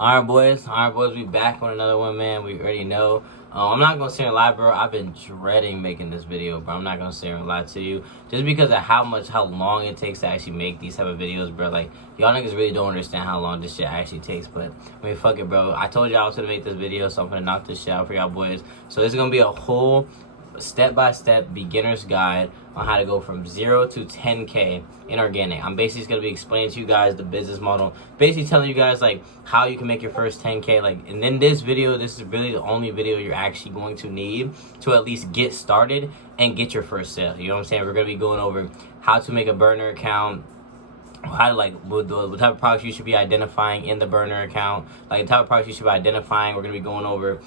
Alright, boys, we back on another one, man. We already know. I'm not gonna sit here and lie, bro. I've been dreading making this video, bro. I'm not gonna sit here and lie to you, just because of how long it takes to actually make these type of videos, bro. Like, y'all niggas really don't understand how long this shit actually takes. But I mean, fuck it, bro. I told y'all I was gonna make this video, so I'm gonna knock this shit out for y'all boys. So this is gonna be a whole step-by-step beginner's guide on how to go from 0 to 10K in organic. I'm basically just gonna be explaining to you guys the business model, basically telling you guys like how you can make your first 10K. Like, and then this is really the only video you're actually going to need to at least get started and get your first sale. You know what I'm saying? We're gonna be going over how to make a burner account, how to what type of products you should be identifying in the burner account, like the type of products you should be identifying. We're gonna be going over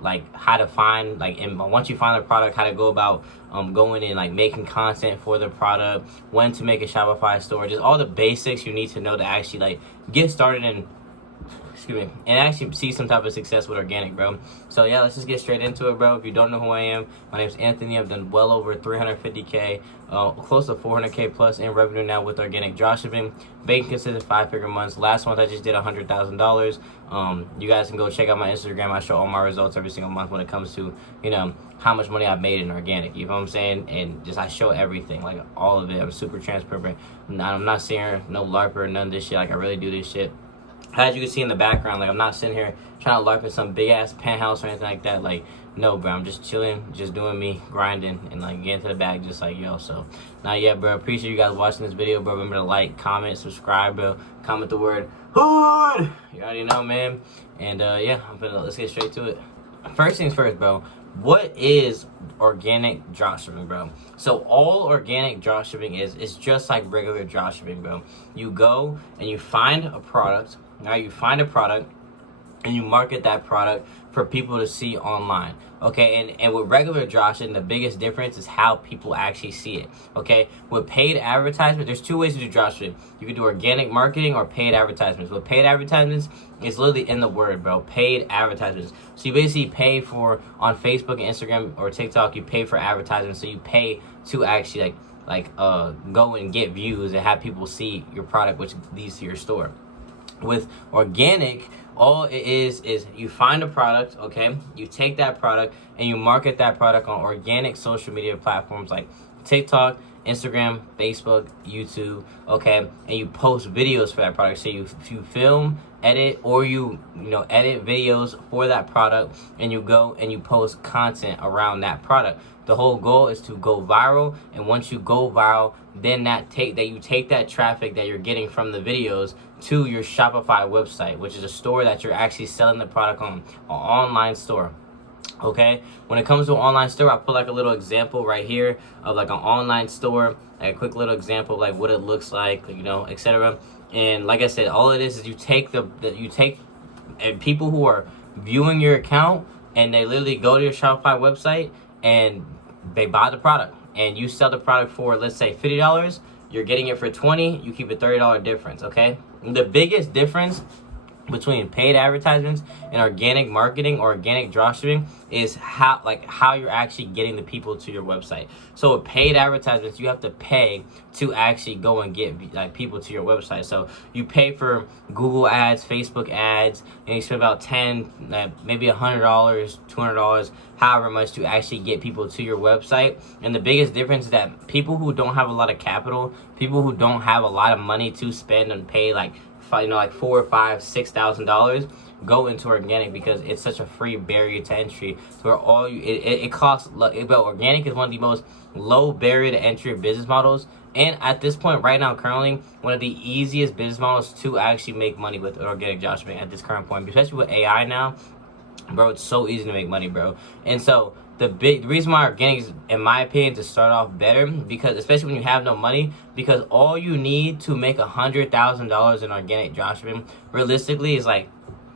like how to find, like, and once you find the product, how to go about going in, like, making content for the product, when to make a Shopify store, just all the basics you need to know to actually like get started and and actually see some type of success with organic, bro. So yeah, let's just get straight into it, bro. If you don't know who I am, my name's Anthony. I've done well over 350K, close to 400K plus in revenue now with organic dropshipping, making consistent 5-figure months. Last month I just did $100,000. You guys can go check out my Instagram. I show all my results every single month when it comes to, you know, how much money I've made in organic. You know what I'm saying? And just I show everything, like all of it. I'm super transparent. I'm not saying no LARPer, none of this shit. Like, I really do this shit. As you can see in the background, like, I'm not sitting here trying to LARP in some big ass penthouse or anything like that. Like, no, bro, I'm just chilling, just doing me, grinding, and like getting to the bag, just like yo. So now, yeah, bro, appreciate you guys watching this video, bro. Remember to like, comment, subscribe, bro. Comment the word hood. You already know, man. And yeah, let's get straight to it. First things first, bro. What is organic dropshipping, bro? So all organic dropshipping is just like regular dropshipping, bro. You go and you find a product. Now you find a product and you market that product for people to see online, okay? And with regular dropshipping, the biggest difference is how people actually see it, okay? With paid advertisement, there's two ways to do dropshipping. You can do organic marketing or paid advertisements. With paid advertisements, it's literally in the word, bro, paid advertisements. So you basically pay for, on Facebook and Instagram or TikTok, you pay for advertisements. So you pay to actually go and get views and have people see your product, which leads to your store. With organic, all it is you find a product, okay? You take that product and you market that product on organic social media platforms like TikTok, Instagram, Facebook, YouTube, okay? And you post videos for that product. So you film, edit, or you edit videos for that product, and you go and you post content around that product. The whole goal is to go viral, and once you go viral, then you take that traffic that you're getting from the videos to your Shopify website, which is a store that you're actually selling the product on, an online store. Okay, when it comes to an online store, I put like a little example right here of like an online store, like a quick little example of like what it looks like, you know, etc. And like I said, all it is you take and people who are viewing your account, and they literally go to your Shopify website and they buy the product, and you sell the product for, let's say, $50. You're getting it for $20. You keep a $30 difference. Okay, the biggest difference between paid advertisements and organic marketing or organic dropshipping is how you're actually getting the people to your website. So with paid advertisements, you have to pay to actually go and get like people to your website. So you pay for Google ads, Facebook ads, and you spend about maybe $100, $200, however much, to actually get people to your website. And the biggest difference is that people who don't have a lot of capital, people who don't have a lot of money to spend and pay like $4,000, $5,000, $6,000, go into organic, because it's such a free barrier to entry. So where it costs, but organic is one of the most low barrier to entry business models, and at this point right now, currently, one of the easiest business models to actually make money with organic dropshipping at this current point, especially with AI now, bro. It's so easy to make money, bro. And so the reason why organic is, in my opinion, to start off better, because especially when you have no money, because all you need to make $100,000 in organic dropshipping realistically is like,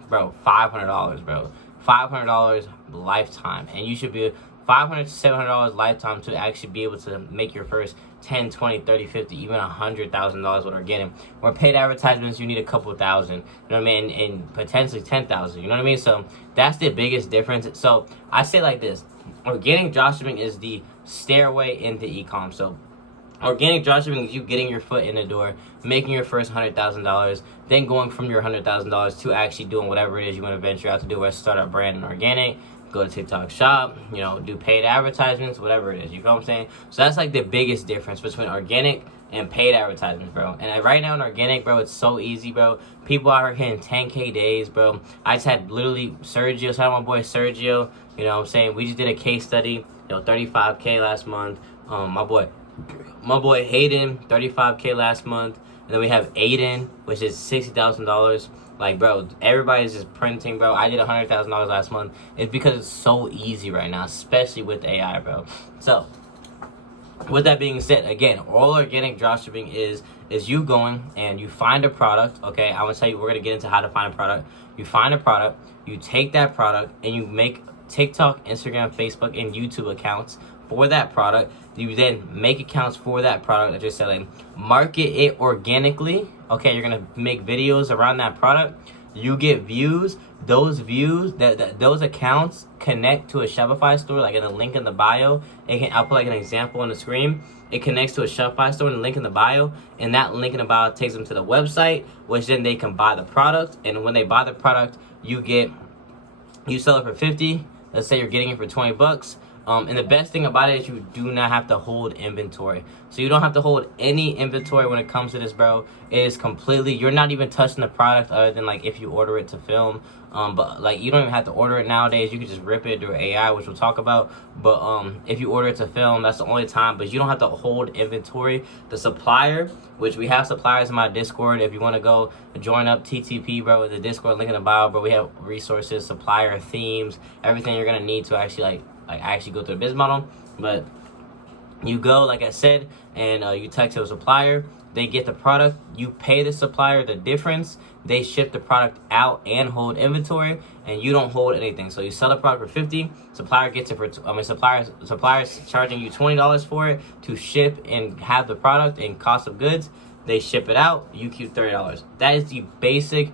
bro, $500, bro, $500 lifetime. And you should be $500 to $700 lifetime to actually be able to make your first 10, 20, 30, 50, even $100,000 with organic. Or paid advertisements, you need a couple thousand, you know what I mean, and potentially 10,000, you know what I mean? So that's the biggest difference. So I say like this: organic dropshipping is the stairway into e-com. So Organic dropshipping is you getting your foot in the door, making your first $100,000, then going from your $100,000 to actually doing whatever it is you want to venture out to do, whether start a brand in organic, go to TikTok shop, do paid advertisements, whatever it is. You feel what I'm saying? So that's like the biggest difference between organic and paid advertisements, bro. And right now in organic, bro, it's so easy, bro. People are hitting 10K days, bro. I just had literally Sergio, shout out my boy Sergio, you know what I'm saying? We just did a case study, 35K last month. My boy Hayden, 35K last month. And then we have Aiden, which is $60,000. Like, bro, everybody's just printing, bro. I did $100,000 last month. It's because it's so easy right now, especially with AI, bro. So, with that being said, again, all organic dropshipping is you going and you find a product, okay? I'm going to tell you, we're going to get into how to find a product. You find a product, you take that product, and you make TikTok, Instagram, Facebook, and YouTube accounts for that product. You then make accounts for that product that you're selling, market it organically, okay? You're gonna make videos around that product. You get views. Those views, those accounts connect to a Shopify store, like in the link in the bio. I'll put like an example on the screen. It connects to a Shopify store in the link in the bio, and that link in the bio takes them to the website, which then they can buy the product. And when they buy the product, you sell it for 50. Let's say you're getting it for 20 bucks. And the best thing about it is you do not have to hold inventory. So you don't have to hold any inventory when it comes to this, bro. It is completely, you're not even touching the product other than like if you order it to film. But like you don't even have to order it nowadays. You can just rip it through AI, which we'll talk about. But if you order it to film, that's the only time. But you don't have to hold inventory. The supplier, which we have suppliers in my Discord. If you want to go join up TTP, bro, with the Discord link in the bio, bro, we have resources, supplier, themes, everything you're gonna need to actually actually go through the business model. But you go, like I said, and you text to a supplier. They get the product. You pay the supplier the difference. They ship the product out and hold inventory, and you don't hold anything. So you sell the product for 50. Supplier gets it for supplier's charging you $20 for it to ship and have the product and cost of goods. They ship it out. You keep $30. That is the basic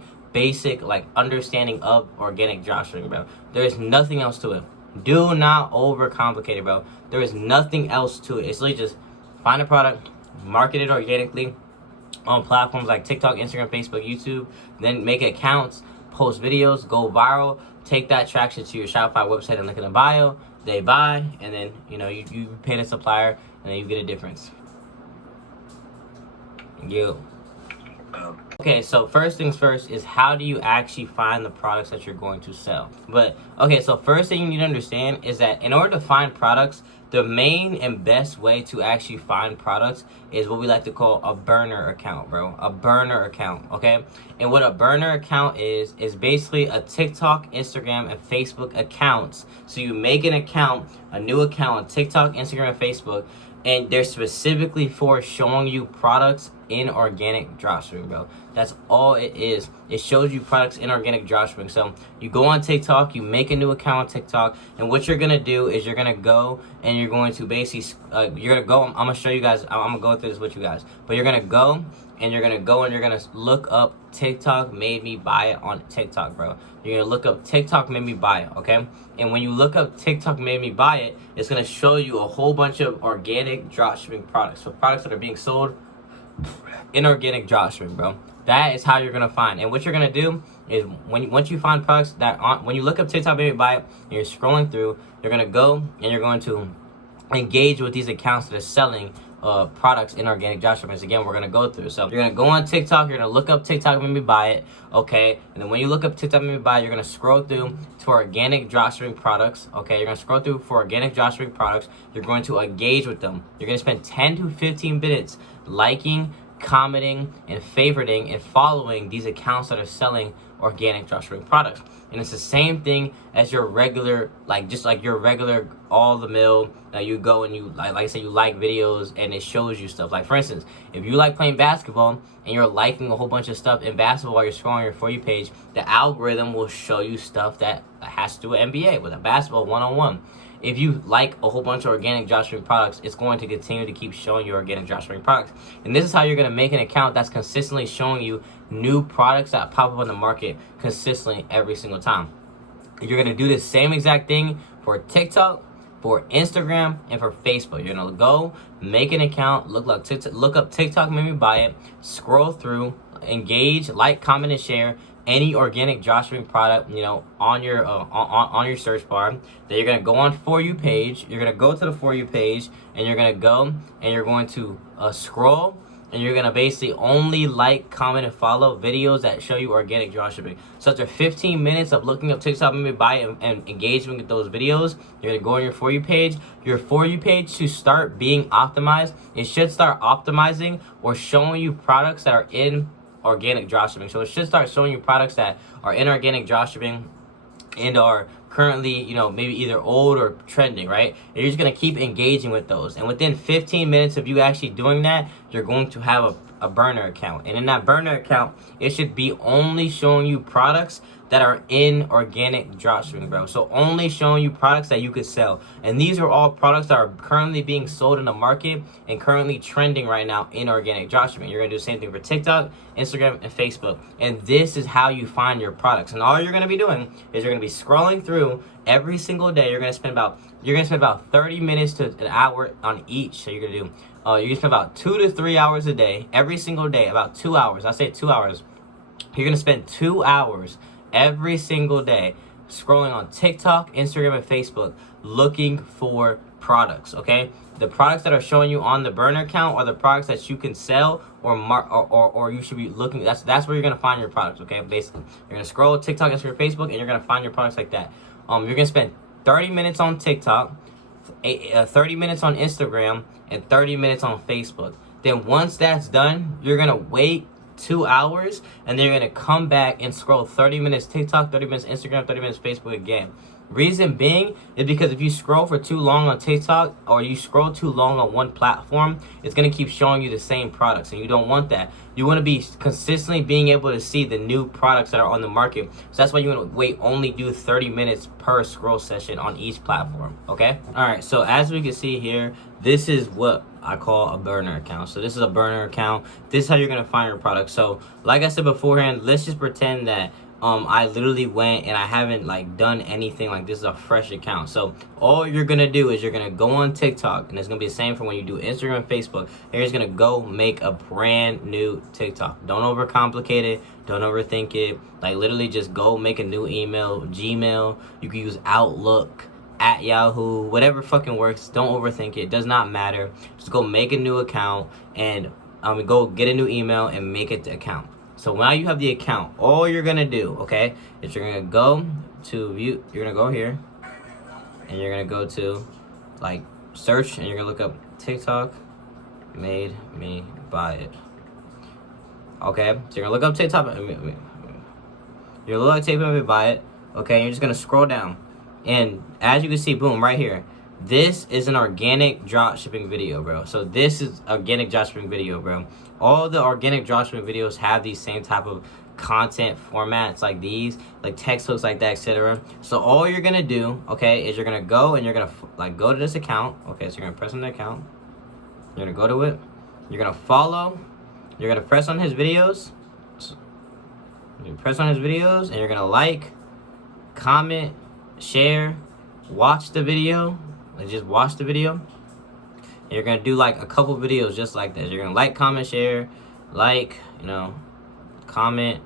like understanding of organic dropshipping, bro. There is nothing else to it. Do not overcomplicate it, bro. There is nothing else to it. It's literally just find a product, market it organically on platforms like TikTok, Instagram, Facebook, YouTube. Then make accounts, post videos, go viral. Take that traction to your Shopify website and link in the bio. They buy, and then you pay the supplier, and then you get a difference. Okay, so first things first is how do you actually find the products that you're going to sell? But, okay, so first thing you need to understand is that in order to find products, the main and best way to actually find products is what we like to call a burner account, bro. A burner account, okay? And what a burner account is basically a TikTok, Instagram, and Facebook accounts. So you make an account, a new account on TikTok, Instagram, and Facebook, and they're specifically for showing you products in organic dropshipping, bro. That's all it is. It shows you products in organic dropshipping. So you go on TikTok, you make a new account on TikTok, and what you're gonna do is you're gonna go and you're going to basically, I'm gonna show you guys, I'm gonna go through this with you guys, but you're gonna go and you're gonna look up TikTok made me buy it on TikTok, bro. You're gonna look up TikTok made me buy it, okay? And when you look up TikTok made me buy it, it's gonna show you a whole bunch of organic dropshipping products. So products that are being sold in organic dropshipping, bro. That is how you're gonna find. And what you're gonna do is once you find products when you look up TikTok made me buy it, and you're scrolling through, you're gonna go and you're going to engage with these accounts that are selling products in organic dropshipping. Again, we're gonna go through. So you're gonna go on TikTok, you're gonna look up TikTok made me buy it, okay? And then when you look up TikTok made me buy it, you're gonna scroll through to organic dropshipping products, okay? You're gonna scroll through for organic dropshipping products. You're going to engage with them. You're gonna spend 10 to 15 minutes liking, commenting, and favoriting and following these accounts that are selling organic dropshipping products. And it's the same thing as your regular, just like your regular all the mill. You go and you like I said, you like videos and it shows you stuff. Like for instance, if you like playing basketball and you're liking a whole bunch of stuff in basketball while you're scrolling your For You page, the algorithm will show you stuff that has to do with NBA, with a basketball one-on-one. If you like a whole bunch of organic dropshipping products, it's going to continue to keep showing you organic dropshipping products. And this is how you're going to make an account that's consistently showing you new products that pop up on the market consistently every single time. You're going to do the same exact thing for TikTok, for Instagram and for Facebook. You're gonna go make an account, look up TikTok made me buy it, scroll through, engage, like, comment, and share any organic dropshipping product, on your search bar. Then you're gonna go on For You page. You're gonna go to the For You page, and you're gonna go and you're going to scroll. And you're going to basically only like, comment, and follow videos that show you organic dropshipping. So after 15 minutes of looking up TikTok maybe buy it and engaging with those videos, you're going to go on your For You page. Your For You page should start being optimized. It should start optimizing or showing you products that are in organic dropshipping. So it should start showing you products that are in organic dropshipping and are currently, maybe either old or trending, right? And you're just going to keep engaging with those. And within 15 minutes of you actually doing that, you're going to have a burner account. And in that burner account, it should be only showing you products that are in organic dropshipping, bro. So only showing you products that you could sell. And these are all products that are currently being sold in the market and currently trending right now in organic dropshipping. You're going to do the same thing for TikTok, Instagram, and Facebook. And this is how you find your products. And all you're going to be doing is you're going to be scrolling through every single day. You're going to spend about 30 minutes to an hour on each. So you're going to do you're going to spend about 2 to 3 hours a day, every single day, about 2 hours. I say 2 hours. You're going to spend 2 hours every single day scrolling on TikTok, Instagram, and Facebook looking for products, okay? The products that are showing you on the burner account are the products that you can sell or you should be looking. That's where you're going to find your products, okay? Basically, you're going to scroll TikTok, Instagram, Facebook, and you're going to find your products like that. You're going to spend 30 minutes on TikTok, 30 minutes on Instagram, and 30 minutes on Facebook. Then once that's done, you're going to wait 2 hours, and then you're going to come back and scroll 30 minutes TikTok, 30 minutes Instagram, 30 minutes Facebook again. Reason being is because if you scroll for too long on TikTok or you scroll too long on one platform, it's going to keep showing you the same products, and you don't want that. You want to be consistently being able to see the new products that are on the market. So that's why you want to only do 30 minutes per scroll session on each platform, okay? All right, so as we can see here, this is what I call a burner account. So this is a burner account. This is how you're going to find your product. So like I said beforehand, let's just pretend that I literally went and I haven't done anything. This is a fresh account. So all you're gonna do is you're gonna go on TikTok, and it's gonna be the same for when you do Instagram and Facebook. You're just gonna go make a brand new TikTok. Don't overcomplicate it. Don't overthink it. Literally just go make a new email, Gmail. You can use Outlook, at Yahoo, whatever fucking works. Don't overthink it. It does not matter. Just go make a new account and go get a new email and make it the account. So now you have the account. All you're gonna do, okay, is you're gonna go to view. You're gonna go here, and you're gonna go to search, and you're gonna look up TikTok made me buy it. Okay, so you're gonna look up TikTok. You're gonna look up TikTok made me buy it. Okay, and you're just gonna scroll down, and as you can see, boom, right here. This is an organic dropshipping video, bro. So this is organic dropshipping video, bro. All the organic dropshipping videos have these same type of content formats like these, like text hooks like that, etc. So all you're gonna do, okay, is you're gonna go and you're gonna go to this account. Okay, so you're gonna press on the account. You're gonna go to it. You're gonna follow. You're gonna press on his videos. You press on his videos, and you're gonna like, comment, share, watch the video. Just watch the video. And you're gonna do a couple videos just like this. You're gonna like, comment, share, comment,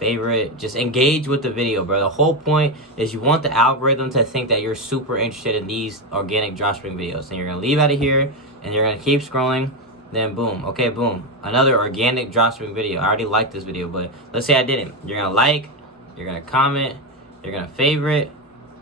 favorite. Just engage with the video, bro. The whole point is you want the algorithm to think that you're super interested in these organic dropshipping videos. And you're gonna leave out of here, and you're gonna keep scrolling. Then boom, okay, boom, another organic dropshipping video. I already liked this video, but let's say I didn't. You're gonna like, you're gonna comment, you're gonna favorite,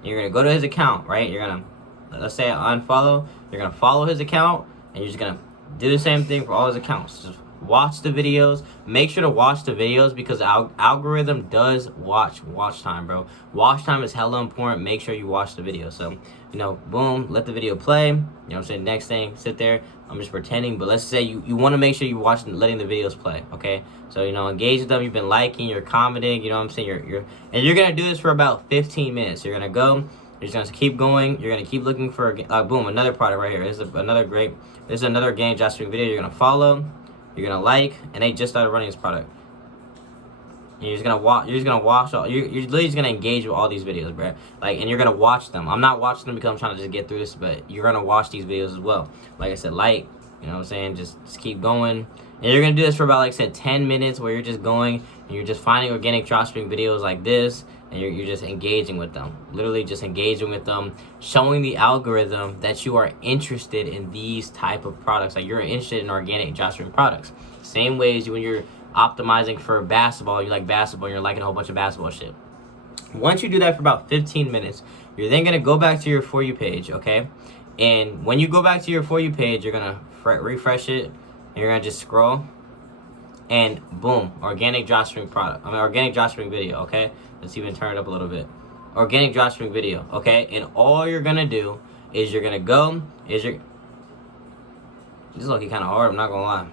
you're gonna go to his account, right? You're gonna, let's say I unfollow, you're gonna follow his account, and you're just gonna do the same thing for all his accounts. Just watch the videos. Make sure to watch the videos because the algorithm does watch time, bro. Watch time is hella important. Make sure you watch the video. So, boom, let the video play. You know what I'm saying? Next thing, sit there. I'm just pretending, but let's say you want to make sure you watch and letting the videos play, okay? So, engage with them. You've been liking, you're commenting, you know what I'm saying? And you're going to do this for about 15 minutes. You're going to go. You're just going to keep going. You're going to keep looking for, boom, another product right here. This is another game dropshipping video. You're going to follow. You're going to like, and they just started running this product. You're just gonna watch. You're just gonna watch all. You're literally just gonna engage with all these videos, bro. Like, and you're gonna watch them. I'm not watching them because I'm trying to just get through this, but you're gonna watch these videos as well. Like I said, you know what I'm saying? Just keep going. And you're gonna do this for about, like I said, 10 minutes, where you're just going and you're just finding organic dropshipping videos like this, and you're just engaging with them. Literally just engaging with them, showing the algorithm that you are interested in these type of products. Like, you're interested in organic dropshipping products. Same ways when you're optimizing for basketball, you like basketball, you're liking a whole bunch of basketball shit. Once you do that for about 15 minutes, you're then gonna go back to your For You page, okay? And when you go back to your For You page, you're gonna refresh it, and you're gonna just scroll, and boom, organic dropshipping organic dropshipping video, okay? Let's even turn it up a little bit. Organic dropshipping video, okay? And all you're gonna do is you're gonna go, this is looking kind of hard, I'm not gonna lie.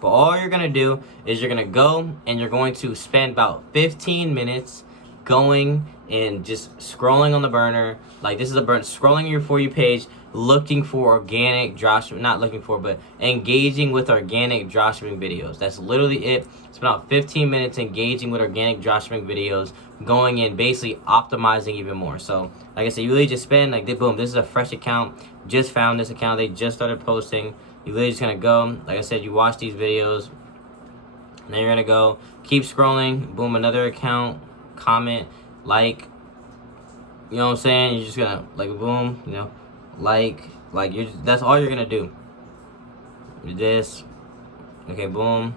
But all you're going to do is you're going to go and you're going to spend about 15 minutes going and just scrolling on the burner. Like, this is a burner, scrolling your For You page, looking for organic dropshipping, not looking for, but engaging with organic dropshipping videos. That's literally it. It's about 15 minutes engaging with organic dropshipping videos, going in, basically optimizing even more. So, like I said, you really just spend, like, boom, this is a fresh account. Just found this account. They just started posting. You literally just gonna go, like I said, you watch these videos, and then you're gonna go, keep scrolling, boom, another account, comment, like, you know what I'm saying? You're just gonna, like, boom, you know, like, that's all you're gonna do. Do this, okay, boom,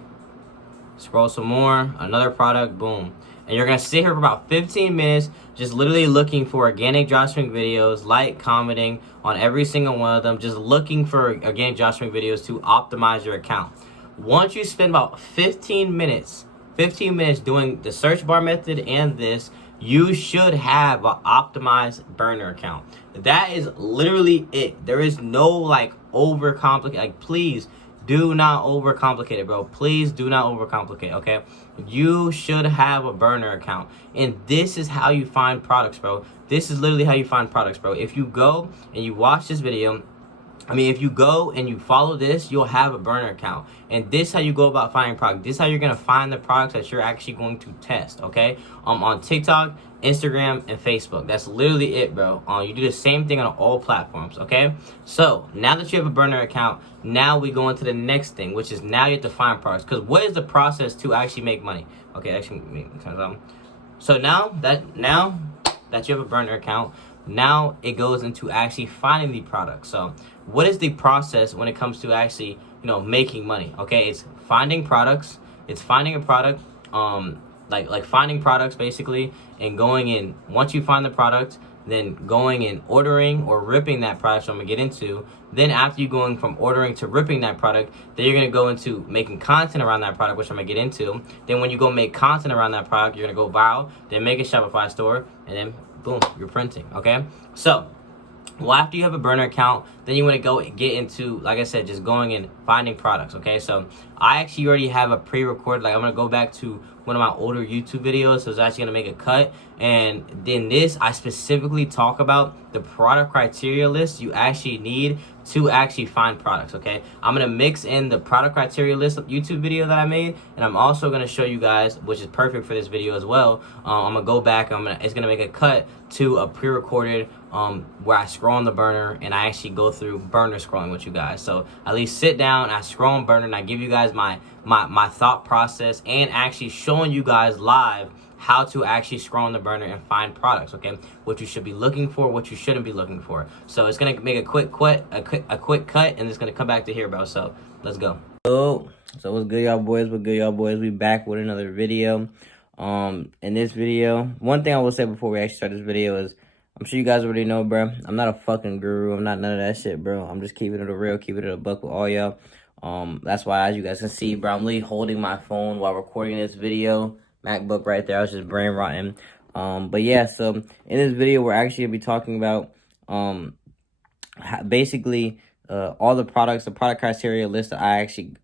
scroll some more, another product, boom. And you're gonna sit here for about 15 minutes, just literally looking for organic dropshipping videos, like, commenting on every single one of them, just looking for organic dropshipping videos to optimize your account. Once you spend about 15 minutes doing the search bar method and this, you should have an optimized burner account. That is literally it. There is no, like, overcomplicate. Like, please do not overcomplicate it, bro. Please do not overcomplicate, okay? You should have a burner account. And this is how you find products, bro. This is literally how you find products, bro. If you go and you watch this video, if you go and you follow this, you'll have a burner account. And this is how you go about finding products. This is how you're going to find the products that you're actually going to test, okay? On TikTok, Instagram, and Facebook. That's literally it, bro. You do the same thing on all platforms, okay? So, now that you have a burner account, now we go into the next thing, which is now you have to find products. Because what is the process to actually make money? Okay, so now that you have a burner account, now it goes into actually finding the product. So what is the process when it comes to actually, making money? Okay, it's finding products. It's finding a product, like finding products basically, and going in. Once you find the product, then going and ordering or ripping that product, which I'm gonna get into. Then after you going from ordering to ripping that product, then you're gonna go into making content around that product, which I'm gonna get into. Then when you go make content around that product, you're gonna go viral, then make a Shopify store, and then boom, you're printing, okay? So, well, after you have a burner account, then you want to go get into, like I said, just going and finding products, okay? So, I actually already have a pre-recorded, like, I'm going to go back to one of my older YouTube videos, so it's actually going to make a cut, and then this, I specifically talk about the product criteria list you actually need to actually find products, okay? I'm going to mix in the product criteria list YouTube video that I made, and I'm also going to show you guys, which is perfect for this video as well, I'm going to go back, it's going to make a cut to a pre-recorded where I scroll on the burner and I actually go through burner scrolling with you guys. So at least sit down, I scroll on burner, and I give you guys my thought process, and actually showing you guys live how to actually scroll on the burner and find products, okay? What you should be looking for, what you shouldn't be looking for. So it's gonna make a quick cut, and it's gonna come back to here, bro. So let's go. So what's good, y'all boys? We back with another video. In this video, one thing I will say before we actually start this video is, I'm sure you guys already know, bro, I'm not a fucking guru. I'm not none of that shit, bro. I'm just keeping it real, keeping it a buck with all y'all. That's why, as you guys can see, bro, I'm literally holding my phone while recording this video. MacBook right there. I was just brain rotting. But yeah, so in this video, we're actually gonna be talking about basically all the products, the product criteria list that I actually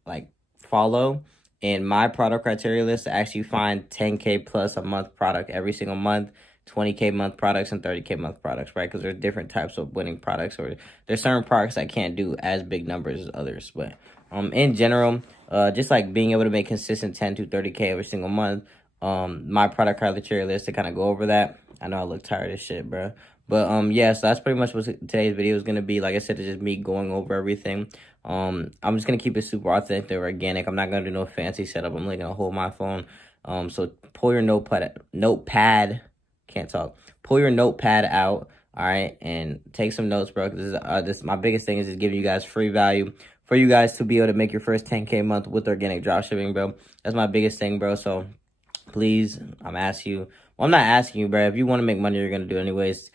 follow. And my product criteria list to actually find 10K plus a month product every single month, 20K month products, and 30K month products, right? Because there's different types of winning products, or there's certain products that can't do as big numbers as others. But In general, just like being able to make consistent 10 to 30K every single month. My product criteria list to kind of go over that. I know I look tired as shit, bro. But yeah, so that's pretty much what today's video is gonna be. Like I said, it's just me going over everything. I'm just gonna keep it super authentic, organic. I'm not gonna do no fancy setup. I'm like gonna hold my phone. So pull your notepad. Can't talk. Pull your notepad out. All right, and take some notes, bro. This my biggest thing is just giving you guys free value for you guys to be able to make your first 10K month with organic dropshipping, bro. That's my biggest thing, bro. So please, I'm asking you. Well, I'm not asking you, bro. If you want to make money, you're gonna do it anyways.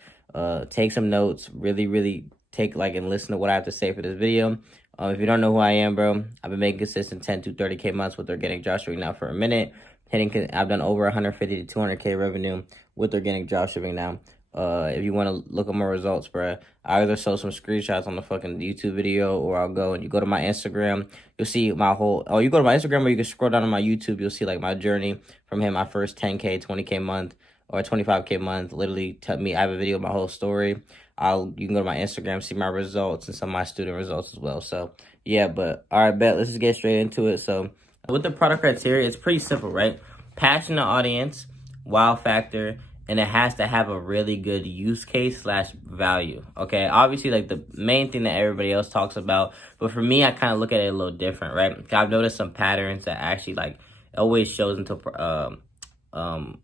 Take some notes. Really take and listen to what I have to say for this video. If you don't know who I am, bro, I've been making consistent 10 to 30K months with organic dropshipping now for a minute. I've done over 150 to 200K revenue with organic dropshipping now. If you want to look at my results, bro, I either show some screenshots on the fucking YouTube video, or I'll go and you go to my Instagram, you'll see my whole, you go to my Instagram, or you can scroll down on my YouTube, you'll see my journey from hitting my first 10K, 20K month, or 25K month. Literally, I have a video of my whole story. You can go to my Instagram, see my results and some of my student results as well. So yeah, but all right, bet, let's just get straight into it. So with the product criteria, it's pretty simple, right? Passionate audience, wow factor, and it has to have a really good use case / value. Okay, obviously the main thing that everybody else talks about, but for me, I kind of look at it a little different, right? I've noticed some patterns that actually always shows into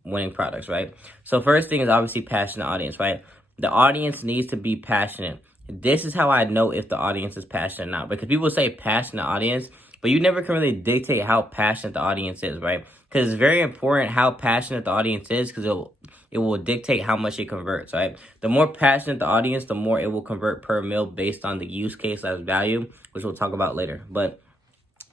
winning products, right? So first thing is obviously passionate audience, right? The audience needs to be passionate. This is how I know if the audience is passionate or not, because people say passionate audience, but you never can really dictate how passionate the audience is, right? Because it's very important how passionate the audience is, because it will dictate how much it converts, right? The more passionate the audience, the more it will convert per mil based on the use case as value, which we'll talk about later. But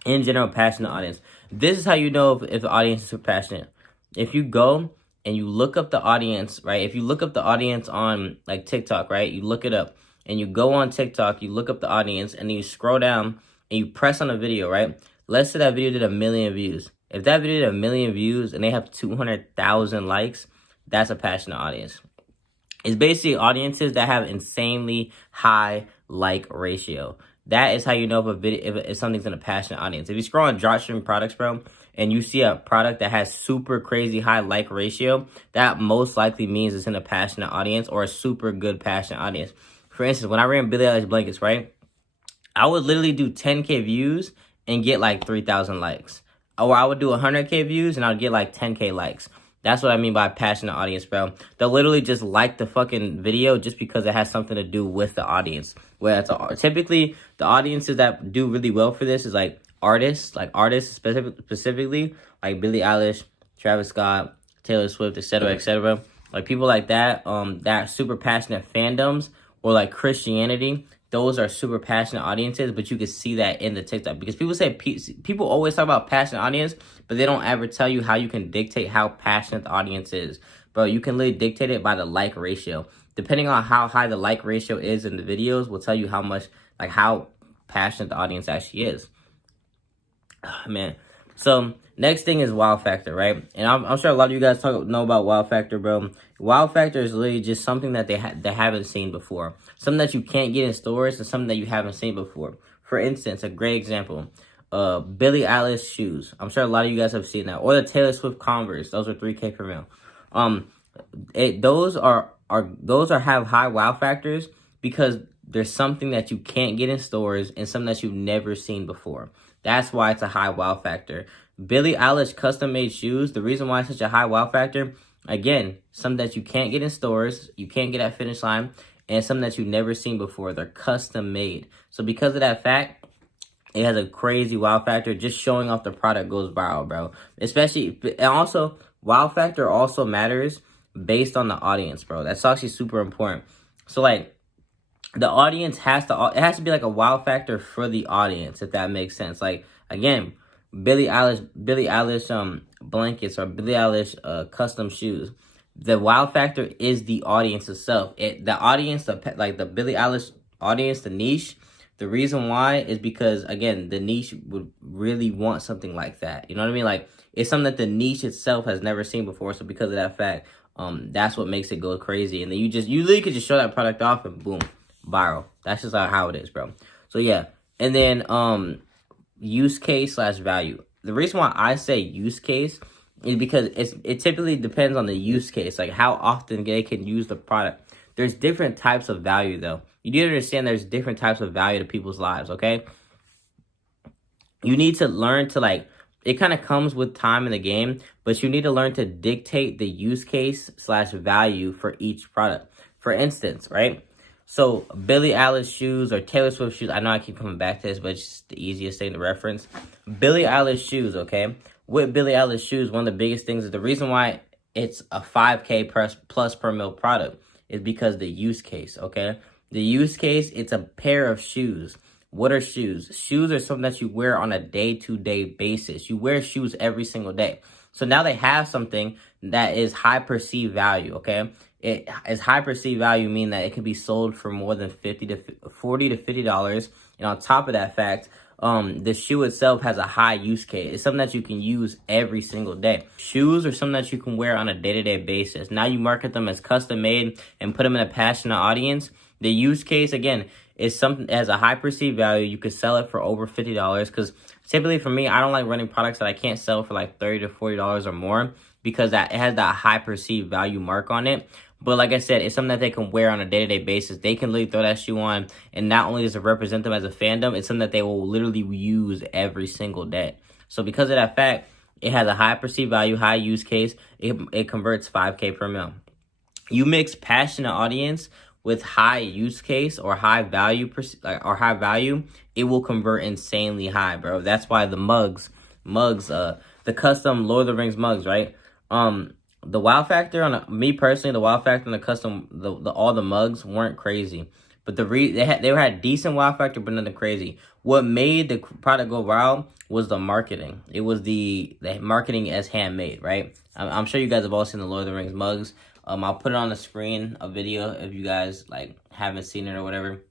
in general, passionate audience. This is how you know if the audience is passionate. If you go and you look up the audience, right? If you look up the audience on TikTok, right? You look it up and you go on TikTok, you look up the audience and then you scroll down and you press on a video, right? Let's say that video did 1 million views. If that video did 1 million views and they have 200,000 likes, that's a passionate audience. It's basically audiences that have insanely high like ratio. That is how you know if something's in a passionate audience. If you scroll on dropshipping products, bro, and you see a product that has super crazy high like ratio, that most likely means it's in a passionate audience or a super good passionate audience. For instance, when I ran Billie Eilish blankets, right, I would literally do 10K views and get 3,000 likes. Or I would do 100K views and I'd get 10K likes. That's what I mean by passionate audience, bro. They'll literally just like the fucking video just because it has something to do with the audience. Where typically the audiences that do really well for this is artists, specifically like Billie Eilish, Travis Scott, Taylor Swift, etc., etc. People like that, that super passionate fandoms, or Christianity. Those are super passionate audiences, but you can see that in the TikTok, because people always talk about passionate audience, but they don't ever tell you how you can dictate how passionate the audience is. Bro, you can literally dictate it by the like ratio. Depending on how high the like ratio is in the videos will tell you how much, how passionate the audience actually is. Oh, man. So next thing is wow factor, right? And I'm sure a lot of you guys know about wow factor, bro. Wow factor is literally just something that they haven't seen before. Something that you can't get in stores and something that you haven't seen before. For instance, a great example, Billie Eilish shoes. I'm sure a lot of you guys have seen that. Or the Taylor Swift Converse. Those are 3K per mil. Those have high wow factors because there's something that you can't get in stores and something that you've never seen before. That's why it's a high wow factor. Billie Eilish custom-made shoes, the reason why it's such a high wow factor, again, something that you can't get in stores, you can't get at Finish Line, and something that you've never seen before. They're custom-made. So because of that fact, it has a crazy wow factor. Just showing off the product goes viral, bro. And also, wow factor also matters based on the audience, bro. That's actually super important. So, the audience has to be a wow factor for the audience, if that makes sense. Again, Billie Eilish blankets or Billie Eilish custom shoes. The wow factor is the audience itself. The audience, the Billie Eilish audience, the niche. The reason why is because, again, the niche would really want something like that. You know what I mean? It's something that the niche itself has never seen before. So because of that fact, that's what makes it go crazy. And then you literally could just show that product off and boom, viral. That's just how it is, bro. So yeah. And then use case slash value. The reason why I say use case is because it typically depends on the use case, like how often they can use the product. There's different types of value though. You need to understand there's different types of value to people's lives, okay? You need to learn to like, it kind of comes with time in the game, but you need to learn to dictate the use case slash value for each product. For instance, right? So Billie Eilish shoes or Taylor Swift shoes, I know I keep coming back to this, but it's just the easiest thing to reference. Billie Eilish shoes, okay? With Billie Eilish shoes, one of the biggest things is the reason why it's a 5K plus per mil product is because the use case, okay? The use case, it's a pair of shoes. What are shoes? Shoes are something that you wear on a day-to-day basis. You wear shoes every single day. So now they have something that is high perceived value, okay? It is high perceived value, meaning that it can be sold for more than $40 to $50. And on top of that fact, the shoe itself has a high use case. It's something that you can use every single day. Shoes are something that you can wear on a day-to-day basis. Now you market them as custom made and put them in a passionate audience. The use case, again, is something that has a high perceived value. You could sell it for over $50 because typically for me, I don't like running products that I can't sell for like $30 to $40 or more because it has that high perceived value mark on it. But like I said, it's something that they can wear on a day-to-day basis. They can literally throw that shoe on, and not only does it represent them as a fandom, it's something that they will literally use every single day. So because of that fact, it has a high perceived value, high use case. It converts 5K per mil. You mix passionate audience with high use case or high value, it will convert insanely high, bro. That's why the mugs, the custom Lord of the Rings mugs, right? The wow factor on me personally, the wow factor on the custom, all the mugs weren't crazy, but they had decent wow factor, but nothing crazy. What made the product go viral was the marketing. It was the marketing as handmade, right? I'm sure you guys have all seen the Lord of the Rings mugs. I'll put it on the screen, a video, if you guys like haven't seen it or whatever.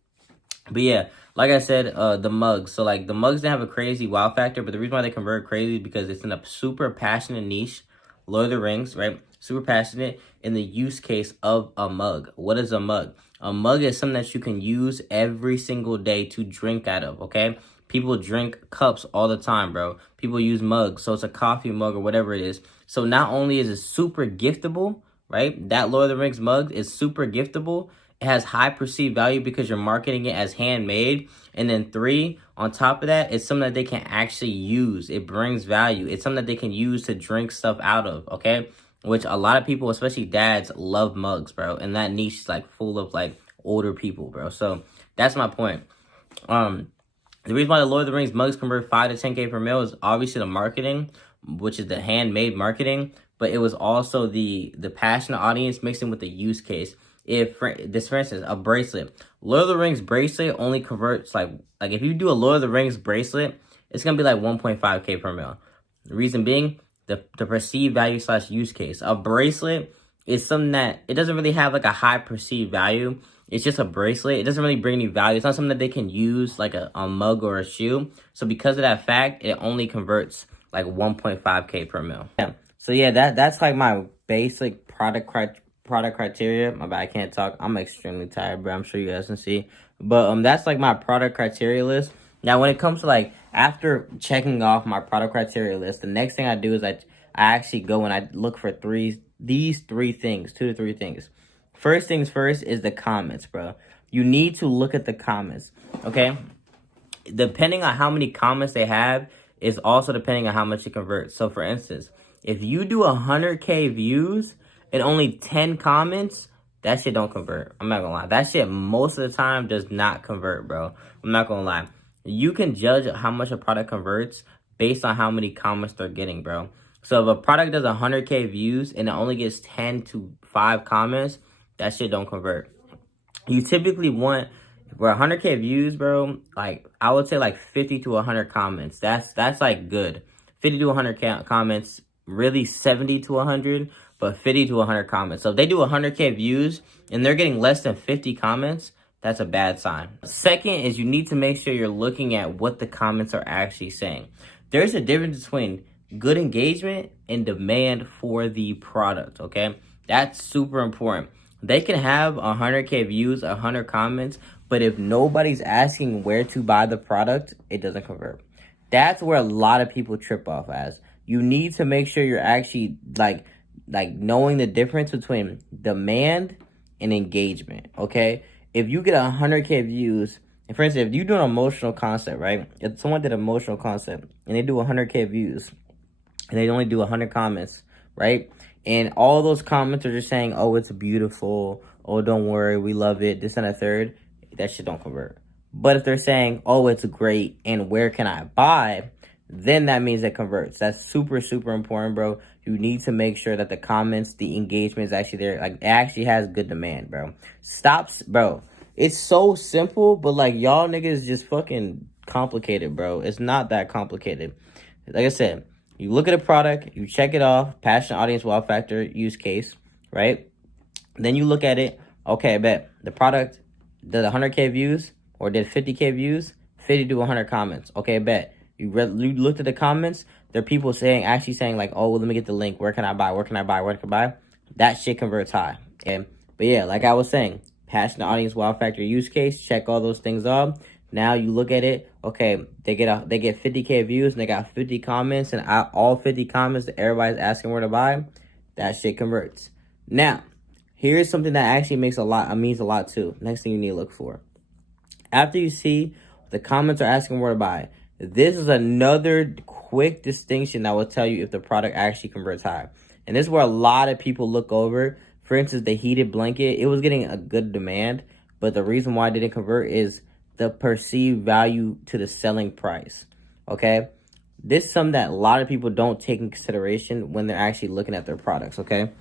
But yeah, like I said, the mugs. So like the mugs didn't have a crazy wow factor, but the reason why they convert crazy is because it's in a super passionate niche. Lord of the Rings, right? Super passionate in the use case of a mug. What is a mug? A mug is something that you can use every single day to drink out of, okay? People drink cups all the time, bro. People use mugs, so it's a coffee mug or whatever it is. So not only is it super giftable, right? That Lord of the Rings mug is super giftable. It has high perceived value because you're marketing it as handmade. And then 3, on top of that, it's something that they can actually use. It brings value. It's something that they can use to drink stuff out of, okay? Which a lot of people, especially dads, love mugs, bro. And that niche is like full of like older people, bro. So that's my point. The reason why the Lord of the Rings mugs convert 5 to 10K per mil is obviously the marketing, which is the handmade marketing. But it was also the passionate audience mixing with the use case. For instance, a bracelet. Lord of the Rings bracelet only converts like if you do a Lord of the Rings bracelet, it's gonna be like 1.5K per mil. The reason being the perceived value slash use case. A bracelet is something that it doesn't really have like a high perceived value. It's just a bracelet. It doesn't really bring any value. It's not something that they can use like a mug or a shoe. So because of that fact, it only converts like 1.5K per mil. Yeah. So yeah, that's like my basic product criteria. My bad, I can't talk. I'm extremely tired, but I'm sure you guys can see. But that's like my product criteria list. Now, when it comes to like after checking off my product criteria list, the next thing I do is I actually go and I look for these 3 things, 2 to 3 things. First things first is the comments, bro. You need to look at the comments, okay? Depending on how many comments they have is also depending on how much it converts. So for instance, if you do 100K views and only 10 comments, that shit don't convert. I'm not gonna lie. That shit most of the time does not convert, bro. I'm not gonna lie. You can judge how much a product converts based on how many comments they're getting, bro. So if a product does 100K views and it only gets 10 to 5 comments, that shit don't convert. You typically want, for 100K views, bro, like I would say like 50 to 100 comments. That's like good. 50 to 100 comments, really 70 to 100, but 50 to 100 comments. So if they do 100K views and they're getting less than 50 comments, that's a bad sign. Second is you need to make sure you're looking at what the comments are actually saying. There's a difference between good engagement and demand for the product, okay? That's super important. They can have 100K views, 100 comments, but if nobody's asking where to buy the product, it doesn't convert. That's where a lot of people trip off as. You need to make sure you're actually like knowing the difference between demand and engagement, okay? If you get 100K views, and for instance, if you do an emotional concept, right? If someone did an emotional concept and they do 100K views and they only do 100 comments, right? And all those comments are just saying, oh, it's beautiful. Oh, don't worry. We love it. This and a third. That shit don't convert. But if they're saying, oh, it's great and where can I buy? Then that means it converts. That's super, super important, bro. You need to make sure that the comments, the engagement is actually there. Like, it actually has good demand, bro. Bro. It's so simple, but like, y'all niggas just fucking complicated, bro. It's not that complicated. Like I said, you look at a product, you check it off, passion, audience, wow factor, use case, right? Then you look at it, okay, I bet the product did 100K views or did 50K views, 50 to 100 comments. Okay, bet. You looked at the comments, there are people actually saying like, oh, well, let me get the link. Where can I buy? Where can I buy? Where can I buy? That shit converts high, okay? But yeah, like I was saying, passion, audience, wow factor, use case, check all those things off. Now you look at it, okay, they get 50K views and they got 50 comments, and all 50 comments that everybody's asking where to buy, that shit converts. Now, here's something that actually means a lot too. Next thing you need to look for. After you see the comments are asking where to buy, this is another quick distinction that will tell you if the product actually converts high. And this is where a lot of people look over. For instance, the heated blanket, it was getting a good demand, but the reason why it didn't convert is the perceived value to the selling price, okay? This is something that a lot of people don't take in consideration when they're actually looking at their products, okay?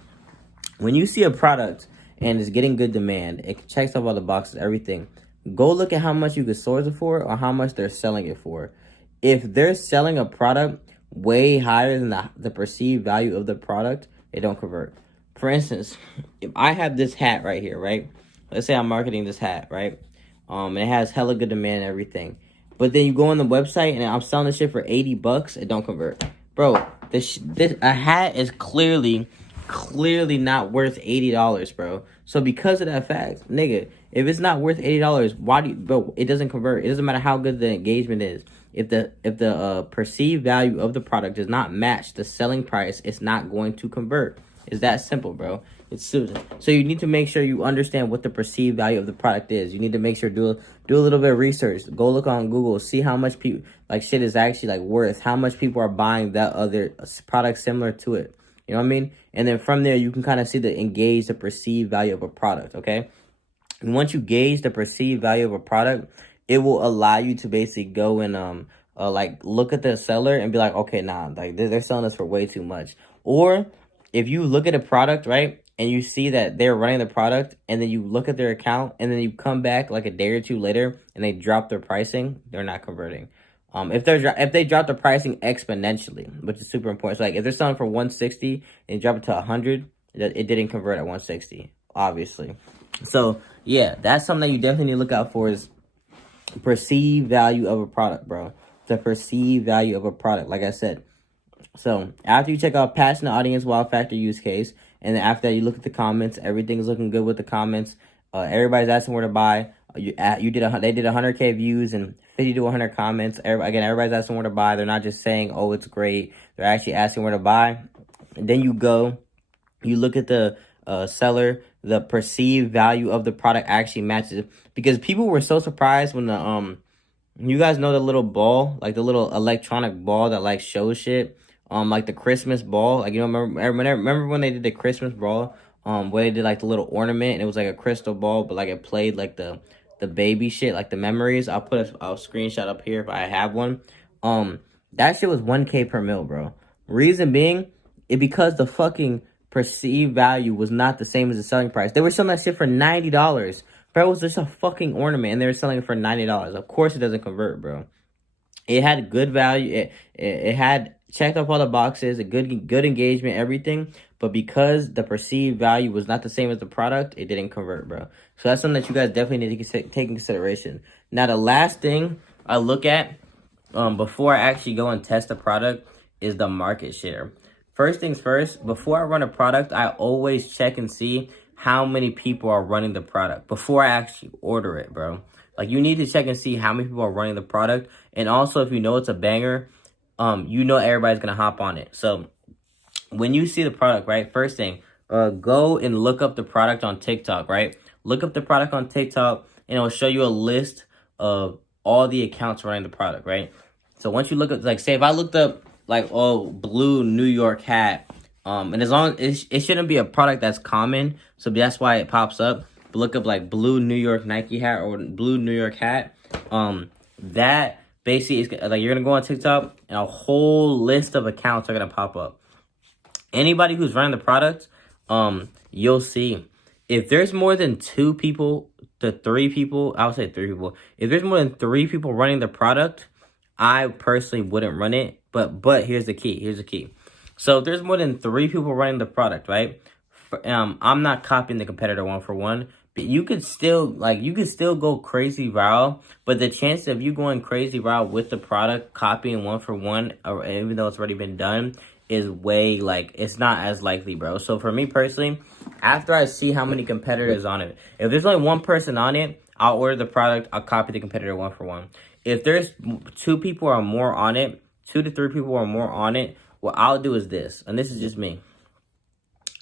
When you see a product and it's getting good demand, it checks off all the boxes, everything, go look at how much you could source it for or how much they're selling it for. If they're selling a product way higher than the perceived value of the product, it don't convert. For instance, if I have this hat right here, right? Let's say I'm marketing this hat, right? And it has hella good demand and everything. But then you go on the website and I'm selling this shit for $80, it don't convert. Bro, a hat is clearly not worth $80, bro. So because of that fact, nigga, if it's not worth $80, bro, it doesn't convert. It doesn't matter how good the engagement is. If the perceived value of the product does not match the selling price, it's not going to convert. It's that simple, bro. It's so you need to make sure you understand what the perceived value of the product is. You need to make sure do a little bit of research. Go look on Google, see how much people shit is actually worth. How much people are buying that other product similar to it. You know what I mean? And then from there, you can kind of see the perceived value of a product, okay? And once you gauge the perceived value of a product, it will allow you to basically go and look at the seller and be like, okay, nah, they're selling this for way too much. Or if you look at a product, right, and you see that they're running the product, and then you look at their account, and then you come back like a day or two later, and they drop their pricing, they're not converting. If they drop the pricing exponentially, which is super important. So if they're selling for 160 and drop it to 100, it didn't convert at 160, obviously. So yeah, that's something that you definitely need to look out for is perceived value of a product, bro. The perceived value of a product, like I said. So after you check out passion, audience, wow factor, use case, and then after that you look at the comments, everything's looking good with the comments. Everybody's asking where to buy. They did 100K views and 50 to 100 comments. Everybody's asking where to buy. They're not just saying, oh, it's great. They're actually asking where to buy. And then you look at the seller, the perceived value of the product actually matches. Because people were so surprised when you guys know the little ball, like the little electronic ball that shows shit, like the Christmas ball. Remember when they did the Christmas ball, where they did the little ornament and it was like a crystal ball, but it played the baby shit, the memories. I'll put a screenshot up here if I have one. That shit was 1K per mil, bro. Reason being, because the fucking perceived value was not the same as the selling price. They were selling that shit for $90. Bro, it was just a fucking ornament, and they were selling it for $90. Of course it doesn't convert, bro. It had good value. It had checked off all the boxes, a good engagement, everything. But because the perceived value was not the same as the product, it didn't convert, bro. So that's something that you guys definitely need to take in consideration. Now, the last thing I look at before I actually go and test a product is the market share. First things first, before I run a product, I always check and see how many people are running the product before I actually order it, bro. Like, you need to check and see how many people are running the product. And also, if you know it's a banger, you know everybody's going to hop on it. So when you see the product, right, first thing, go and look up the product on TikTok, right? Look up the product on TikTok, and it'll show you a list of all the accounts running the product, right? So once you look up, like, say if I looked up, like, blue New York hat, and as long as it shouldn't be a product that's common, so that's why it pops up. But look up, like, blue New York Nike hat or blue New York hat. That basically is, like, you're gonna go on TikTok, and a whole list of accounts are gonna pop up. Anybody who's running the product, you'll see if there's more than 2 people to 3 people, I would say 3 people. If there's more than 3 people running the product, I personally wouldn't run it. But here's the key. Here's the key. So if there's more than 3 people running the product, right? I'm not copying the competitor one for one. But you could still go crazy viral. But the chance of you going crazy viral with the product, copying one for one, or even though it's already been done, is way, like, it's not as likely, bro. So for me personally, after I see how many competitors on it, if there's only 1 person on it, I'll order the product, I'll copy the competitor one for one. If there's 2 people or more on it, 2 to 3 people or more on it, what I'll do is this, and this is just me.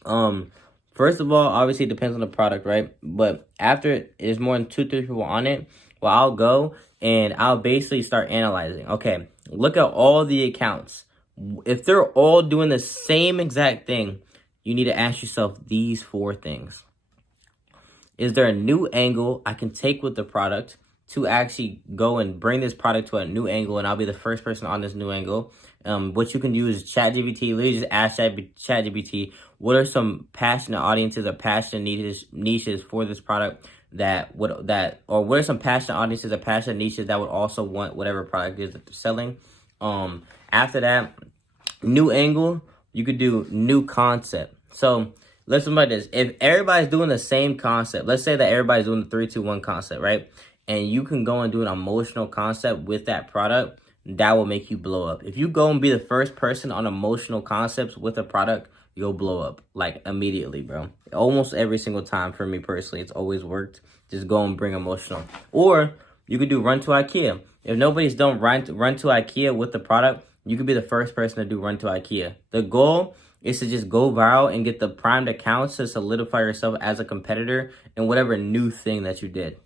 First of all, obviously it depends on the product, right? But after there's more than 2 to 3 people on it, well, I'll go and I'll basically start analyzing. Okay, look at all the accounts. If they're all doing the same exact thing, you need to ask yourself these 4 things. Is there a new angle I can take with the product to actually go and bring this product to a new angle, and I'll be the first person on this new angle? What you can do is ChatGPT, literally just ask ChatGPT, what are some passionate audiences or passionate niches for this product or what are some passionate audiences or passionate niches that would also want whatever product it is that they're selling? After that, new angle, you could do new concept. So let's think about this. If everybody's doing the same concept, let's say that everybody's doing the 3, 2, 1 concept, right? And you can go and do an emotional concept with that product, that will make you blow up. If you go and be the first person on emotional concepts with a product, you'll blow up, like, immediately, bro. Almost every single time for me personally, it's always worked. Just go and bring emotional. Or you could do run to IKEA. If nobody's done run to IKEA with the product, you could be the first person to do run to IKEA. The goal is to just go viral and get the primed accounts to solidify yourself as a competitor in whatever new thing that you did.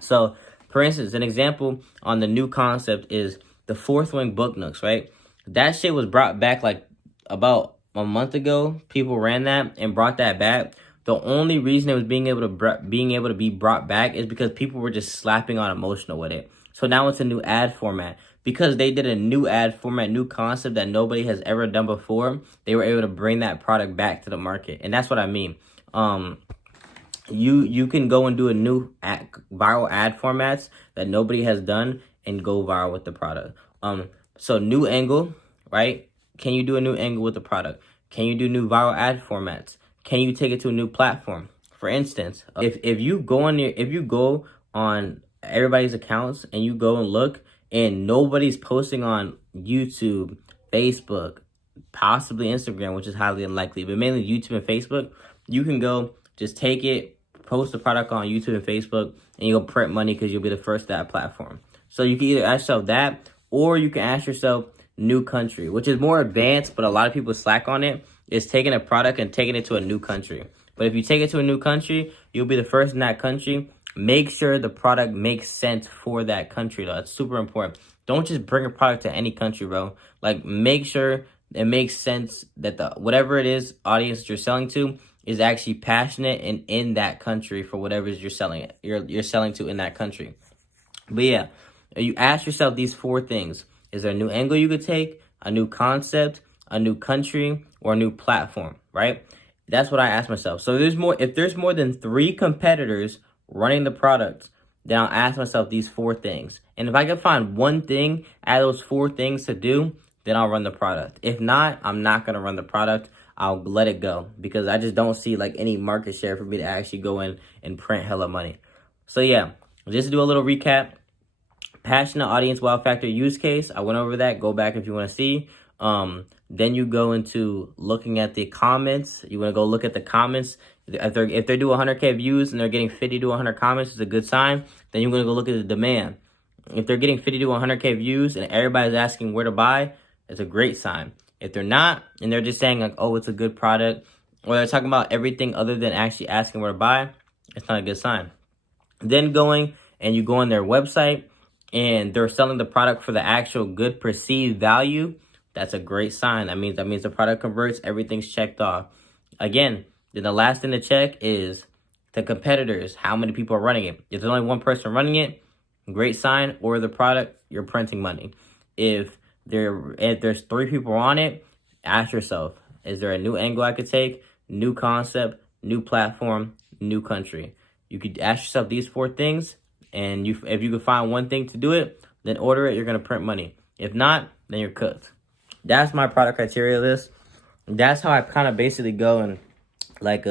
So, for instance, an example on the new concept is the Fourth Wing book nooks, right? That shit was brought back like about a month ago. People ran that and brought that back. The only reason it was being able to be brought back is because people were just slapping on emotional with it. So now it's a new ad format. Because they did a new ad format, new concept that nobody has ever done before, they were able to bring that product back to the market. And that's what I mean. You can go and do a new viral ad formats that nobody has done and go viral with the product. So new angle, right? Can you do a new angle with the product? Can you do new viral ad formats? Can you take it to a new platform? For instance, if you go on everybody's accounts and you go and look and nobody's posting on YouTube, Facebook, possibly Instagram, which is highly unlikely, but mainly YouTube and Facebook, you can go just take it, post the product on YouTube and Facebook, and you'll print money because you'll be the first to that platform. So you can either ask yourself that, or you can ask yourself new country, which is more advanced, but a lot of people slack on it, is taking a product and taking it to a new country. But if you take it to a new country, you'll be the first in that country. Make sure the product makes sense for that country, though. That's super important. Don't just bring a product to any country, bro. Like, make sure it makes sense that the whatever it is audience that you're selling to is actually passionate and in that country for whatever it is you're selling to in that country. But yeah, you ask yourself these 4 things. Is there a new angle you could take, a new concept, a new country, or a new platform, right? That's what I ask myself. So if there's more than 3 competitors running the product, then I'll ask myself these 4 things. And if I can find one thing out of those 4 things to do, then I'll run the product. If not, I'm not going to run the product. I'll let it go because I just don't see like any market share for me to actually go in and print hella money. So yeah, just to do a little recap. Passionate audience wow factor use case. I went over that. Go back if you want to see. Then you go into looking at the comments. You want to go look at the comments. If they do 100K views and they're getting 50 to 100 comments, it's a good sign. Then you're going to go look at the demand. If they're getting 50 to 100K views and everybody's asking where to buy, it's a great sign. If they're not, and they're just saying like, oh, it's a good product, or they're talking about everything other than actually asking where to buy, it's not a good sign. Then going and you go on their website and they're selling the product for the actual good perceived value, that's a great sign. That means the product converts, everything's checked off. Again, then the last thing to check is the competitors, how many people are running it. If there's only one person running it, great sign. Or the product, you're printing money. If there's 3 people on it, ask yourself, is there a new angle I could take? New concept, new platform, new country. You could ask yourself these 4 things, and if you can find one thing to do it, then order it, you're going to print money. If not, then you're cooked. That's my product criteria list. That's how I kind of basically go and like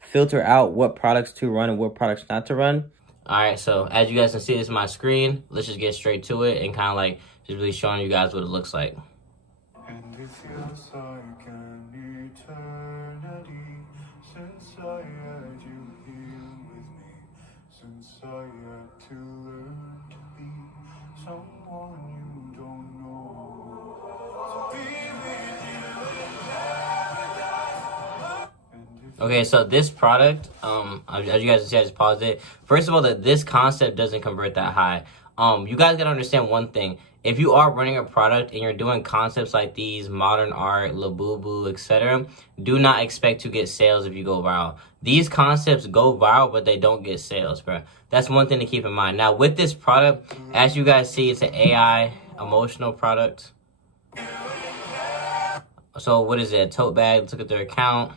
filter out what products to run and what products not to run. All right, so as you guys can see, this is my screen. Let's just get straight to it and kind of like just really showing you guys what it looks like. And it feels like an eternity since I had you here with me, since I had to learn to be someone you don't know, to be with you in paradise. Okay, so this product, as you guys can see, I just paused it. First of all, this concept doesn't convert that high. You guys gotta understand one thing. If you are running a product and you're doing concepts like these, modern art, Labubu, etc., do not expect to get sales if you go viral. These concepts go viral, but they don't get sales, bro. That's one thing to keep in mind. Now, with this product, as you guys see, it's an AI emotional product. So what is it? A tote bag. Let's look at their account.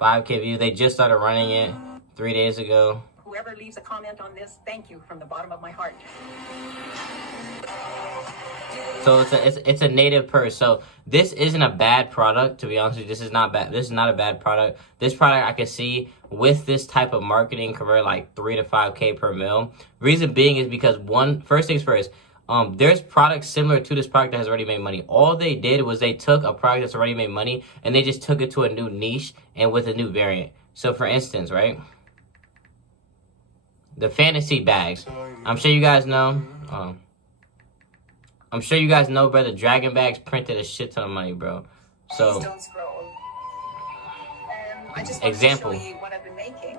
5K views. They just started running it 3 days ago. Whoever leaves a comment on this, thank you from the bottom of my heart. So it's a native purse. So this isn't a bad product, to be honest with you. This is not bad. This is not a bad product. This product I can see with this type of marketing convert like 3 to 5K per mil. Reason being is because first things first, there's products similar to this product that has already made money. All they did was they took a product that's already made money and they just took it to a new niche and with a new variant. So for instance, right, the fantasy bags. I'm sure you guys know. I'm sure you guys know, bro. The dragon bags printed a shit ton of money, bro. So, don't scroll. I just want example. to show you what I've been making.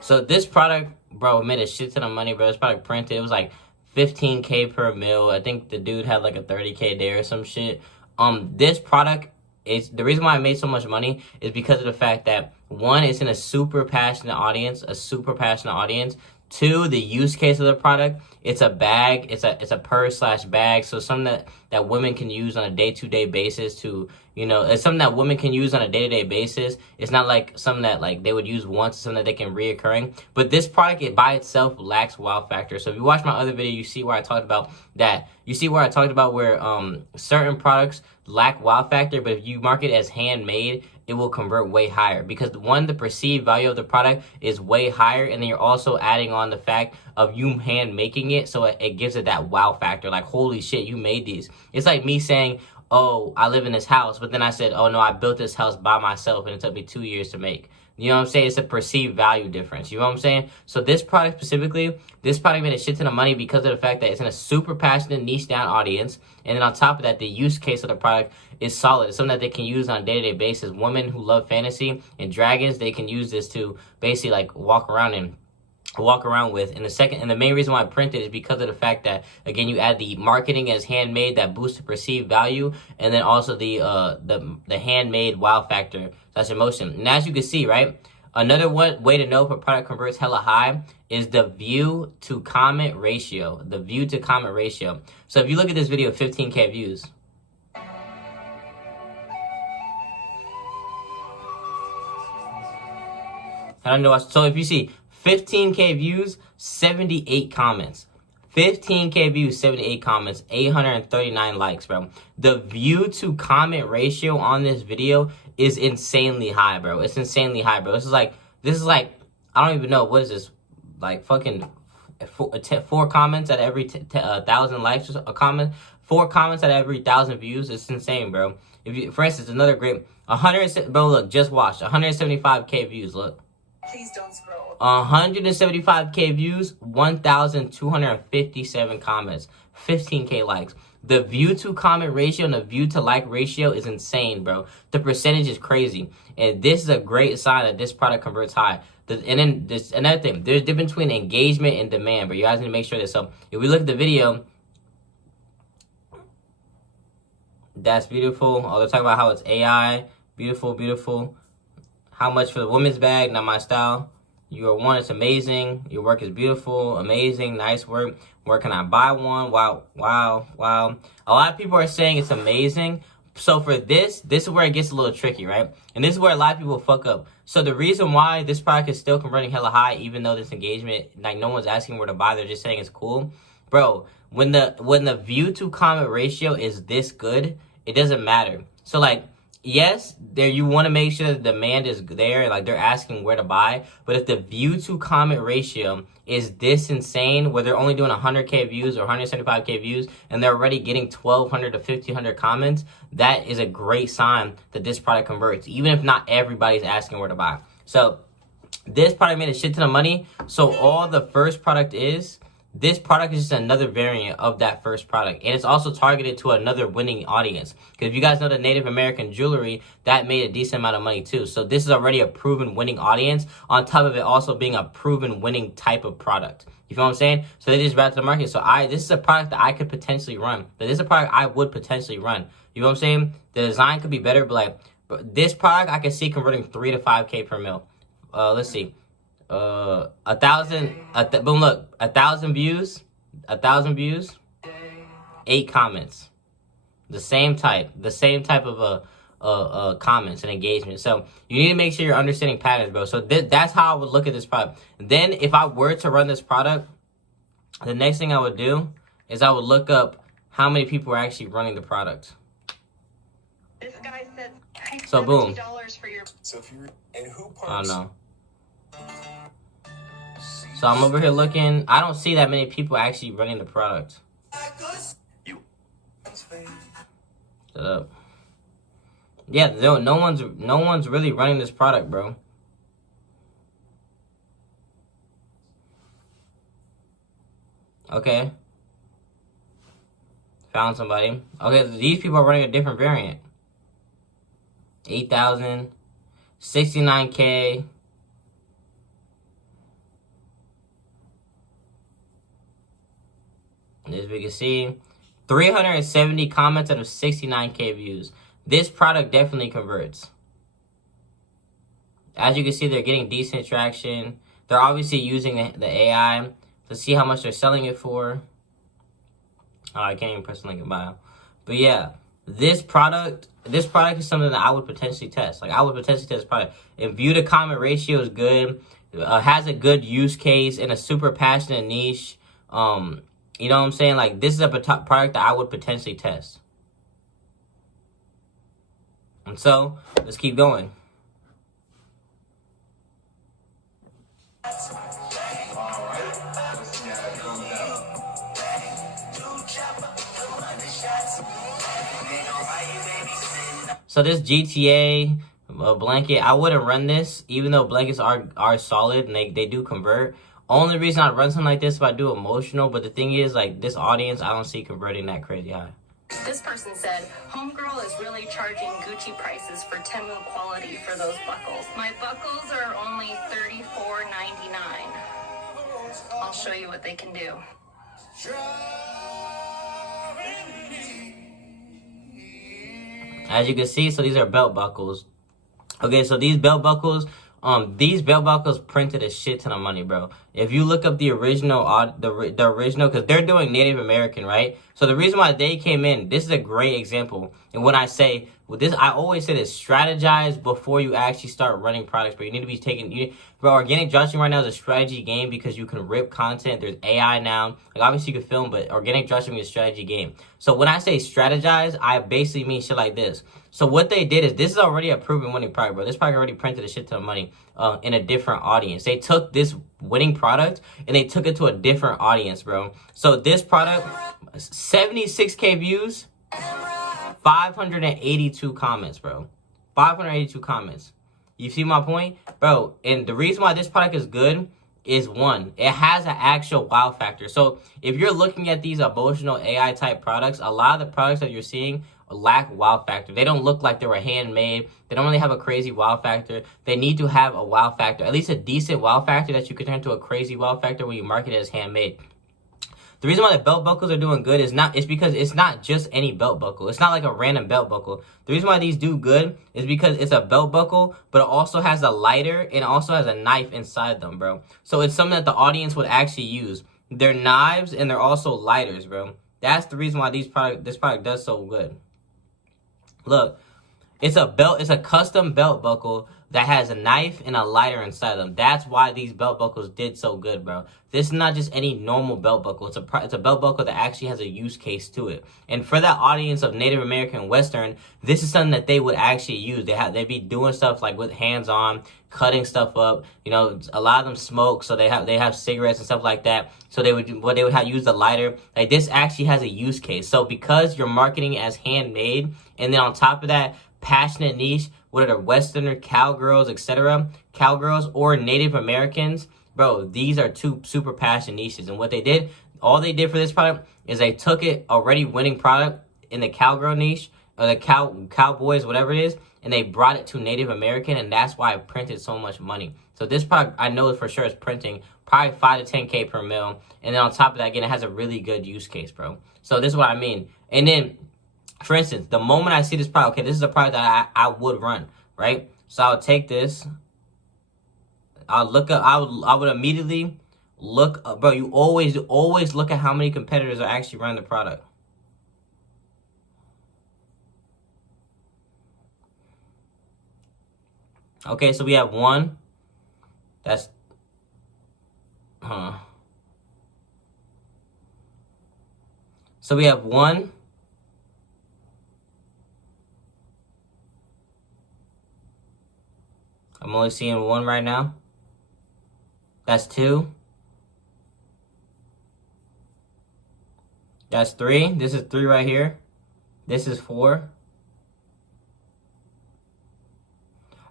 So this product, bro, made a shit ton of money, bro. This product printed. It was like 15K per mil. I think the dude had like a 30K day or some shit. This product, the reason why I made so much money is because of the fact that, one, it's in a super passionate audience. 2, the use case of the product, it's a bag, it's a purse / bag, so something that women can use on a day-to-day basis to, it's something that women can use on a day-to-day basis. It's not like something that like they would use once, something that they can reoccurring. But this product, it by itself lacks wow factor. So if you watch my other video, you see where I talked about that. You see where I talked about where certain products lack wow factor, but if you market it as handmade, it will convert way higher because one, the perceived value of the product is way higher, and then you're also adding on the fact of you hand making it, so it gives it that wow factor. Like, holy shit, you made these. It's like me saying, oh, I live in this house, but then I said, oh no, I built this house by myself and it took me 2 years to make. You know what I'm saying? It's a perceived value difference. You know what I'm saying? So this product specifically, this product made a shit ton of money because of the fact that it's in a super passionate niche down audience. And then on top of that, the use case of the product is solid. It's something that they can use on a day-to-day basis. Women who love fantasy and dragons, they can use this to basically like walk around with. And the main reason why I printed is because of the fact that, again, you add the marketing as handmade that boosts the perceived value, and then also the handmade wow factor. That's emotion. And as you can see, right, another way to know if a product converts hella high is the view to comment ratio. The view to comment ratio. So if you look at this video, 15K views. I don't know. So if you see 15K views, 78 comments. 15K views, 78 comments, 839 likes, bro. The view to comment ratio on this video is insanely high, bro. It's insanely high, bro. This is like I don't even know, what is this, like fucking 4 comments at every 1,000 likes or a comment, 4 comments at every 1,000 views. It's insane, bro. If you, for instance, another great 100, bro, look, just watch 175k views. Look, Please don't scroll. 175k views, 1,257 comments, 15k likes. The view to comment ratio and the view to like ratio is insane, bro. The percentage is crazy, and this is a great sign that this product converts high. And then this another thing, there's a difference between engagement and demand, but you guys need to make sure that. So if we look at the video, that's beautiful. Oh, they're talking about how it's AI, beautiful, beautiful. How much for the women's bag? Not my style. You are one. It's amazing. Your work is beautiful, amazing, nice work. Where can I buy one? Wow, wow, wow. A lot of people are saying it's amazing. So for this is where it gets a little tricky, right? And this is where a lot of people fuck up. So the reason why this product is still converting hella high, even though this engagement, like no one's asking where to buy, they're just saying it's cool. Bro, when the view to comment ratio is this good, it doesn't matter. So like, yes, there you want to make sure the demand is there, like they're asking where to buy. But if the view to comment ratio is this insane, where they're only doing 100k views or 175k views, and they're already getting 1,200 to 1,500 comments, that is a great sign that this product converts, even if not everybody's asking where to buy. So this product made a shit ton of money. So all the first product is, this product is just another variant of that first product. And it's also targeted to another winning audience. Because if you guys know the Native American jewelry, that made a decent amount of money too. So this is already a proven winning audience, on top of it also being a proven winning type of product. You feel what I'm saying? So they just brought it to the market. So this is a product that I could potentially run. This is a product I would potentially run. You know what I'm saying? The design could be better, but like, this product I can see converting 3 to 5k per mil. Let's see. 1,000, boom, look, 1,000 views, 8 comments. The same type of comments and engagement. So you need to make sure you're understanding patterns, bro. So that's how I would look at this product. Then if I were to run this product, the next thing I would do is I would look up how many people are actually running the product. This guy said, so boom. $70 for your... So if you and who I parks? don't know. So I'm over here looking. I don't see that many people actually running the product. You. Shut up. Yeah, no one's really running this product, bro. Okay. Found somebody. Okay, these people are running a different variant. 8,000, 69k. As we can see, 370 comments out of 69k views. This product definitely converts. As you can see, they're getting decent traction. They're obviously using the AI to see how much they're selling it for. Oh, I can't even press the link in bio. But yeah, this product is something that I would potentially test. Like, I would potentially test this product. If view to comment ratio is good, has a good use case in a super passionate niche, you know what I'm saying? Like, this is a product that I would potentially test. And so, let's keep going. So this GTA blanket, I wouldn't run this, even though blankets are solid and they do convert. Only reason I'd run something like this if I do emotional, but the thing is, like, this audience, I don't see converting that crazy high. This person said, Homegirl is really charging Gucci prices for Temu quality for those buckles. My buckles are only $34.99. I'll show you what they can do. As you can see, so these are belt buckles. Okay, so these belt buckles printed a shit ton of money, bro. If you look up the original, the original, because they're doing Native American, right? So the reason why they came in, this is a great example. And when I say with this, I always say this: strategize before you actually start running products. But you need to be bro. Organic dropshipping right now is a strategy game because you can rip content. There's AI now. Like, obviously you can film, but organic dropshipping is a strategy game. So when I say strategize, I basically mean shit like this. So what they did is, this is already a proven winning product, bro. This product already printed a shit ton of money in a different audience. They took this winning product and they took it to a different audience, bro. So this product, 76K views, 582 comments, bro. 582 comments. You see my point? Bro, and the reason why this product is good is, one, it has an actual wow factor. So if you're looking at these emotional AI type products, a lot of the products that you're seeing lack wow factor. They don't look like they were handmade. They don't really have a crazy wow factor. They need to have a wow factor, at least a decent wow factor that you could turn to a crazy wow factor when you market it as handmade. The reason why the belt buckles are doing good is because it's not just any belt buckle. It's not like a random belt buckle. The reason why these do good is because it's a belt buckle, but it also has a lighter and it also has a knife inside them, bro. So it's something that the audience would actually use. They're knives and they're also lighters, bro. That's the reason why this product does so good. Look, it's a custom belt buckle that has a knife and a lighter inside them. That's why these belt buckles did so good, bro. This is not just any normal belt buckle. It's a belt buckle that actually has a use case to it. And for that audience of Native American Western, this is something that they would actually use. They'd be doing stuff like with hands on, cutting stuff up. You know, a lot of them smoke, so they have cigarettes and stuff like that. So they would use the lighter. Like, this actually has a use case. So because you're marketing it as handmade, and then on top of that, passionate niche, whether they're Westerner, cowgirls, etc., cowgirls or Native Americans, bro, these are two super passionate niches. And what they did, all they did for this product is they took it already winning product in the cowgirl niche, or the cowboys, whatever it is, and they brought it to Native American, and that's why it printed so much money. So this product, I know for sure, is printing probably 5 to 10K per mil, and then on top of that, again, it has a really good use case, bro. So this is what I mean. And then, for instance, the moment I see this product, okay, this is a product that I would run, right? So I'll take this. I'll look up. I would immediately look up, bro. You always look at how many competitors are actually running the product. Okay, so we have one. That's So we have one. I'm only seeing one right now. That's two. That's three. This is three right here. This is four.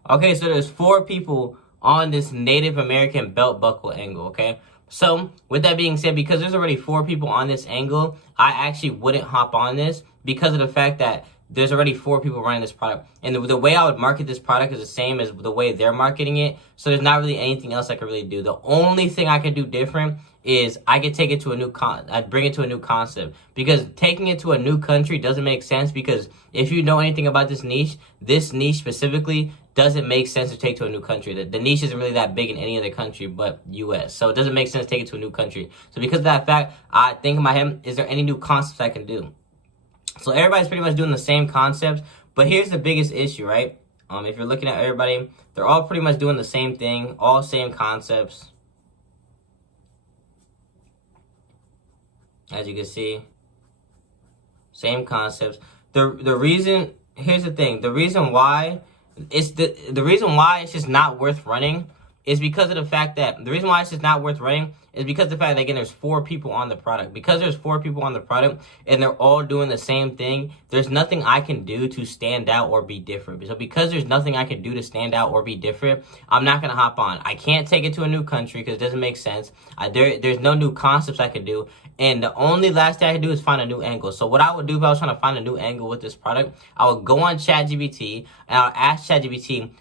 Okay, so there's 4 people on this Native American belt buckle angle, okay? So, with that being said, because there's already 4 people on this angle, I actually wouldn't hop on this because of the fact that there's already 4 people running this product. And the way I would market this product is the same as the way they're marketing it. So there's not really anything else I could really do. The only thing I could do different is I could take it to a new I'd bring it to a new concept. Because taking it to a new country doesn't make sense, because if you know anything about this niche specifically doesn't make sense to take to a new country. The niche isn't really that big in any other country but US. So it doesn't make sense to take it to a new country. So because of that fact, I think in my head, is there any new concepts I can do? So everybody's pretty much doing the same concepts, but here's the biggest issue, right? If you're looking at everybody, they're all pretty much doing the same thing, all same concepts. As you can see, same concepts. The reason, here's the thing, the reason why it's just not worth running is because of the fact that, again, there's 4 people on the product. Because there's 4 people on the product and they're all doing the same thing, there's nothing I can do to stand out or be different. So because there's nothing I can do to stand out or be different, I'm not going to hop on. I can't take it to a new country because it doesn't make sense. There's no new concepts I can do. And the only last thing I can do is find a new angle. So what I would do if I was trying to find a new angle with this product, I would go on ChatGPT and I'll ask ChatGPT,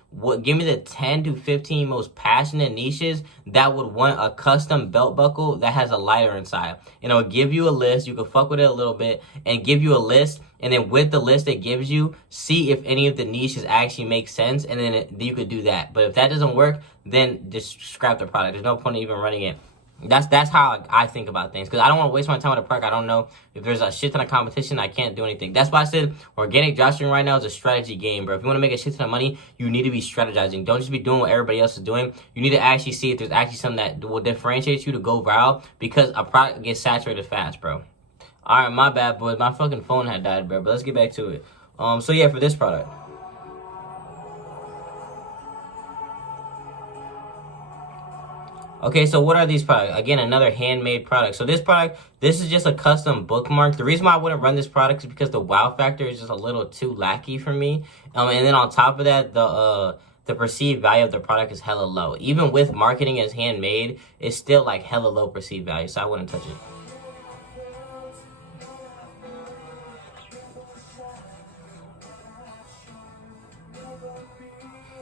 give me the 10 to 15 most passionate niches that would want a custom belt buckle that has a lighter inside. And it'll give you a list. You can fuck with it a little bit and give you a list. And then with the list it gives you, see if any of the niches actually make sense. And then you could do that. But if that doesn't work, then just scrap the product. There's no point in even running it. That's how I think about things, because I don't want to waste my time with a product. I don't know if there's a shit ton of competition. I can't do anything. That's why I said organic dropshipping right now is a strategy game, bro. If you want to make a shit ton of money, you need to be strategizing. Don't just be doing what everybody else is doing. You need to actually see if there's actually something that will differentiate you to go viral, because a product gets saturated fast, bro. All right, my bad, boys. My fucking phone had died, bro. But let's get back to it. So yeah, for this product. Okay, so what are these products? Again, another handmade product. So this product, this is just a custom bookmark. The reason why I wouldn't run this product is because the wow factor is just a little too lackey for me. And then on top of that, the perceived value of the product is hella low. Even with marketing as handmade, it's still like hella low perceived value, so I wouldn't touch it.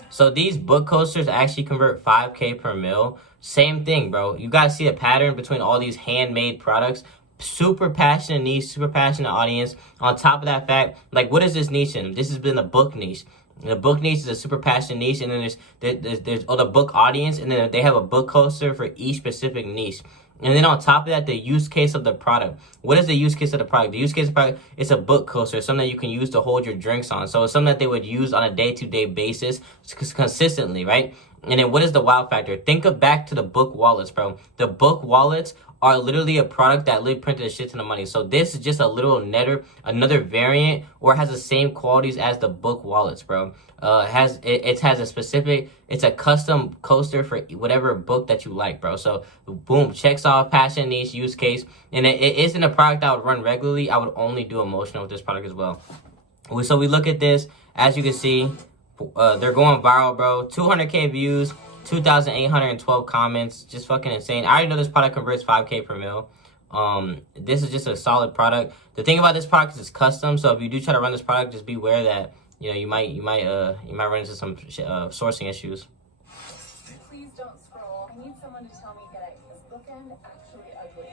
So these book coasters actually convert 5K per mil. Same thing, bro. You gotta see a pattern between all these handmade products. Super passionate niche, super passionate audience. On top of that fact, like, what is this niche in? This has been the book niche. The book niche is a super passionate niche, and then there's the book audience, and then they have a book coaster for each specific niche. And then on top of that, the use case of the product. What is the use case of the product? The use case of the product is a book coaster, something that you can use to hold your drinks on. So it's something that they would use on a day-to-day basis consistently, right? And then what is the wow factor? Think of back to the book wallets, bro. The book wallets are literally a product that literally printed a shit ton of money. So this is just a little netter, another variant, or has the same qualities as the book wallets, bro. It has a specific, it's a custom coaster for whatever book that you like, bro. So boom, checks off passion, niche, use case. And it isn't a product I would run regularly. I would only do emotional with this product as well. So we look at this, as you can see, they're going viral, bro. 200K views, 2,812 comments, just fucking insane. I already know this product converts 5K per mil. This is just a solid product. The thing about this product is it's custom, so if you do try to run this product, just be aware that you might run into some sourcing issues. Please don't scroll. I need someone to tell me, guys, this bookend actually ugly.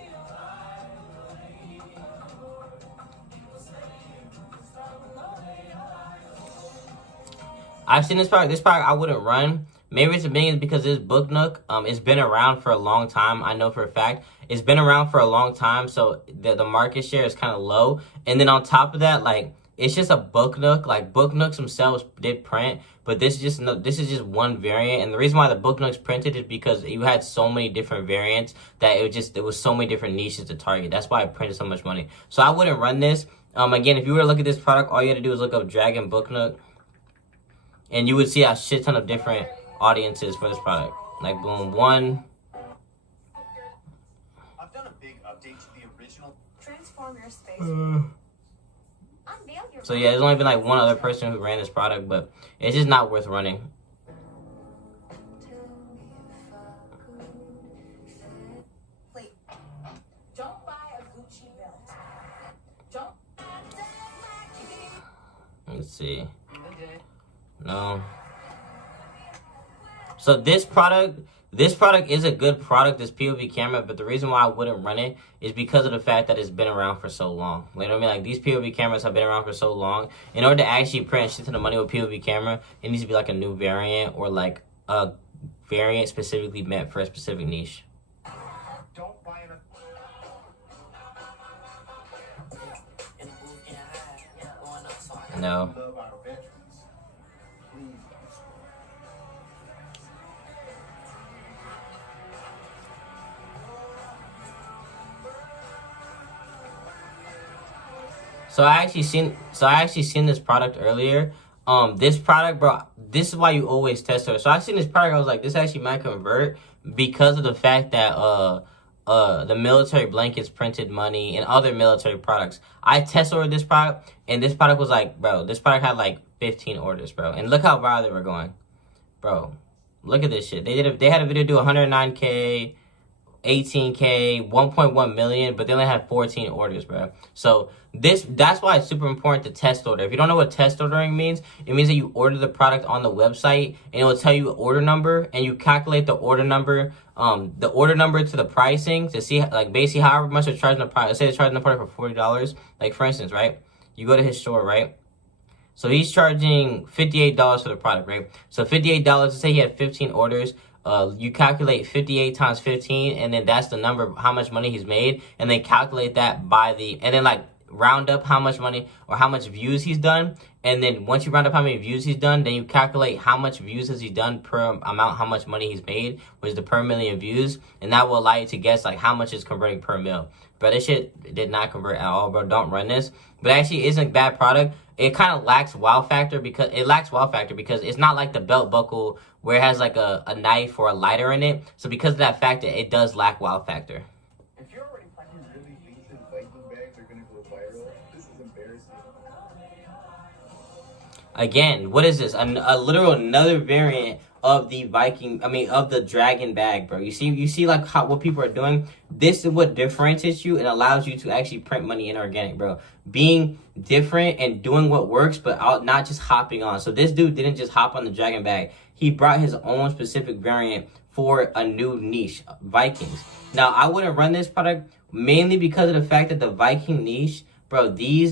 I've seen this product. This product I wouldn't run. Maybe it's a million because this book nook, it's been around for a long time. I know for a fact. It's been around for a long time, so the market share is kind of low. And then on top of that, like, it's just a book nook. Like, book nooks themselves did print, but this is just one variant. And the reason why the book nooks printed is because you had so many different variants that it was so many different niches to target. That's why it printed so much money. So I wouldn't run this. Again, if you were to look at this product, all you had to do is look up Dragon Book Nook, and you would see a shit ton of different audiences for this product. Like, boom, one. I've done a big update to the original. Transform your space. Unveil your So yeah, there's only been like one other person who ran this product, but it's just not worth running. Wait. Don't buy a Gucci belt. Don't. Let's see. No. So this product is a good product, this POV camera, but the reason why I wouldn't run it is because of the fact that it's been around for so long. You know what I mean? Like, these POV cameras have been around for so long. In order to actually print shit to the money with POV camera, it needs to be like a new variant or like a variant specifically meant for a specific niche. Don't buy an. No. Love our veterans. Please. So I actually seen this product earlier. This product, bro, this is why you always test it. So I seen this product, I was like, this actually might convert because of the fact that the military blankets printed money and other military products. I test ordered this product, and this product was like, bro, this product had like 15 orders, bro. And look how viral they were going. Bro, look at this shit. They had a video do 109K, 18K, 1.1 million, but they only had 14 orders, bro. So that's why it's super important to test order. If you don't know what test ordering means, it means that you order the product on the website, and it will tell you order number, and you calculate the order number to the pricing to see, like, basically however much they're charging the product. Let's say they're charging the product for $40. Like, for instance, right? You go to his store, right? So he's charging $58 for the product, right? So $58, let's say he had 15 orders. You calculate 58 times 15, and then that's the number, how much money he's made, and then calculate that and then, like, round up how much money or how much views he's done. And then once you round up how many views he's done, then you calculate how much views has he done per amount, how much money he's made, which is the per million views. And that will allow you to guess, like, how much is converting per mil. But this shit did not convert at all, bro. Don't run this. But actually, it isn't a bad product. it kind of lacks wow factor because it's not like the belt buckle where it has like a knife or a lighter in it. So because of that factor, it does lack wow factor. If you're already finding really decent Viking bags are gonna go viral, this is embarrassing. Again, what is this? A literal another variant of the of the dragon bag, bro. You see like what people are doing. This is what differentiates you and allows you to actually print money in organic, bro. Being different and doing what works, but not just hopping on. So this dude didn't just hop on the dragon bag. He brought his own specific variant for a new niche, Vikings. Now, I wouldn't run this product mainly because of the fact that the Viking niche, bro, the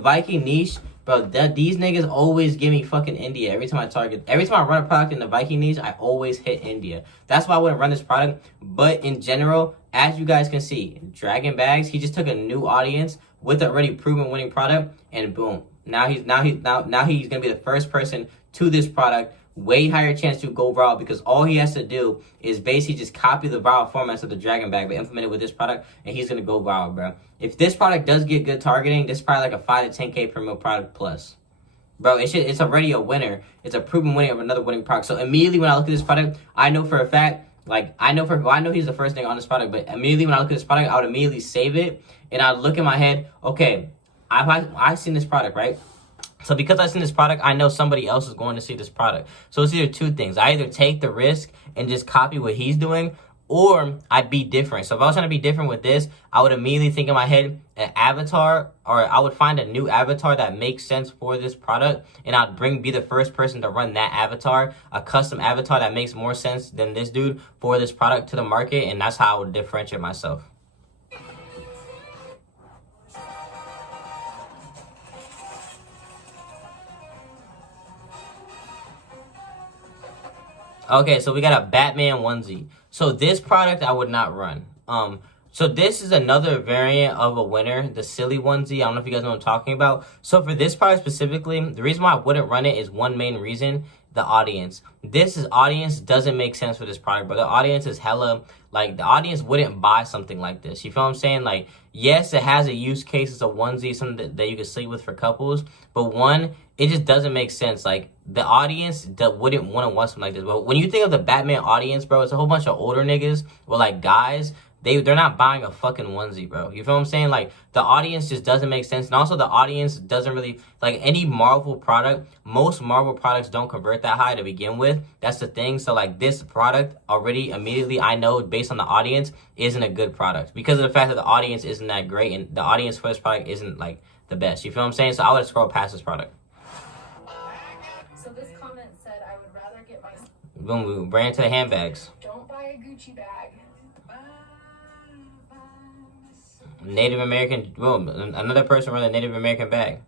Viking niche, bro, these niggas always give me fucking India every time I run a product in the Viking niche, I always hit India. That's why I wouldn't run this product. But in general, as you guys can see, Dragon Bags, he just took a new audience with an already proven winning product, and boom. Now he's gonna be the first person to this product. Way higher chance to go viral because all he has to do is basically just copy the viral formats of the Dragon Bag but implement it with this product, and he's gonna go viral, bro. If this product does get good targeting, this is probably like a 5 to 10K per mil product plus. Bro, it's already a winner. It's a proven winner of another winning product. So immediately when I look at this product, I know for a fact, I know he's the first thing on this product, but immediately when I look at this product, I would immediately save it, and I would look in my head, okay, I've seen this product, right? So because I've seen this product, I know somebody else is going to see this product. So it's either two things. I either take the risk and just copy what he's doing, or I be different. So if I was trying to be different with this, I would immediately think in my head an avatar, or I would find a new avatar that makes sense for this product, and I'd be the first person to run that avatar, a custom avatar that makes more sense than this dude for this product to the market, and that's how I would differentiate myself. Okay, so we got a Batman onesie. So this product I would not run. So this is another variant of a winner, the silly onesie. I don't know if you guys know what I'm talking about. So for this product specifically, the reason why I wouldn't run it is one main reason: the audience. Audience doesn't make sense for this product, but the audience is hella, like, the audience wouldn't buy something like this. You feel what I'm saying? Like, yes, it has a use case as a onesie, something that you can sleep with for couples, but one, it just doesn't make sense. Like, the audience wouldn't want something like this. But when you think of the Batman audience, bro, it's a whole bunch of older niggas, or like guys. They're not buying a fucking onesie, bro. You feel what I'm saying? Like, the audience just doesn't make sense. And also, the audience doesn't really, like, any Marvel product, most Marvel products don't convert that high to begin with. That's the thing. So, like, this product already, immediately, I know, based on the audience, isn't a good product. Because of the fact that the audience isn't that great, and the audience for this product isn't, like, the best. You feel what I'm saying? So, I would scroll past this product. So this comment said, I would rather get my... Boom, we ran into the handbags. Don't buy a Gucci bag. Native American, boom, another person run a Native American bag.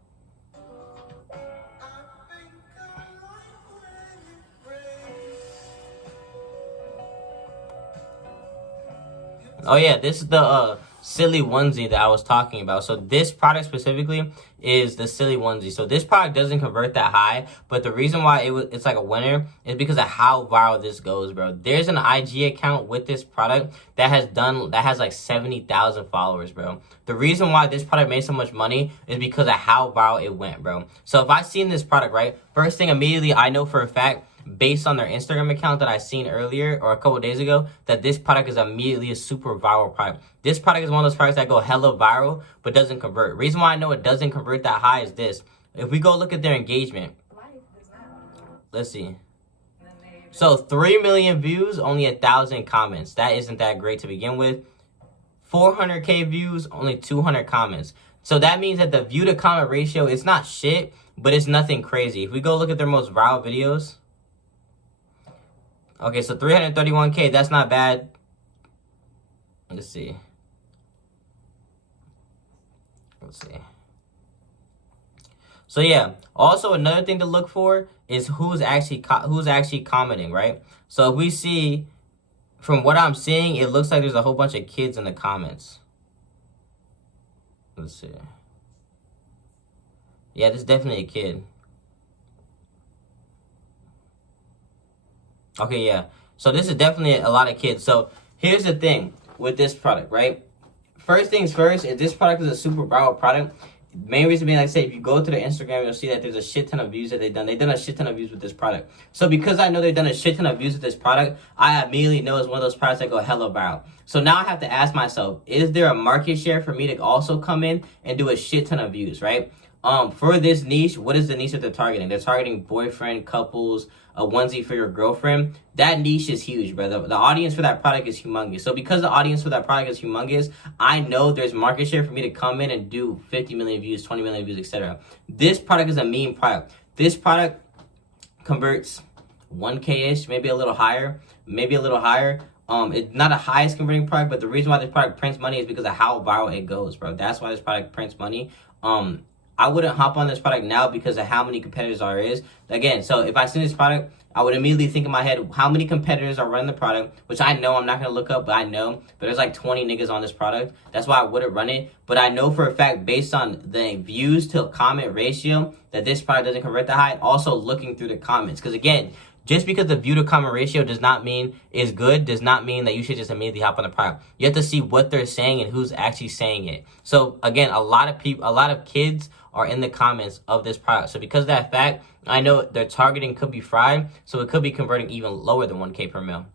Oh yeah, this is the silly onesie that I was talking about. So this product specifically is the silly onesie. So this product doesn't convert that high, but the reason why it's like a winner is because of how viral this goes, bro. There's an IG account with this product that has like 70,000 followers, bro. The reason why this product made so much money is because of how viral it went, bro. So if I seen this product, right, first thing immediately I know for a fact, based on their Instagram account that I seen earlier or a couple days ago, that this product is immediately a super viral product. This product is one of those products that go hella viral but doesn't convert. Reason why I know it doesn't convert that high is this. If we go look at their engagement, let's see. So 3 million views, only 1,000 comments. That isn't that great to begin with. 400K views, only 200 comments. So that means that the view to comment ratio, it's not shit, but it's nothing crazy. If we go look at their most viral videos, okay, so 331K, that's not bad. Let's see. So yeah, also another thing to look for is who's actually commenting, right? So if we see, from what I'm seeing, it looks like there's a whole bunch of kids in the comments. Let's see. Yeah, this is definitely a kid. Okay, yeah. So this is definitely a lot of kids. So here's the thing with this product, right? First things first, if this product is a super viral product, main reason being, like I say, if you go to their Instagram, you'll see that there's a shit ton of views that they've done. They've done a shit ton of views with this product. So because I know they've done a shit ton of views with this product, I immediately know it's one of those products that go hella viral. So now I have to ask myself, is there a market share for me to also come in and do a shit ton of views, right? For this niche, what is the niche that they're targeting? They're targeting boyfriend, couples, a onesie for your girlfriend. That niche is huge, bro. The audience for that product is humongous. So because the audience for that product is humongous, I know there's market share for me to come in and do 50 million views, 20 million views, etc. This product is a meme product. This product converts 1K-ish, maybe a little higher, It's not the highest converting product, but the reason why this product prints money is because of how viral it goes, bro. That's why this product prints money. I wouldn't hop on this product now because of how many competitors there is. Again, so if I see this product, I would immediately think in my head how many competitors are running the product, which I know I'm not going to look up, but I know. But there's like 20 niggas on this product. That's why I wouldn't run it. But I know for a fact, based on the views to comment ratio, that this product doesn't convert that high. Also looking through the comments. Because again, just because the view to comment ratio does not mean is good, does not mean that you should just immediately hop on the product. You have to see what they're saying and who's actually saying it. So again, a lot of kids are in the comments of this product. So because of that fact, I know their targeting could be fried, so it could be converting even lower than 1K per mil.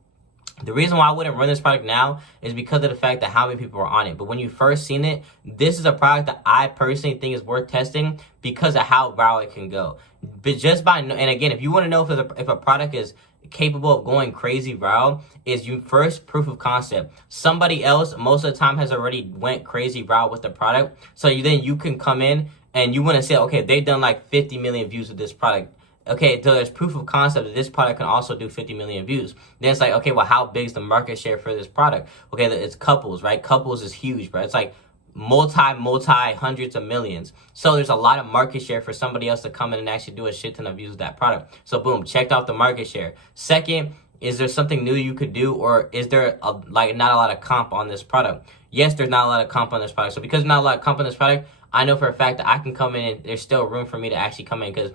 The reason why I wouldn't run this product now is because of the fact that how many people are on it. But when you first seen it, this is a product that I personally think is worth testing because of how viral it can go. But just by, and again, if you want to know if a product is capable of going crazy viral, is you first proof of concept. Somebody else most of the time has already went crazy viral with the product. So then you can come in and you want to say, okay, they've done like 50 million views with this product. Okay, so there's proof of concept that this product can also do 50 million views. Then it's like, okay, well, how big is the market share for this product? Okay, it's couples, right? Couples is huge, bro. It's like multi hundreds of millions. So there's a lot of market share for somebody else to come in and actually do a shit ton of views with that product. So boom, checked off the market share. Second, is there something new you could do, or is there not a lot of comp on this product? Yes, there's not a lot of comp on this product. So because there's not a lot of comp on this product, I know for a fact that I can come in and there's still room for me to actually come in, because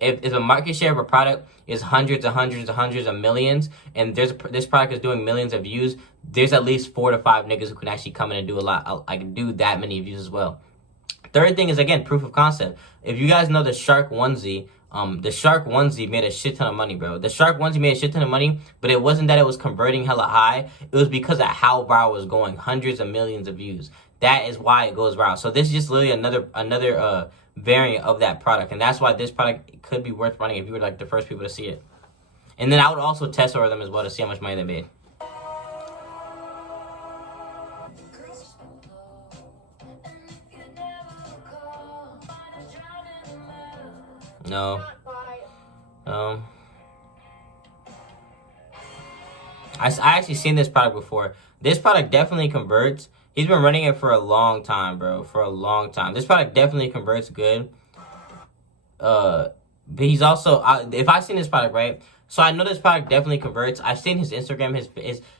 if a market share of a product is hundreds of millions, and this product is doing millions of views, there's at least 4 to 5 niggas who can actually come in and do a lot, like do that many views as well. Third thing is, again, proof of concept. If you guys know the shark onesie, the shark onesie made a shit ton of money, bro. The shark onesie made a shit ton of money, but it wasn't that it was converting hella high. It was because of how viral it was going, hundreds of millions of views. That is why it goes viral. So this is just literally another variant of that product, and that's why this product could be worth running if you were like the first people to see it. And then I would also test over them as well to see how much money they made. No. I actually seen this product before. This product definitely converts. He's been running it for a long time, bro. For a long time. This product definitely converts good. But he's also, if I've seen this product, right? So I know this product definitely converts. I've seen his Instagram,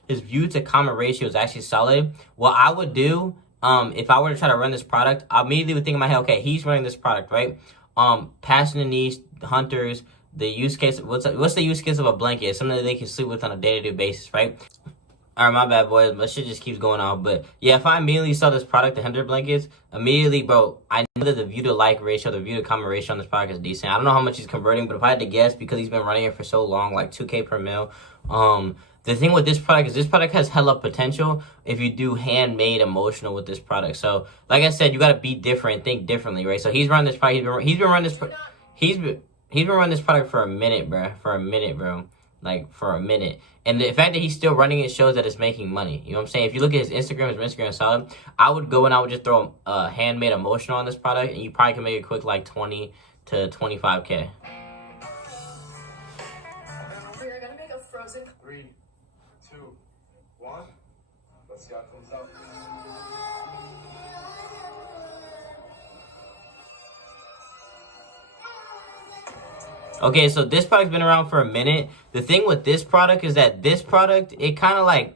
his view to comment ratio is actually solid. What I would do, if I were to try to run this product, I immediately would think in my head, okay, he's running this product, right? Passionate niche, hunters, the use case, what's the use case of a blanket? Something that they can sleep with on a day-to-day basis, right? Alright, my bad, boys. My shit just keeps going on. But yeah, if I immediately saw this product, the 100 blankets, immediately, bro, I know that the view to like ratio, the view to comment ratio on this product is decent. I don't know how much he's converting, but if I had to guess, because he's been running it for so long, like 2K per mil. The thing with this product is this product has hella potential if you do handmade emotional with this product. So, like I said, you gotta be different, think differently, right? So he's running this product. He's been running this product for a minute, bro. Like for a minute. And the fact that he's still running it shows that it's making money. You know what I'm saying? If you look at his Instagram is solid. I would go and I would just throw a handmade emotional on this product, and you probably can make it quick, like 20 to 25K. We're gonna make a frozen. 3, 2, 1. Let's see how it comes out. Okay, so this product's been around for a minute. The thing with this product is that this product, it kind of like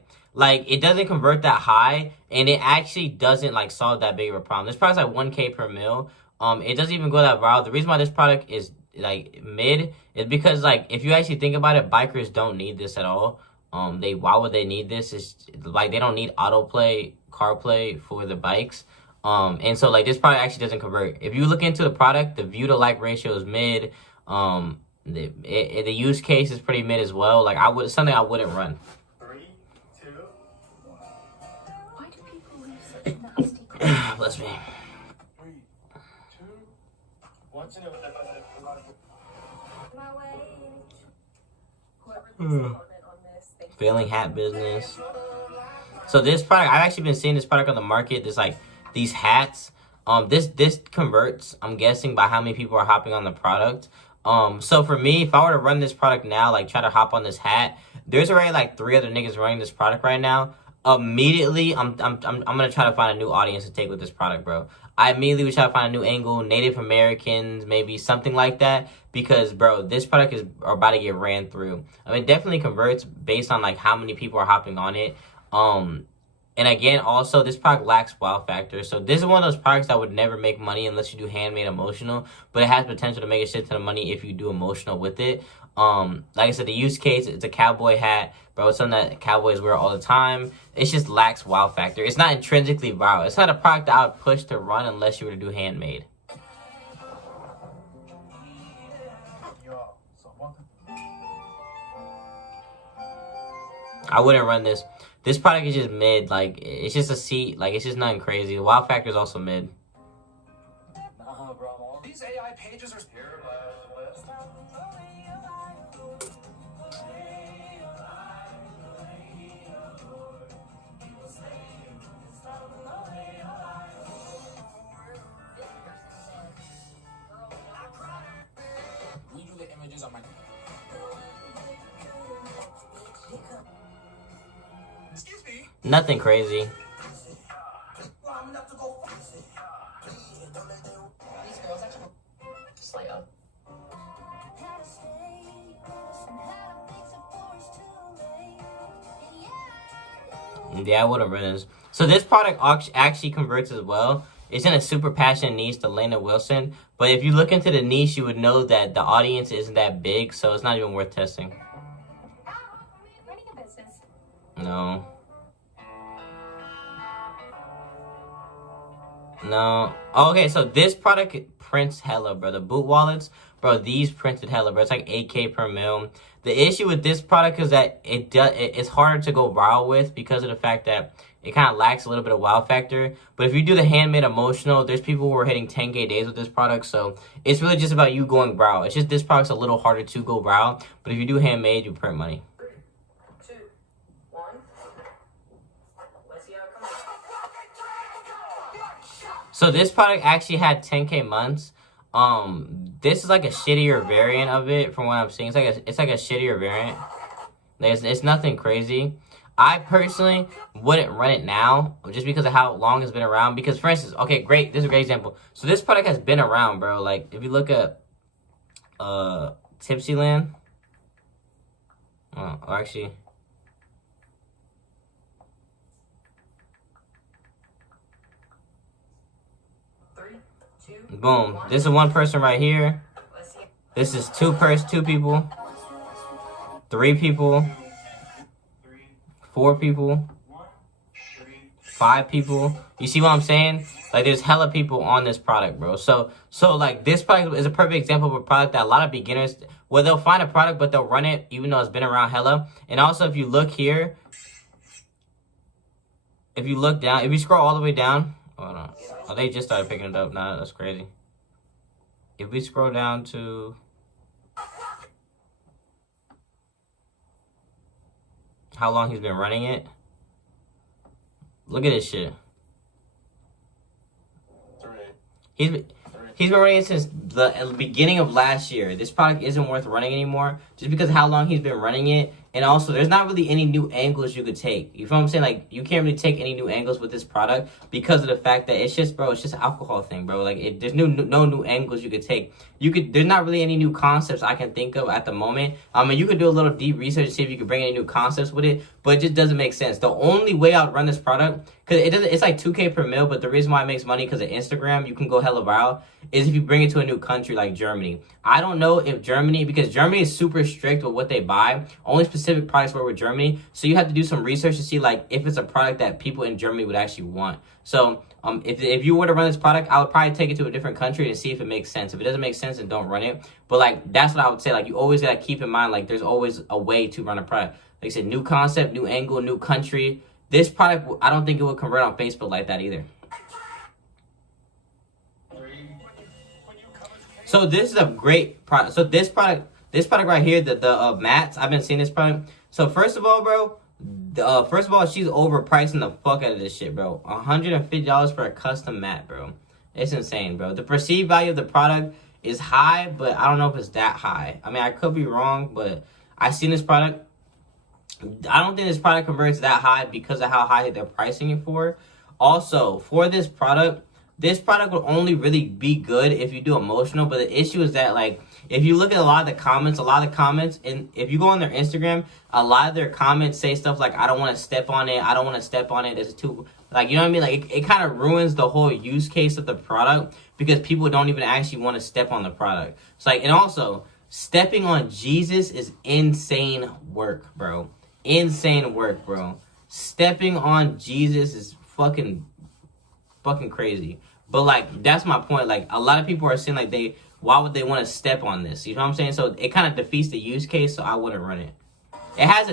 it doesn't convert that high, and it actually doesn't like solve that big of a problem. This product's like 1K per mil. It doesn't even go that viral. The reason why this product is like mid is because, like, if you actually think about it, bikers don't need this at all. Why would they need this? It's like they don't need autoplay, CarPlay for the bikes. And so like this product actually doesn't convert. If you look into the product, the view to like ratio is mid. The use case is pretty mid as well. Like something I wouldn't run. 3, 2, 1. Why do people leave such nasty comments? Bless me. 3, 2, 1. My way. Whoever leaves a comment on this, they Failing hat business. So this product, I've actually been seeing this product on the market. There's like these hats. This converts, I'm guessing, by how many people are hopping on the product. So for me, if I were to run this product now, like try to hop on this hat, there's already like 3 other niggas running this product right now. Immediately, I'm gonna try to find a new audience to take with this product, bro. I immediately would try to find a new angle, Native Americans, maybe something like that, because bro, this product is about to get ran through. I mean, it definitely converts based on like how many people are hopping on it. And again, also, this product lacks wow factor. So this is one of those products that would never make money unless you do handmade emotional. But it has potential to make a shit ton of money if you do emotional with it. Like I said, the use case, it's a cowboy hat. Bro, it's something that cowboys wear all the time. It just lacks wow factor. It's not intrinsically wow. It's not a product that I would push to run unless you were to do handmade. I wouldn't run this. This product is just mid. Like, it's just a seat. Like, it's just nothing crazy. The wow factor is also mid. Nah, bro. These AI pages are here. Last list. Redo the images on my. Excuse me. Nothing crazy. These girls actually slay up. Yeah, I wouldn't run this. So this product actually converts as well. It's in a super passionate niche, the Lena Wilson. But if you look into the niche, you would know that the audience isn't that big, so it's not even worth testing. running a business. No. No. Oh, okay, so this product prints hella, bro. The boot wallets, bro, these printed hella, bro. It's like 8K per mil. The issue with this product is that it's harder to go viral with because of the fact that it kind of lacks a little bit of wow factor. But if you do the handmade emotional, there's people who are hitting 10K days with this product. So it's really just about you going viral. It's just this product's a little harder to go viral. But if you do handmade, you print money. 3, 2, 1. Let's see how it comes. So this product actually had 10K months. This is like a shittier variant of it from what I'm seeing. It's like a shittier variant. It's nothing crazy. I personally wouldn't run it now just because of how long it's been around. Because for instance, okay, great. This is a great example. So this product has been around, bro. Like if you look at Tipsyland. Oh, actually. Boom. This is one person right here. This is two people. 3 people. 4 people. 5 people. You see what I'm saying? Like there's hella people on this product, bro. So like this product is a perfect example of a product that a lot of beginners, well, they'll find a product, but they'll run it even though it's been around hella. And also if you look here, if you look down, if you scroll all the way down, hold on. Oh, they just started picking it up. Nah, that's crazy. If we scroll down to how long he's been running it, look at this shit. He's been running it since the beginning of last year. This product isn't worth running anymore just because of how long he's been running it. And also, there's not really any new angles you could take. You feel what I'm saying? Like, you can't really take any new angles with this product because of the fact that it's just, bro, it's just an alcohol thing, bro. Like, there's no new angles you could take. There's not really any new concepts I can think of at the moment. I mean, you could do a little deep research to see if you could bring any new concepts with it, but it just doesn't make sense. The only way I'd run this product because it doesn't. It's like 2K per mil, but the reason why it makes money because of Instagram, you can go hella viral, is if you bring it to a new country like Germany. I don't know if Germany, because Germany is super strict with what they buy. Only specific products work with Germany, so you have to do some research to see like if it's a product that people in Germany would actually want. So if you were to run this product, I would probably take it to a different country and see if it makes sense. If it doesn't make sense, then don't run it. But like that's what I would say. Like you always gotta keep in mind like there's always a way to run a product. Like I said, new concept, new angle, new country. This product, I don't think it would convert on Facebook like that either. So this is a great product. So this product right here, the mats, I've been seeing this product. So first of all, bro, she's overpricing the fuck out of this shit, bro. $150 for a custom mat, bro. It's insane, bro. The perceived value of the product is high, but I don't know if it's that high. I mean, I could be wrong, but I seen this product. I don't think this product converts that high because of how high they're pricing it for. Also, for this product will only really be good if you do emotional. But the issue is that, like, if you look at a lot of the comments, and if you go on their Instagram, a lot of their comments say stuff like, I don't want to step on it. It's too, like, you know what I mean? Like, it kind of ruins the whole use case of the product because people don't even actually want to step on the product. So, like, and also, stepping on Jesus is insane work, bro. Insane work, bro. Stepping on Jesus is fucking crazy. But like that's my point. Like a lot of people are saying like why would they want to step on this? You know what I'm saying? So it kind of defeats the use case, so I wouldn't run it. It has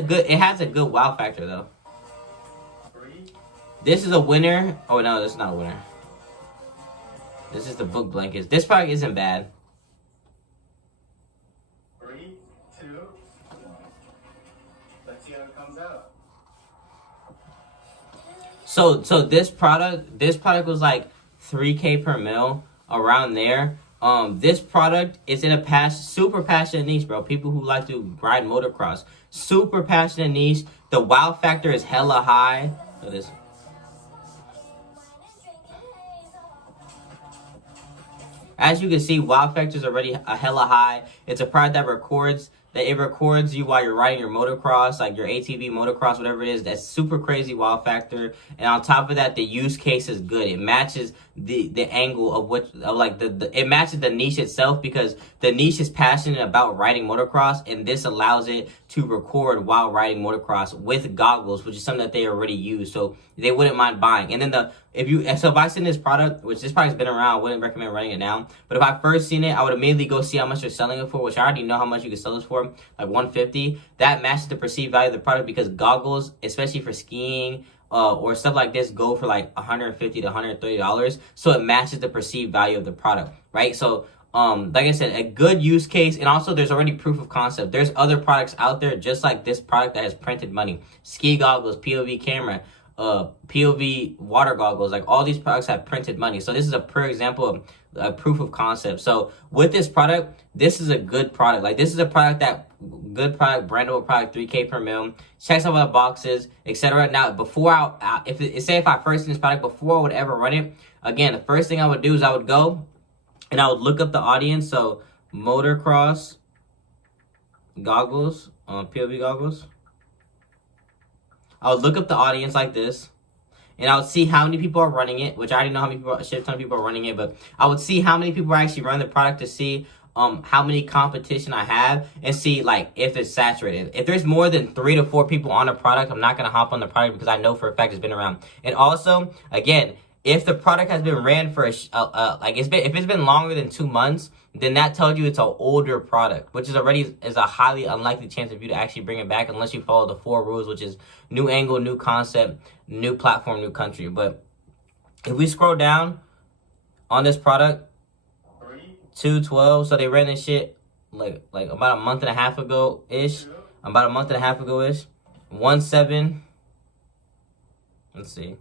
a good wow factor though. This is a winner. Oh no, this is not a winner. This is the book blankets. This product isn't bad. 3, 2, 1. Let's see how it comes out. So this product was like 3K per mil, around there. This product is in a super passionate niche, bro. People who like to ride motocross. Super passionate niche. The wow factor is hella high. Look at this. As you can see, wow factor is already a hella high. It's a product that records you while you're riding your motocross, like your ATV motocross, whatever it is. That's super crazy wow factor. And on top of that, the use case is good. It matches the angle it matches the niche itself because the niche is passionate about riding motocross, and this allows it to record while riding motocross with goggles, which is something that they already use, so they wouldn't mind buying. And then if I seen this product, which this product's been around, I wouldn't recommend running it now. But if I first seen it, I would immediately go see how much they're selling it for, which I already know how much you can sell this for, like $150. That matches the perceived value of the product because goggles, especially for skiing, or stuff like this, go for like $150 to $130. So it matches the perceived value of the product, right? So, like I said, a good use case, and also there's already proof of concept. There's other products out there just like this product that has printed money. Ski goggles, POV camera, POV water goggles, like all these products have printed money. So this is a per example of a proof of concept. So with this product, this is a good product. Like this is a product good product, brandable product, 3K per mil. Checks out all the boxes, etc. Now, before if I first seen this product, before I would ever run it, again, the first thing I would do is I would go and I would look up the audience. So motocross goggles, POV goggles. I would look up the audience like this, and I would see how many people are running it, which I already know how many people, a shit ton of people are running it, but I would see how many people are actually running the product to see how many competition I have and see like if it's saturated. If there's more than 3 to 4 people on a product, I'm not gonna hop on the product because I know for a fact it's been around. And also, again, if the product has been ran for if it's been longer than 2 months, then that tells you it's an older product, which is a highly unlikely chance of you to actually bring it back unless you follow the 4 rules, which is new angle, new concept, new platform, new country. But if we scroll down on this product, 212, so they ran this shit like about a month and a half ago ish. 17. Let's see.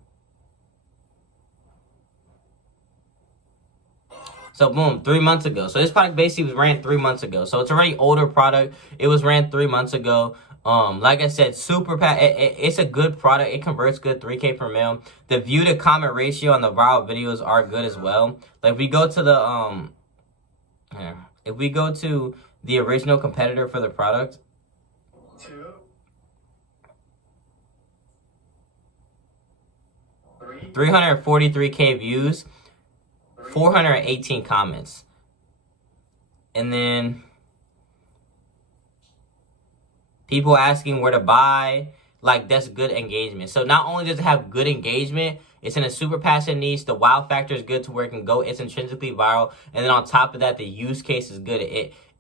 So boom, 3 months ago. So this product basically was ran 3 months ago. So it's already older product. It was ran 3 months ago. Like I said, it's a good product. It converts good, 3K per mil. The view to comment ratio on the viral videos are good as well. Like if we go to the original competitor for the product, 2, 3, 343K views, 418 comments. And then people asking where to buy. Like, that's good engagement. So not only does it have good engagement, it's in a super passionate niche. The wow factor is good to where it can go. It's intrinsically viral. And then on top of that, the use case is good.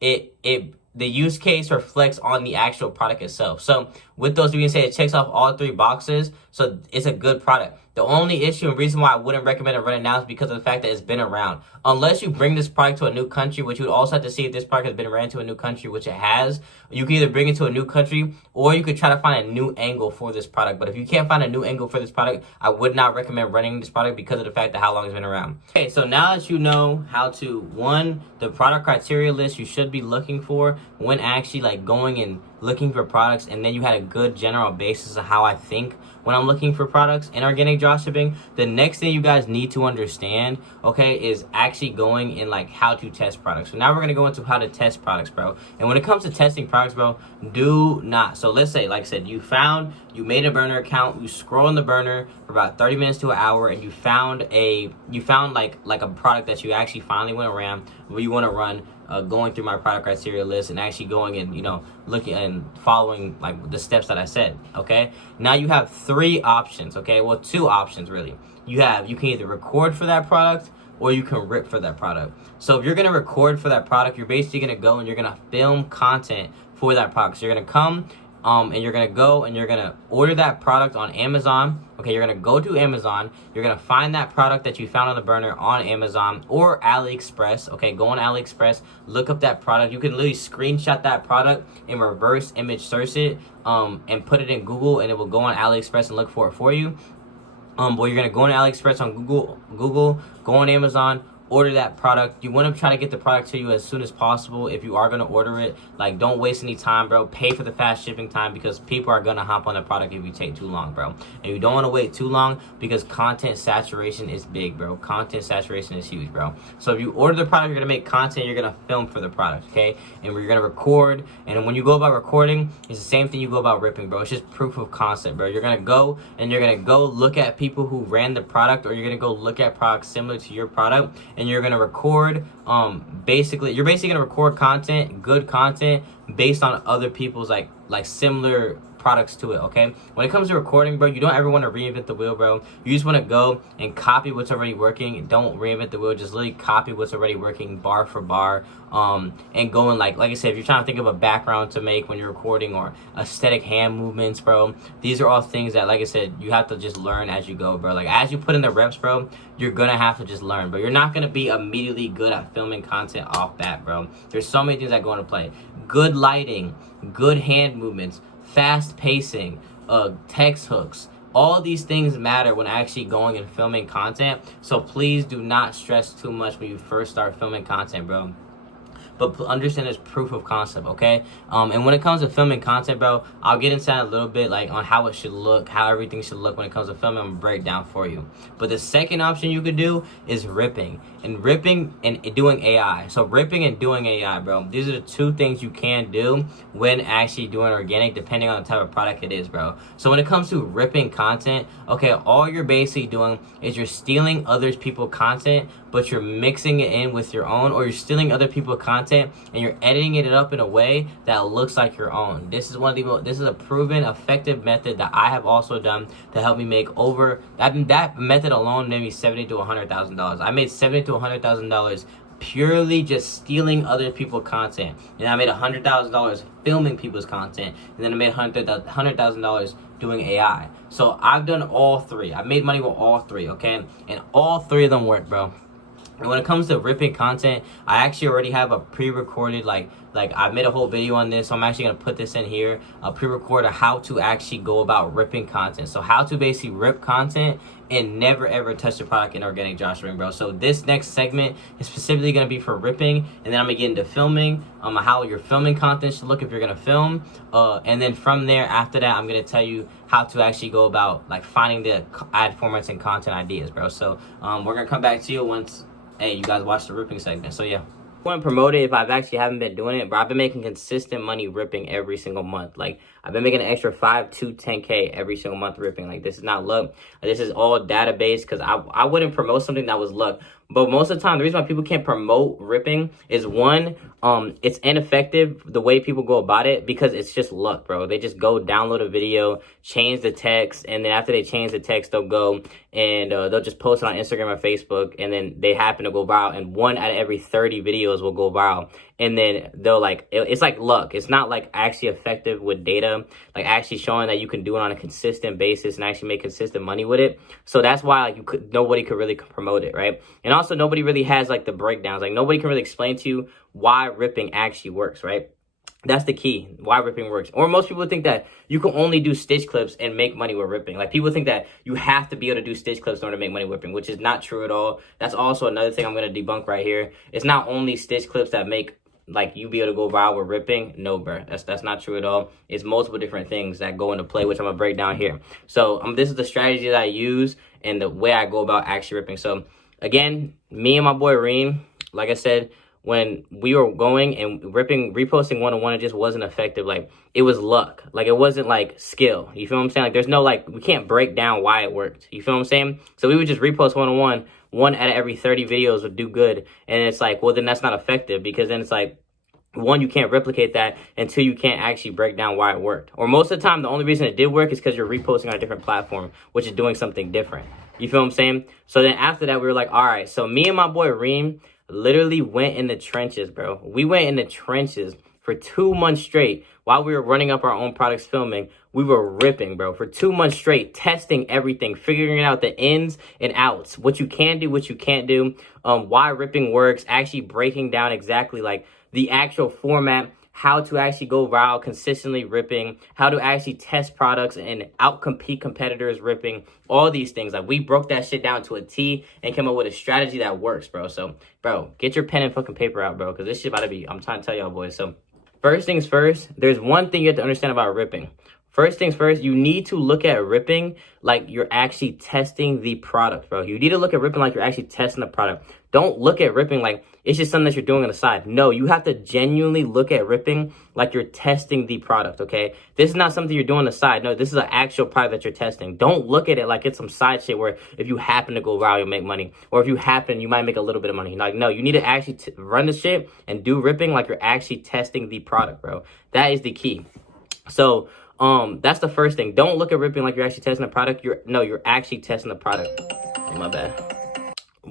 The use case reflects on the actual product itself. So with those being said, it checks off all 3 boxes. So it's a good product. The only issue and reason why I wouldn't recommend it right now is because of the fact that it's been around. Unless you bring this product to a new country, which you would also have to see if this product has been ran to a new country, which it has. You can either bring it to a new country or you could try to find a new angle for this product. But if you can't find a new angle for this product, I would not recommend running this product because of the fact that how long it's been around. Okay, so now that you know how to, one, the product criteria list you should be looking for when actually like going and looking for products, and then you had a good general basis of how I think when I'm looking for products in organic dropshipping, the next thing you guys need to understand, okay, is actually going in like how to test products. So now we're going to go into how to test products, bro. And when it comes to testing products, bro, do not. So let's say, like I said, you made a burner account, you scroll in the burner for about 30 minutes to an hour, and you found like a product that you actually finally went around where you want to run. Going through my product criteria list and actually going and, you know, looking and following like the steps that I said, okay? Now you have 3 options, okay? Well, 2 options really. You can either record for that product or you can rip for that product. So if you're gonna record for that product, you're basically gonna go and you're gonna film content for that product. So you're gonna come and you're gonna go and you're gonna order that product on Amazon. Okay, you're gonna go to Amazon. You're gonna find that product that you found on the burner on Amazon or AliExpress. Okay, go on AliExpress, look up that product. You can literally screenshot that product and reverse image search it and put it in Google, and it will go on AliExpress and look for it for you. But you're gonna go on AliExpress on Google, go on Amazon, order that product. You want to try to get the product to you as soon as possible. If you are going to order it, like, don't waste any time, bro. Pay for the fast shipping time because people are going to hop on the product if you take too long, bro. And you don't want to wait too long because content saturation is big, bro. Content saturation is huge, bro. So if you order the product, you're going to make content, you're going to film for the product, okay? And you're going to record. And when you go about recording, it's the same thing you go about ripping, bro. It's just proof of concept, bro. You're going to go and you're going to go look at people who ran the product, or you're going to go look at products similar to your product, and you're going to record basically going to record content, good content based on other people's like similar products to it, okay? When it comes to recording, bro, you don't ever want to reinvent the wheel, bro. You just want to go and copy what's already working. Don't reinvent the wheel. Just literally copy what's already working bar for bar, and go and like I said, if you're trying to think of a background to make when you're recording or aesthetic hand movements, bro, these are all things that, like I said, you have to just learn as you go, bro. Like, as you put in the reps, bro, you're gonna have to just learn, bro. You're not gonna be immediately good at filming content off bat, bro. There's so many things that go into play. Good lighting, good hand movements, fast pacing, text hooks. All these things matter when actually going and filming content. So please do not stress too much when you first start filming content, bro. But understand it's proof of concept, okay? And when it comes to filming content, bro, I'll get into that a little bit, like on how it should look, how everything should look when it comes to filming. I'm gonna break down for you. But the second option you could do is ripping and doing AI. So ripping and doing AI, bro. These are the 2 things you can do when actually doing organic, depending on the type of product it is, bro. So when it comes to ripping content, okay, all you're basically doing is you're stealing other people's content, but you're mixing it in with your own, or you're stealing other people's content and you're editing it up in a way that looks like your own. This is a proven effective method that I have also done to help me make over that method alone made me $70,000 to $100,000. I made $70,000 to $100,000 purely just stealing other people's content. And I made $100,000 filming people's content, and then I made $100,000 doing AI. So I've done all 3. I made money with all 3, okay? And all 3 of them work, bro. And when it comes to ripping content, I actually already have a pre-recorded, like I made a whole video on this, so I'm actually going to put this in here, a pre-record of how to actually go about ripping content. So how to basically rip content and never ever touch the product in organic dropshipping, bro. So this next segment is specifically going to be for ripping, and then I'm going to get into filming, how your filming content should look if you're going to film. And then from there, after that, I'm going to tell you how to actually go about like finding the ad formats and content ideas, bro. So we're going to come back to you once, hey, you guys watch the ripping segment. So yeah. wouldn't promote it if I've actually haven't been doing it, but I've been making consistent money ripping every single month. Like, I've been making an extra 5 to 10K every single month ripping. Like, this is not luck. This is all database, because I wouldn't promote something that was luck. But most of the time, the reason why people can't promote ripping is, one, it's ineffective the way people go about it, because it's just luck, bro. They just go download a video, change the text, and then after they change the text, they'll go and they'll just post it on Instagram or Facebook, and then they happen to go viral, and 1 out of every 30 videos will go viral. And then they'll like, it's like luck. It's not like actually effective with data, like actually showing that you can do it on a consistent basis and actually make consistent money with it. So that's why like nobody could really promote it, right? And also nobody really has like the breakdowns. Like nobody can really explain to you why ripping actually works, right? That's the key, why ripping works. Or most people think that you can only do stitch clips and make money with ripping. Like, people think that you have to be able to do stitch clips in order to make money with ripping, which is not true at all. That's also another thing I'm going to debunk right here. It's not only stitch clips that make like you be able to go viral with ripping. No, bro, that's not true at all. It's multiple different things that go into play, which I'm gonna break down here. So this is the strategy that I use and the way I go about actually ripping. So again, me and my boy Reem, like I said, when we were going and reposting one-on-one, it just wasn't effective. Like, it was luck. Like, it wasn't like skill. You feel what I'm saying? Like, there's no, like, we can't break down why it worked. You feel what I'm saying? So we would just repost one-on-one. 1 out of every 30 videos would do good. And it's like, well, then that's not effective, because then it's like, 1, you can't replicate that, and 2, you can't actually break down why it worked. Or most of the time, the only reason it did work is because you're reposting on a different platform, which is doing something different. You feel what I'm saying? So then after that, we were like, all right, so me and my boy Reem literally went in the trenches, bro. We went in the trenches for 2 months straight while we were running up our own products filming. We were ripping, bro, for 2 months straight, testing everything, figuring out the ins and outs, what you can do, what you can't do, why ripping works, actually breaking down exactly like the actual format, how to actually go viral consistently ripping, how to actually test products and outcompete competitors ripping, all these things. Like, we broke that shit down to a T and came up with a strategy that works, bro. So, bro, get your pen and fucking paper out, bro, because this shit about to be, I'm trying to tell y'all boys. So, first things first, there's one thing you have to understand about ripping. First things first, you need to look at ripping like you're actually testing the product, bro. You need to look at ripping like you're actually testing the product. Don't look at ripping like it's just something that you're doing on the side. No, you have to genuinely look at ripping like you're testing the product, okay? This is not something you're doing on the side. No, this is an actual product that you're testing. Don't look at it like it's some side shit where if you happen to go viral, you'll make money. Or if you happen, you might make a little bit of money. Like, no, you need to actually run the shit and do ripping like you're actually testing the product, bro. That is the key. So, that's the first thing. Don't look at ripping like you're actually testing the product. You're actually testing the product. Oh, my bad.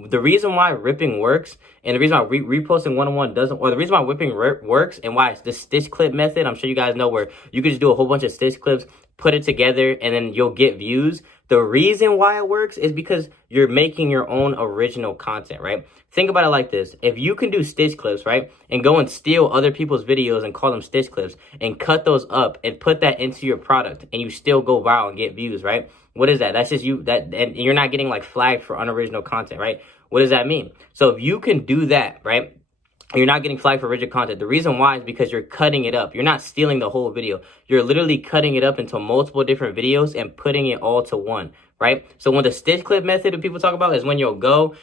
The reason why ripping works and the reason why reposting one-on-one doesn't, or the reason why ripping works and why it's the stitch clip method, I'm sure you guys know, where you can just do a whole bunch of stitch clips, put it together, and then you'll get views. The reason why it works is because you're making your own original content, right? Think about it like this. If you can do stitch clips, right, and go and steal other people's videos and call them stitch clips and cut those up and put that into your product and you still go viral and get views, right? What is that? That's just you, and you're not getting like flagged for unoriginal content, right? What does that mean? So if you can do that, right, you're not getting flagged for original content. The reason why is because you're cutting it up. You're not stealing the whole video. You're literally cutting it up into multiple different videos and putting it all to one, right? So when the stitch clip method that people talk about is when you'll go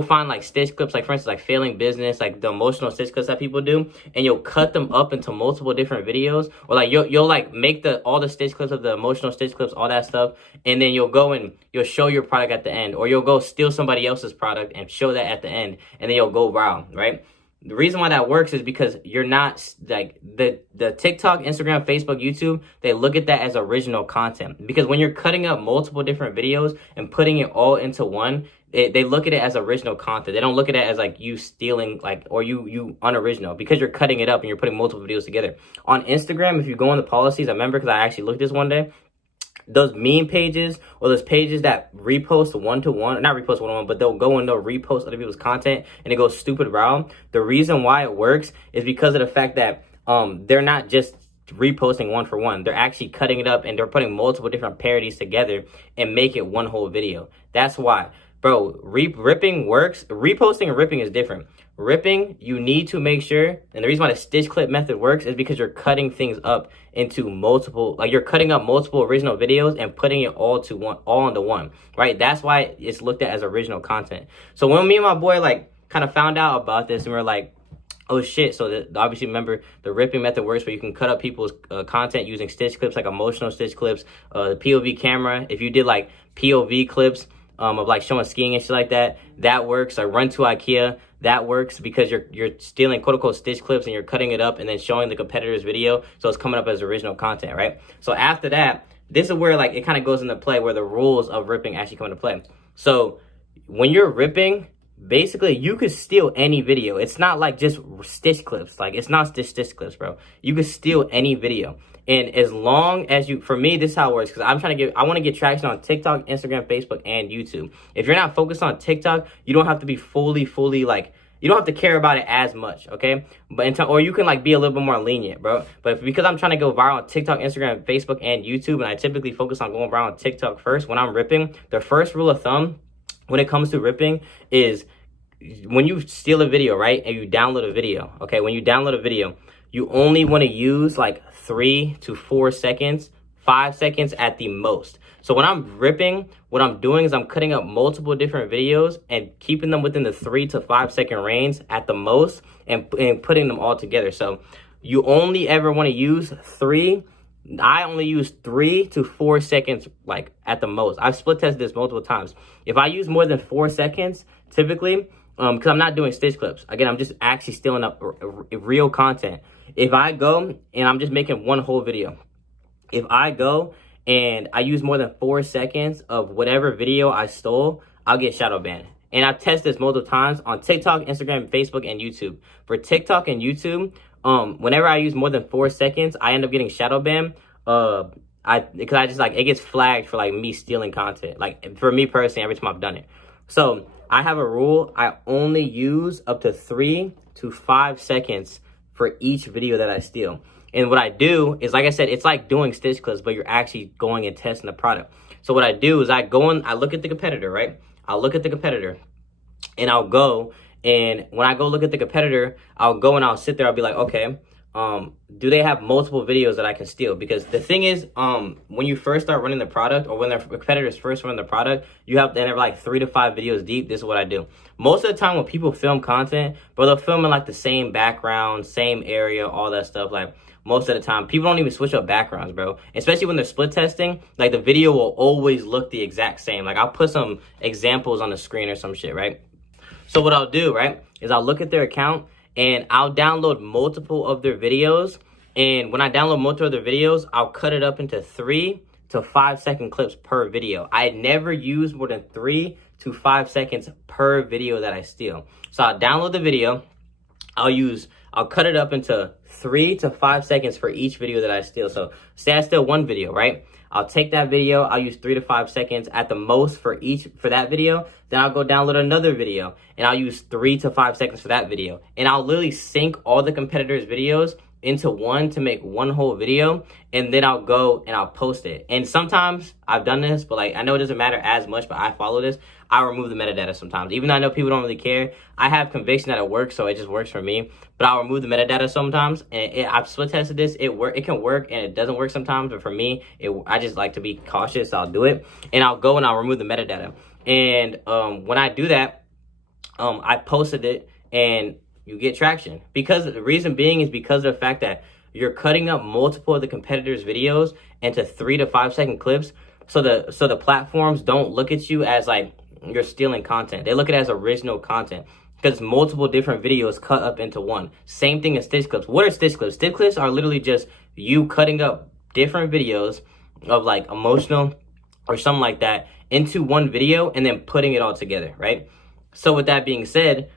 find like stitch clips, like for instance, like failing business, like the emotional stitch clips that people do, and you'll cut them up into multiple different videos, or like you'll like make all the stitch clips of the emotional stitch clips, all that stuff, and then you'll go and you'll show your product at the end, or you'll go steal somebody else's product and show that at the end, and then you'll go viral, right? The reason why that works is because you're not like the TikTok, Instagram, Facebook, YouTube, they look at that as original content. Because when you're cutting up multiple different videos and putting it all into one, they look at it as original content. They don't look at it as like you stealing, like, or you unoriginal, because you're cutting it up and you're putting multiple videos together. On Instagram, if you go in the policies, I remember because I actually looked this one day, those meme pages or those pages that repost one-to-one, not repost one-to-one, but they'll go and they'll repost other people's content and it goes stupid viral. The reason why it works is because of the fact that they're not just reposting one for one. They're actually cutting it up and they're putting multiple different parodies together and make it one whole video. That's why. Bro, ripping works. Reposting and ripping is different. Ripping, you need to make sure, and the reason why the stitch clip method works is because you're cutting things up into multiple, like you're cutting up multiple original videos and putting it all into one, right? That's why it's looked at as original content. So when me and my boy like kind of found out about this and we're like, Oh shit, so obviously remember the ripping method works where you can cut up people's content using stitch clips, like emotional stitch clips, the POV camera. If you did like POV clips of like showing skiing and shit like that, that works. Or run to IKEA, that works because you're stealing quote unquote stitch clips and you're cutting it up and then showing the competitor's video, so it's coming up as original content, right? So after that, this is where like it kind of goes into play, where the rules of ripping actually come into play. So when you're ripping, basically you could steal any video. It's not like just stitch clips. Like it's not stitch clips, bro. You could steal any video. And as long as you, for me, this is how it works, because I want to get traction on TikTok, Instagram, Facebook, and YouTube. If you're not focused on TikTok, you don't have to be fully like, you don't have to care about it as much, okay? But or you can like be a little bit more lenient, bro. But because I'm trying to go viral on TikTok, Instagram, Facebook, and YouTube, and I typically focus on going viral on TikTok first when I'm ripping, the first rule of thumb when it comes to ripping is when you steal a video, right, and you download a video, okay, when you download a video, you only want to use like 3 to 4 seconds, 5 seconds at the most. So when I'm ripping, what I'm doing is I'm cutting up multiple different videos and keeping them within the 3 to 5 second range at the most, and putting them all together. So you only ever want to use I only use 3 to 4 seconds, like at the most. I've split tested this multiple times. If I use more than 4 seconds, typically, because I'm not doing stitch clips. Again, I'm just actually stealing up real content. If I go and I'm just making one whole video, if I go and I use more than 4 seconds of whatever video I stole, I'll get shadow banned. And I've tested this multiple times on TikTok, Instagram, Facebook, and YouTube. For TikTok and YouTube, whenever I use more than 4 seconds, I end up getting shadow banned. Because I just like, it gets flagged for like me stealing content. Like for me personally, every time I've done it. So I have a rule. I only use up to 3 to 5 seconds for each video that I steal. And what I do is, like I said, it's like doing stitch clips, but you're actually going and testing the product. So what I do is I go and I look at the competitor, right? I'll look at the competitor and I'll go, and when I go look at the competitor, I'll go and I'll sit there. I'll be like, okay, do they have multiple videos that I can steal? Because the thing is, when you first start running the product, or when the competitors first run the product, you have to enter like 3 to 5 videos deep. This is what I do. Most of the time when people film content, but they'll film in like the same background, same area, all that stuff. Like most of the time, people don't even switch up backgrounds, bro. Especially when they're split testing, like the video will always look the exact same. Like I'll put some examples on the screen or some shit, right? So what I'll do, right, is I'll look at their account and I'll download multiple of their videos. And when I download multiple of their videos, I'll cut it up into 3 to 5 second clips per video. I never use more than 3 to 5 seconds per video that I steal. So I'll download the video. I'll cut it up into 3 to 5 seconds for each video that I steal. So say I steal one video, right? I'll take that video, I'll use 3 to 5 seconds at the most for that video. Then I'll go download another video and I'll use 3 to 5 seconds for that video. And I'll literally sync all the competitors' videos into one to make one whole video, and then I'll go and I'll post it. And sometimes I've done this, but like I know it doesn't matter as much, but I follow this. I remove the metadata sometimes. Even though I know people don't really care, I have conviction that it works, so it just works for me. But I'll remove the metadata sometimes, and I've split tested this. It can work and it doesn't work sometimes, but for me, I just like to be cautious, so I'll do it. And I'll go and I'll remove the metadata. And when I do that, I posted it and you get traction. Because the reason being is because of the fact that you're cutting up multiple of the competitors' videos into 3 to 5 second clips. So the platforms don't look at you as like you're stealing content. They look at it as original content, because multiple different videos cut up into one. Same thing as stitch clips. What are stitch clips? Stitch clips are literally just you cutting up different videos of like emotional or something like that into one video and then putting it all together, right? So with that being said,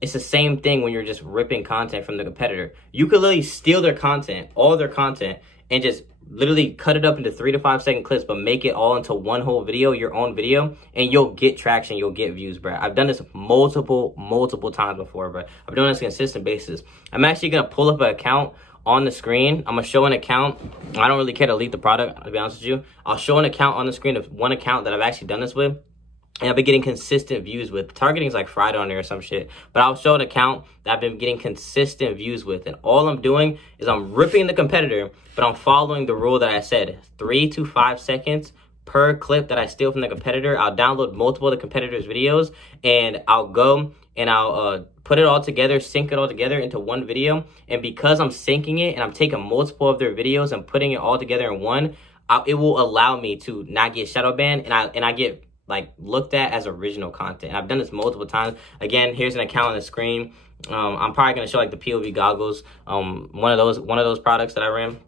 it's the same thing when you're just ripping content from the competitor. You could literally steal their content, all their content, and just literally cut it up into 3 to 5 second clips, but make it all into one whole video, your own video, and you'll get traction, you'll get views, bro. I've done this multiple times before, bro. I've done this on a consistent basis. I'm actually gonna pull up an account on the screen. I'm gonna show an account. I don't really care to delete the product, to be honest with you. I'll show an account on the screen of one account that I've actually done this with, and I've been getting consistent views with. Targeting is like Friday on there or some shit. But I'll show an account that I've been getting consistent views with. And all I'm doing is I'm ripping the competitor, but I'm following the rule that I said. 3 to 5 seconds per clip that I steal from the competitor. I'll download multiple of the competitor's videos, and I'll go and I'll put it all together, sync it all together into one video. And because I'm syncing it and I'm taking multiple of their videos and putting it all together in one, it will allow me to not get shadow banned, and I get like looked at as original content. And I've done this multiple times. Again, here's an account on the screen. I'm probably gonna show like the POV goggles, one of those products that I ran.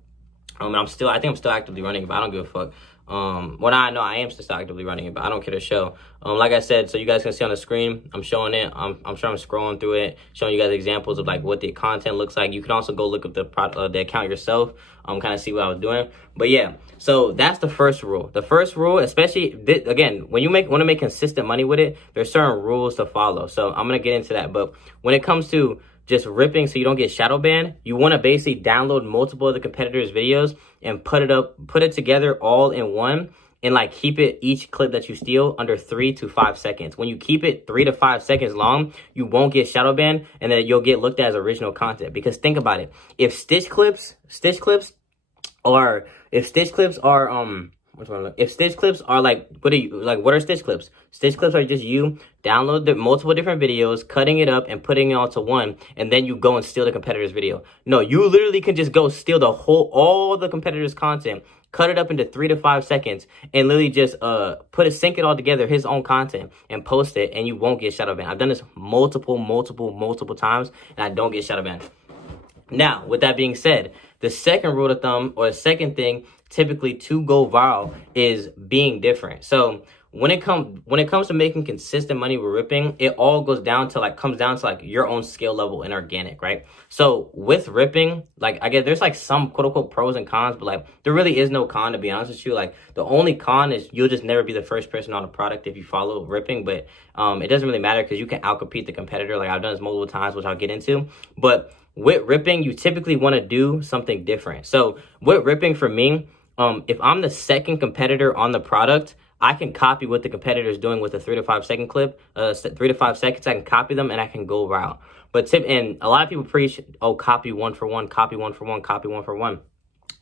And I think I'm still actively running it, but I don't give a fuck. Well, now I know I am still actively running it, but I don't care to show. Like I said, so you guys can see on the screen, I'm showing it. I'm sure I'm scrolling through it, showing you guys examples of like what the content looks like. You can also go look up the account yourself, kind of see what I was doing. But yeah, so that's the first rule. The first rule, especially again, when you want to make consistent money with it, there's certain rules to follow. So I'm gonna get into that. But when it comes to just ripping so you don't get shadow banned, you want to basically download multiple of the competitors' videos and put it together all in one, and like keep it, each clip that you steal, under 3 to 5 seconds. When you keep it 3 to 5 seconds long, you won't get shadow banned, and then you'll get looked at as original content. Because think about it, if stitch clips are like, what are stitch clips? Stitch clips are just you download the multiple different videos, cutting it up and putting it all to one, and then you go and steal the competitor's video. No, you literally can just go steal all the competitor's content, cut it up into 3 to 5 seconds, and literally just sync it all together, his own content, and post it, and you won't get shadow banned. I've done this multiple times, and I don't get shadow banned. Now, with that being said, the second rule of thumb, or the second thing typically to go viral, is being different. So when it comes to making consistent money with ripping, it all comes down to your own skill level in organic, right? So with ripping, like, I guess there's like some quote unquote pros and cons, but like there really is no con, to be honest with you. Like the only con is you'll just never be the first person on a product if you follow ripping, but it doesn't really matter because you can outcompete the competitor. Like I've done this multiple times, which I'll get into. But with ripping, you typically want to do something different. So with ripping, for me, if I'm the second competitor on the product, I can copy what the competitor is doing with a 3 to 5 second clip, 3 to 5 seconds. I can copy them and I can go viral. And a lot of people preach, oh, copy one for one, copy one for one, copy one for one.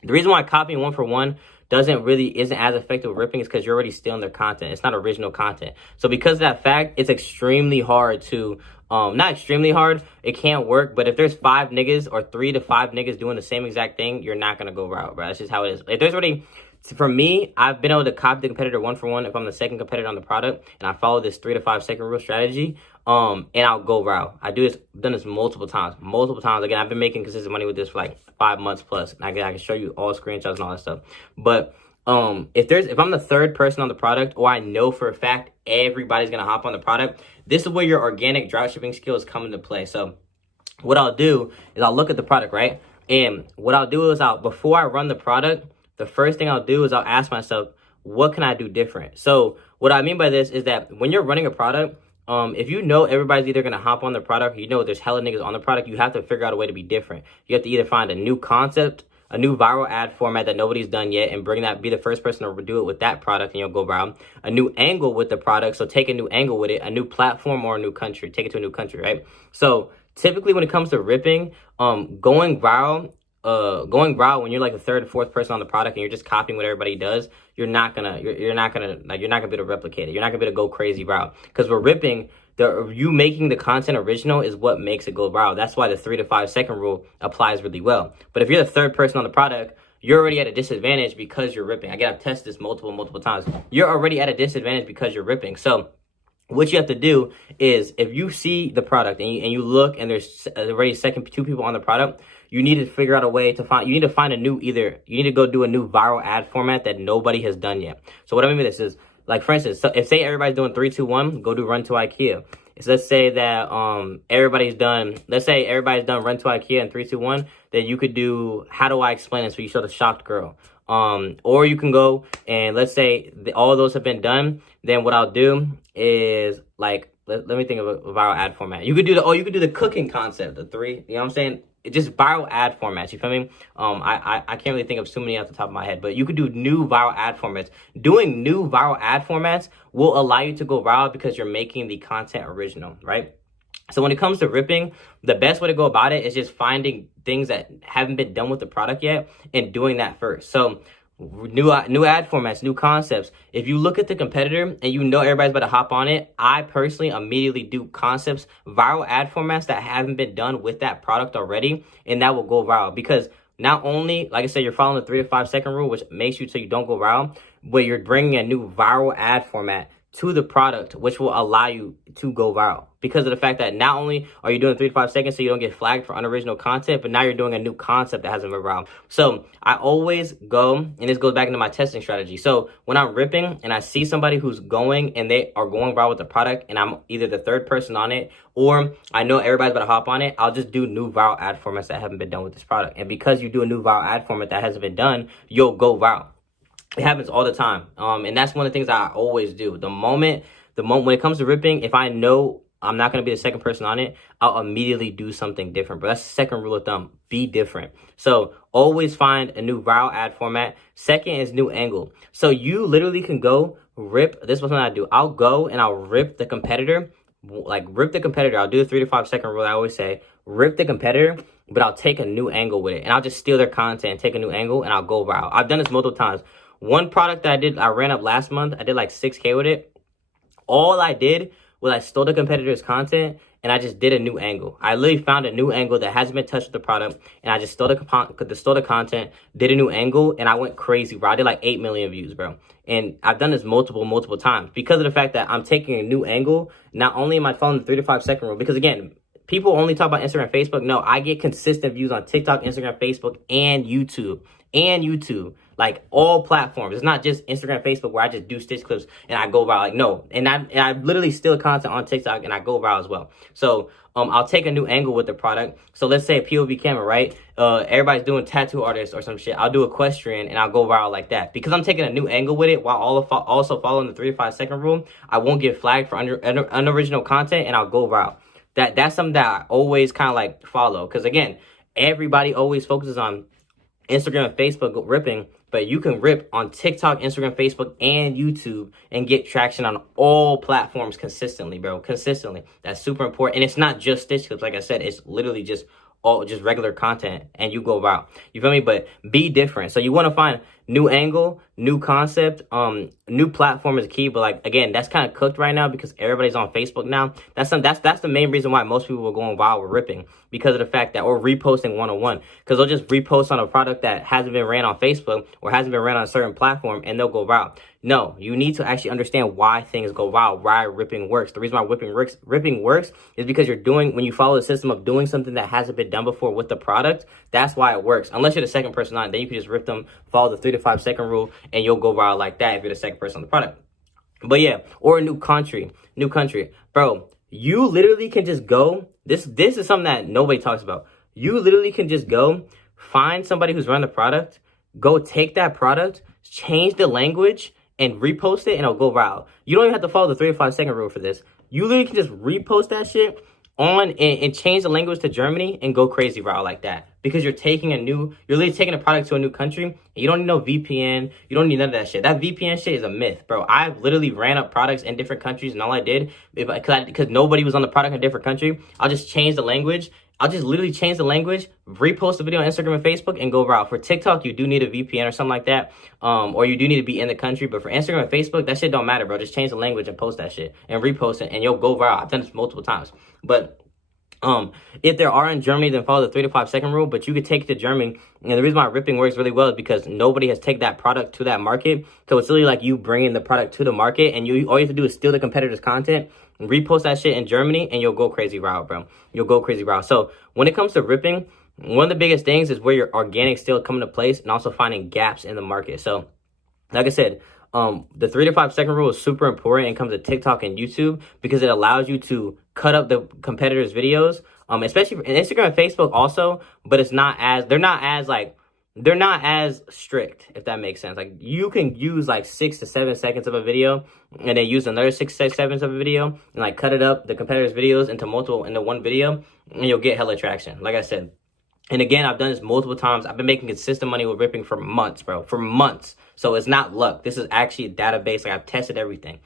The reason why copying one for one isn't as effective with ripping is because you're already stealing their content. It's not original content. So because of that fact, it's extremely hard to, not extremely hard, it can't work, but if there's 5 niggas or 3 to 5 niggas doing the same exact thing, you're not gonna go viral, bro. That's just how it is. If there's already, for me, I've been able to copy the competitor one for one if I'm the second competitor on the product, and I follow this 3 to 5 second rule strategy, and I'll go viral. I've done this multiple times. Again, I've been making consistent money with this for like 5 months plus. And I can show you all screenshots and all that stuff. But if I'm the third person on the product, or I know for a fact everybody's gonna hop on the product, this is where your organic dropshipping skills come into play. So what I'll do is I'll look at the product, right? And what I'll do is before I run the product, the first thing I'll do is I'll ask myself, what can I do different? So what I mean by this is that when you're running a product, if you know everybody's either going to hop on the product, or you know there's hella niggas on the product, you have to figure out a way to be different. You have to either find a new concept, a new viral ad format that nobody's done yet, and be the first person to do it with that product, and you'll go viral. A new angle with the product, so take a new angle with it, a new platform or a new country, take it to a new country, right? So typically when it comes to ripping, going viral when you're like the third or fourth person on the product and you're just copying what everybody does, you're not gonna be able to replicate it. You're not gonna be able to go crazy viral. Because we're ripping, you making the content original is what makes it go viral. That's why the 3 to 5 second rule applies really well. But if you're the third person on the product, you're already at a disadvantage because you're ripping. Again, I've tested this multiple times. You're already at a disadvantage because you're ripping. So what you have to do is, if you see the product and you look and there's already two people on the product, you need to figure out a way to find, you need to go do a new viral ad format that nobody has done yet. So what I mean by this is, like, for instance, so if say everybody's doing 3, 2, 1, go do Run to IKEA. So let's say that everybody's done Run to IKEA in 3, 2, 1, then you could do How Do I Explain This? So you show the shocked girl. Or you can go and let's say all of those have been done. Then what I'll do is, like, let me think of a viral ad format. You could do the cooking concept, the 3, you know what I'm saying? It's just viral ad formats, you feel me? I can't really think of too many off the top of my head, but you could do new viral ad formats. Doing new viral ad formats will allow you to go viral because you're making the content original, right? So when it comes to ripping, the best way to go about it is just finding things that haven't been done with the product yet and doing that first. So new ad formats, new concepts. If you look at the competitor and you know everybody's about to hop on it, I personally immediately do concepts, viral ad formats that haven't been done with that product already, and that will go viral. Because not only, like I said, you're following the 3 to 5 second rule, which makes you so you don't go viral, but you're bringing a new viral ad format to the product, which will allow you to go viral, because of the fact that not only are you doing 3 to 5 seconds so you don't get flagged for unoriginal content, but now you're doing a new concept that hasn't been viral. So I always go, and this goes back into my testing strategy. So when I'm ripping and I see somebody who's going and they are going viral with the product, and I'm either the third person on it or I know everybody's about to hop on it, I'll just do new viral ad formats that haven't been done with this product. And because you do a new viral ad format that hasn't been done, you'll go viral. It happens all the time. And that's one of the things I always do. The moment when it comes to ripping, if I know I'm not going to be the second person on it, I'll immediately do something different. But that's the second rule of thumb. Be different. So always find a new viral ad format. Second is new angle. So you literally can go rip. This is what I do. I'll go and I'll rip the competitor. Like rip the competitor. I'll do the 3 to 5 second rule. I always say rip the competitor, but I'll take a new angle with it. And I'll just steal their content and take a new angle and I'll go viral. I've done this multiple times. One product that I ran up last month, I did like 6K with it. All I did was I stole the competitor's content and I just did a new angle. I literally found a new angle that hasn't been touched with the product, and I just stole the content, did a new angle, and I went crazy, bro. I did like 8 million views, bro. And I've done this multiple times because of the fact that I'm taking a new angle. Not only am I following the 3 to 5 second rule, because again, people only talk about Instagram, Facebook. No, I get consistent views on TikTok, Instagram, Facebook, and YouTube. Like all platforms. It's not just Instagram, Facebook, where I just do stitch clips and I go viral. Like, no. And I literally steal content on TikTok and I go viral as well. So I'll take a new angle with the product. So let's say a POV camera, right? Everybody's doing tattoo artists or some shit. I'll do equestrian and I'll go viral like that. Because I'm taking a new angle with it while also following the 3 to 5 second rule, I won't get flagged for unoriginal content and I'll go viral. That's something that I always kind of like follow. Because again, everybody always focuses on Instagram and Facebook ripping, but you can rip on TikTok, Instagram, Facebook, and YouTube and get traction on all platforms consistently, bro. Consistently. That's super important. And it's not just stitch clips. Like I said, it's literally just regular content and you go viral. You feel me? But be different. So you want to find new angle, new concept, new platform is key. But like, again, that's kind of cooked right now because everybody's on Facebook now. That's the main reason why most people are going viral with ripping, because of the fact that, or reposting one-on-one, because they'll just repost on a product that hasn't been ran on Facebook or hasn't been ran on a certain platform and they'll go viral. No, you need to actually understand why things go viral, why ripping works. The reason why ripping works is because when you follow the system of doing something that hasn't been done before with the product, that's why it works. Unless you're the second person on it, then you can just rip them, follow the 3 to 5 second rule, and you'll go viral like that if you're the second person on the product. But yeah, or a new country. Bro, you literally can just go, this is something that nobody talks about. You literally can just go find somebody who's run the product, go take that product, change the language, and repost it, and it'll go viral. You don't even have to follow the 3 to 5 second rule for this. You literally can just repost that shit on and change the language to Germany and go crazy viral like that. Because you're literally taking a product to a new country, and you don't need no VPN. You don't need none of that shit. That VPN shit is a myth, bro. I've literally ran up products in different countries, and all I did, because nobody was on the product in a different country, I'll just change the language. I'll just literally change the language, repost the video on Instagram and Facebook, and go viral. For TikTok, you do need a VPN or something like that, or you do need to be in the country. But for Instagram and Facebook, that shit don't matter, bro. Just change the language and post that shit and repost it, and you'll go viral. I've done this multiple times. But if there are in Germany, then follow the 3 to 5 second rule. But you could take it to Germany, and the reason why ripping works really well is because nobody has taken that product to that market. So it's really like you bringing the product to the market, and all you have to do is steal the competitor's content, repost that shit in Germany, and you'll go crazy viral, bro. You'll go crazy viral. So when it comes to ripping, one of the biggest things is where your organic still come into place, and also finding gaps in the market. So like I said, the 3 to 5 second rule is super important when it comes to TikTok and YouTube, because it allows you to cut up the competitors' videos, especially in Instagram and Facebook also, but they're not as strict, if that makes sense. Like, you can use like 6 to 7 seconds of a video and then use another 6 to 7 seconds of a video and like cut it up, the competitors' videos into one video, and you'll get hella traction, like I said. And again, I've done this multiple times. I've been making consistent money with ripping for months, bro. For months. So it's not luck. This is actually a database. Like, I've tested everything.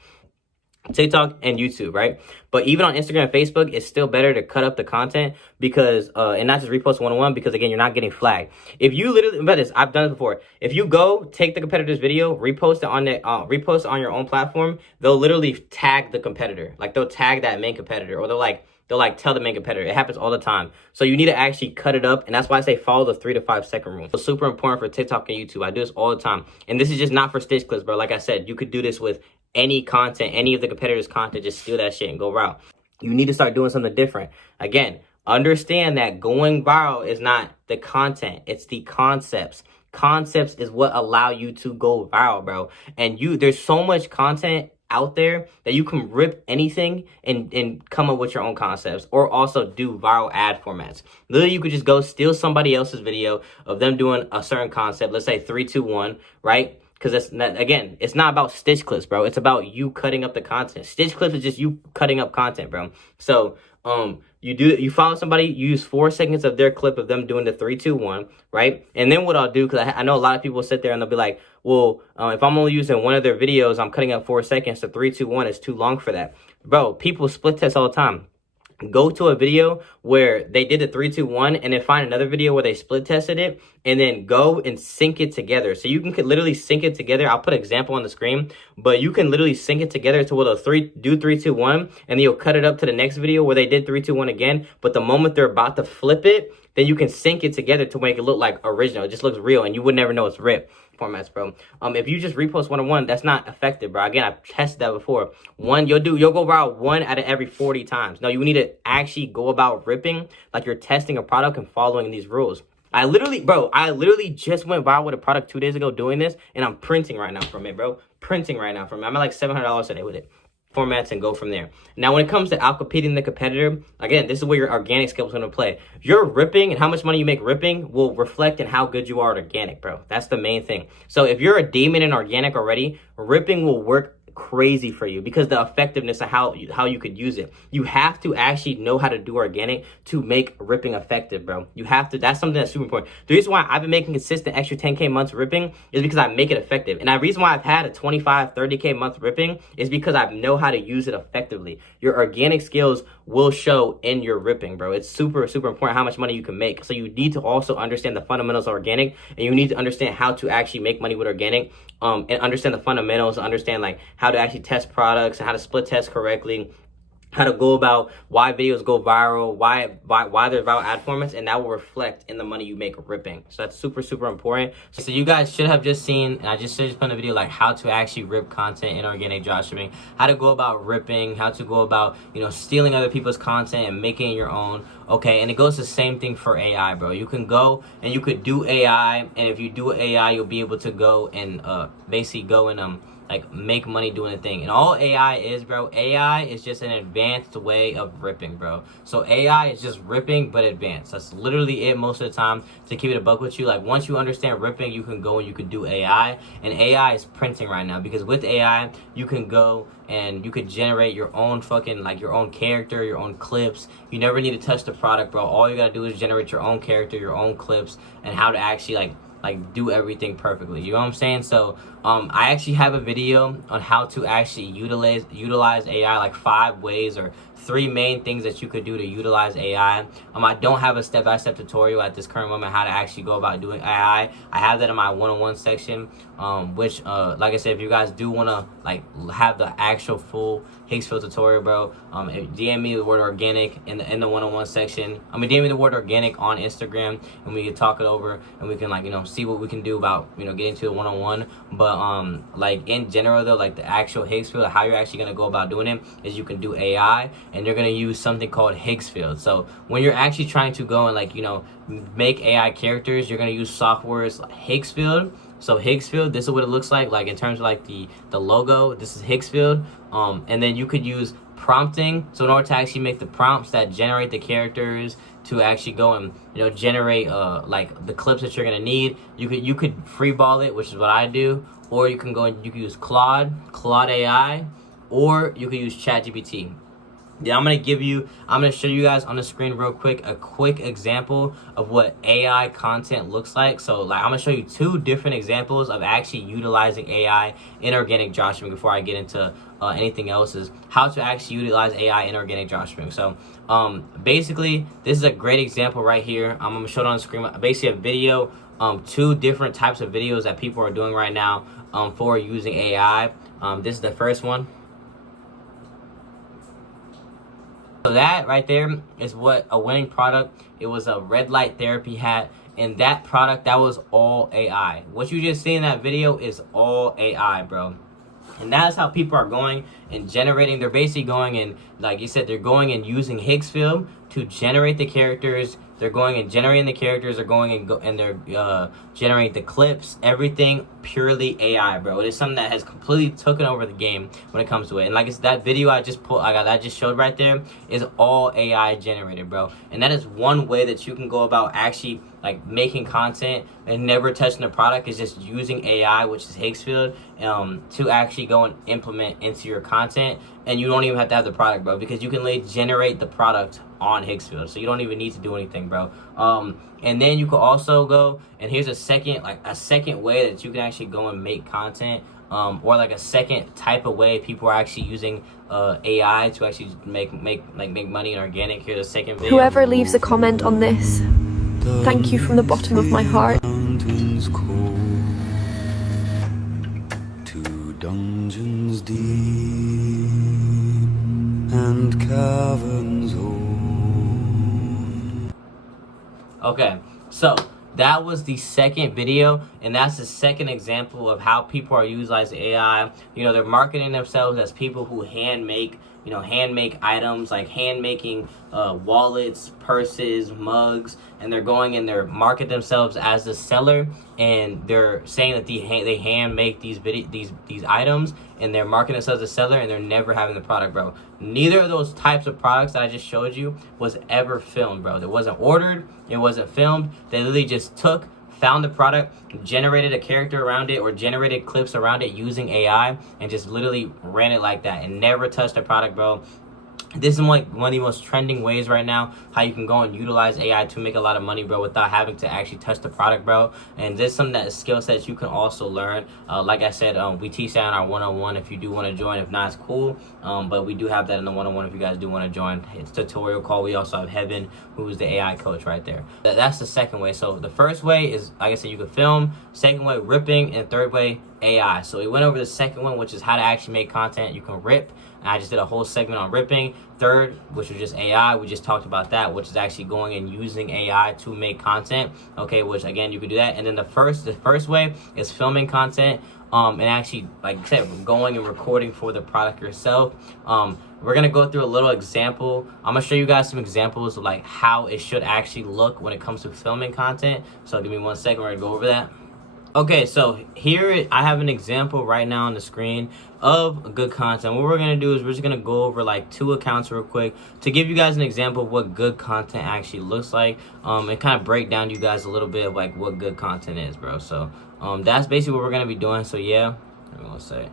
TikTok and YouTube, right? But even on Instagram and Facebook, it's still better to cut up the content because, and not just repost one-on-one, because again, you're not getting flagged. If you literally, but this, I've done it before. If you go take the competitor's video, repost it on repost it on your own platform, they'll literally tag the competitor. Like they'll tag that main competitor, or they'll tell the main competitor. It happens all the time. So you need to actually cut it up. And that's why I say follow the 3 to 5 second rule. It's super important for TikTok and YouTube. I do this all the time. And this is just not for stitch clips, bro. Like I said, you could do this with any content, any of the competitors' content. Just steal that shit and go viral. You need to start doing something different. Again, understand that going viral is not the content. It's the concepts. Concepts is what allow you to go viral, bro. And there's so much content out there that you can rip anything and come up with your own concepts, or also do viral ad formats. Literally, you could just go steal somebody else's video of them doing a certain concept. Let's say 3, 2, 1, right? Because again, it's not about stitch clips, bro. It's about you cutting up the content. Stitch clips is just you cutting up content, bro. So you follow somebody, you use 4 seconds of their clip of them doing the 3, 2, 1, right? And then what I'll do, because I know a lot of people sit there and they'll be like, well, if I'm only using one of their videos, I'm cutting up 4 seconds, so 3, 2, 1 is too long for that. Bro, people split test all the time. Go to a video where they did the 3, 2, 1, and then find another video where they split tested it, and then go and sync it together. So you can literally sync it together. I'll put an example on the screen, but you can literally sync it together to where they'll do 3, 2, 1, and then you'll cut it up to the next video where they did 3, 2, 1 again. But the moment they're about to flip it, then you can sync it together to make it look like original. It just looks real, and you would never know it's ripped. Formats, bro. If you just repost one-on-one, that's not effective, bro. Again, I've tested that before. You'll go viral 1 out of every 40 times. No, you need to actually go about ripping like you're testing a product and following these rules. I literally just went viral with a product 2 days ago doing this, and I'm printing right now from it, bro. Printing right now from it. I'm at like $700 today with it. Formats and go from there. Now, when it comes to outcompeting the competitor, again, this is where your organic skill is going to play. Your ripping and how much money you make ripping will reflect in how good you are at organic, bro. That's the main thing. So if you're a demon in organic already, ripping will work crazy for you because the effectiveness of how you could use it. You have to actually know how to do organic to make ripping effective, bro. You have to. That's something that's super important. The reason why I've been making consistent extra 10K months ripping is because I make it effective. And the reason why I've had a 25, 30K month ripping is because I know how to use it effectively. Your organic skills will show in your ripping, bro. It's super, super important how much money you can make. So you need to also understand the fundamentals of organic, and you need to understand how to actually make money with organic, and understand the fundamentals, understand like how to actually test products and how to split test correctly, how to go about why videos go viral, why they're viral ad formats, and that will reflect in the money you make ripping. So that's super, super important. So you guys should have just seen, and I just put in a video like how to actually rip content in organic dropshipping, how to go about ripping, how to go about, stealing other people's content and making it your own. Okay, and it goes the same thing for AI, bro. You can go and you could do AI, and if you do AI, you'll be able to go and basically go and make money doing a thing. And all AI is, bro, AI is just an advanced way of ripping, bro. So AI is just ripping but advanced. That's literally it most of the time, to keep it a buck with you. Like, once you understand ripping, you can go and you can do AI. And AI is printing right now, because with AI you can go and you could generate your own your own character, your own clips. You never need to touch the product, bro. All you gotta do is generate your own character, your own clips, and how to actually do everything perfectly. You know what I'm saying? So I actually have a video on how to actually utilize AI, like 5 ways or 3 main things that you could do to utilize AI. I don't have a step-by-step tutorial at this current moment how to actually go about doing AI. I have that in my one-on-one section, which like I said, if you guys do want to have the actual full Higgsfield tutorial, bro, DM me the word organic in the one-on-one section. DM me the word organic on Instagram, and we can talk it over, and we can see what we can do about getting to the one-on-one. But in general though, the actual Higgsfield, how you're actually gonna go about doing it is you can do AI, and you're gonna use something called Higgsfield. So when you're actually trying to go and make AI characters, you're gonna use softwares like Higgsfield. So Higgsfield, this is what it looks like in terms of the logo. This is Higgsfield. And then you could use prompting. So in order to actually make the prompts that generate the characters to actually go and generate the clips that you're gonna need, you could freeball it, which is what I do, or you can use Claude AI, or you can use ChatGPT. Yeah, I'm gonna show you guys on the screen real quick a quick example of what AI content looks like. So I'm gonna show you 2 different examples of actually utilizing AI in organic dropshipping before I get into anything else, is how to actually utilize AI in organic dropshipping. So basically, this is a great example right here. I'm gonna show it on the screen. Basically, a video, 2 different types of videos that people are doing right now for using AI. This is the first one. So that right there is what a winning product. It was a red light therapy hat, and that product, that was all AI. What you just see in that video is all AI, bro. And that's how people are going and generating. They're basically going and, like you said, they're going and using Higgsfield to generate the characters. They're going and generating the characters. They're going and they're generating the clips. Everything purely AI, bro. It is something that has completely taken over the game when it comes to it. And like it's that video I just showed right there is all AI generated, bro. And that is one way that you can go about actually like making content and never touching the product, is just using AI, which is Higgsfield, to actually go and implement into your content. And you don't even have to have the product, bro, because you can literally generate the product on Higgsfield. So you don't even need to do anything, bro. And then you can also go, and here's a second way that you can actually go and make content, or like a second type of way people are actually using AI to actually make money in organic. Here's a second video. Whoever leaves a comment on this, thank you from the bottom of my heart. Mountains cold, to dungeons deep and caverns old. Okay, so that was the second video, and that's the second example of how people are utilizing AI. You know, they're marketing themselves as people who hand make items, like hand making wallets, purses, mugs, and they're going and they're market themselves as the seller, and they're saying that they hand make these items, and they're marketing themselves as a seller, and they're never having the product, bro. Neither of those types of products that I just showed you was ever filmed, bro. It wasn't ordered, it wasn't filmed. They literally just found the product, generated a character around it, or generated clips around it using AI, and just literally ran it like that and never touched the product, bro. This is like one of the most trending ways right now, how you can go and utilize AI to make a lot of money, bro, without having to actually touch the product, bro. And this is something that is skill sets you can also learn. Like I said, we teach that in our 101 if you do want to join. If not, it's cool. But we do have that in the 101 if you guys do want to join. It's a tutorial call. We also have Heaven, who's the AI coach right there. That's the second way. So the first way is, like I said, you can film. Second way, ripping. And third way, AI. So we went over the second one, which is how to actually make content. You can rip. I just did a whole segment on ripping. Third, which was just AI, we just talked about that, which is actually going and using AI to make content. Okay, which again, you can do that. And then the first way is filming content, and actually, like I said, going and recording for the product yourself. We're gonna go through a little example. I'm gonna show you guys some examples of like how it should actually look when it comes to filming content. So give me 1 second, we're gonna go over that. Okay, so here I have an example right now on the screen of good content. What we're going to do is we're just going to go over like 2 accounts real quick to give you guys an example of what good content actually looks like, and kind of break down to you guys a little bit of like what good content is, bro. So that's basically what we're going to be doing. So yeah, I'm going to say,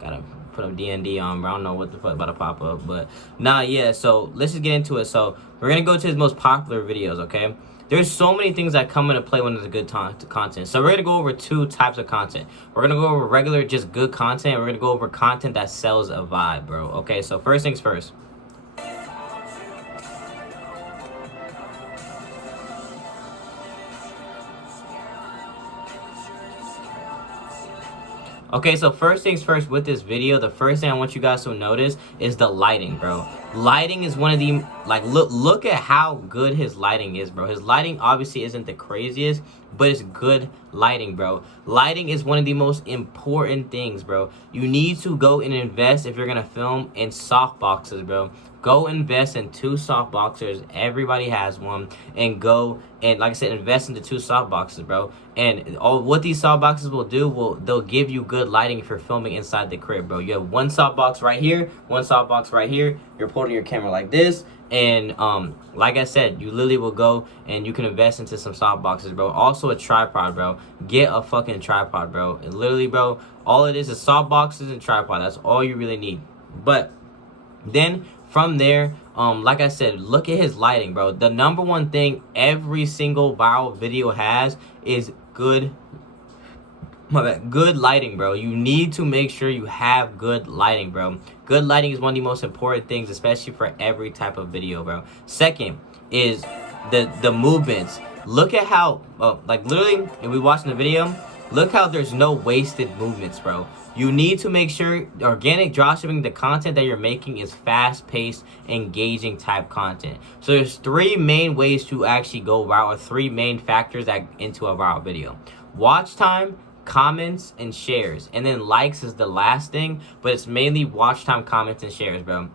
gotta put a D&D on, bro. I don't know what the fuck about to pop up, but nah, yeah. So let's just get into it. So we're going to go to his most popular videos, okay? There's so many things that come into play when there's a good content. So we're going to go over 2 types of content. We're going to go over regular, just good content. We're going to go over content that sells a vibe, bro. Okay, so first things first. Okay, so first things first with this video, the first thing I want you guys to notice is the lighting, bro. Lighting is one of the, like, look at how good his lighting is, bro. His lighting obviously isn't the craziest, but it's good lighting, bro. Lighting is one of the most important things, bro. You need to go and invest, if you're gonna film, in soft boxes, bro. Go invest in 2 soft boxers. Everybody has one. And go and, like I said, invest into 2 soft boxes, bro. And what these soft boxes will do, they'll give you good lighting if you're filming inside the crib, bro. You have 1 soft box right here, 1 soft box right here. You're holding your camera like this. And like I said, you literally will go and you can invest into some soft boxes, bro. Also a tripod, bro. Get a fucking tripod, bro. And literally, bro, all it is soft boxes and tripod. That's all you really need. But then from there, like I said, look at his lighting, bro. The number one thing every single viral video has is good My bad. Good lighting, bro. You need to make sure you have good lighting, bro. Good lighting is one of the most important things, especially for every type of video, bro. Second is the movements. Look at how, like literally, if we watching the video, look how there's no wasted movements, bro. You need to make sure organic dropshipping, the content that you're making is fast-paced, engaging type content. So there's 3 main ways to actually go viral, or 3 main factors that into a viral video. Watch time, comments, and shares. And then likes is the last thing, but it's mainly watch time, comments, and shares, bro.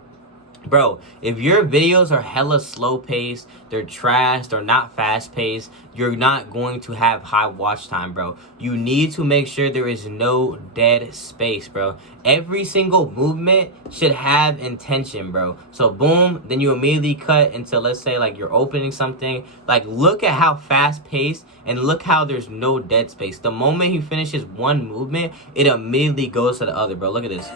Bro, if your videos are hella slow paced, they're trash, they're not fast paced, you're not going to have high watch time, bro. You need to make sure there is no dead space, bro. Every single movement should have intention, bro. So boom, then you immediately cut into, let's say, like you're opening something. Like, look at how fast paced and look how there's no dead space. The moment he finishes one movement, it immediately goes to the other, bro. Look at this.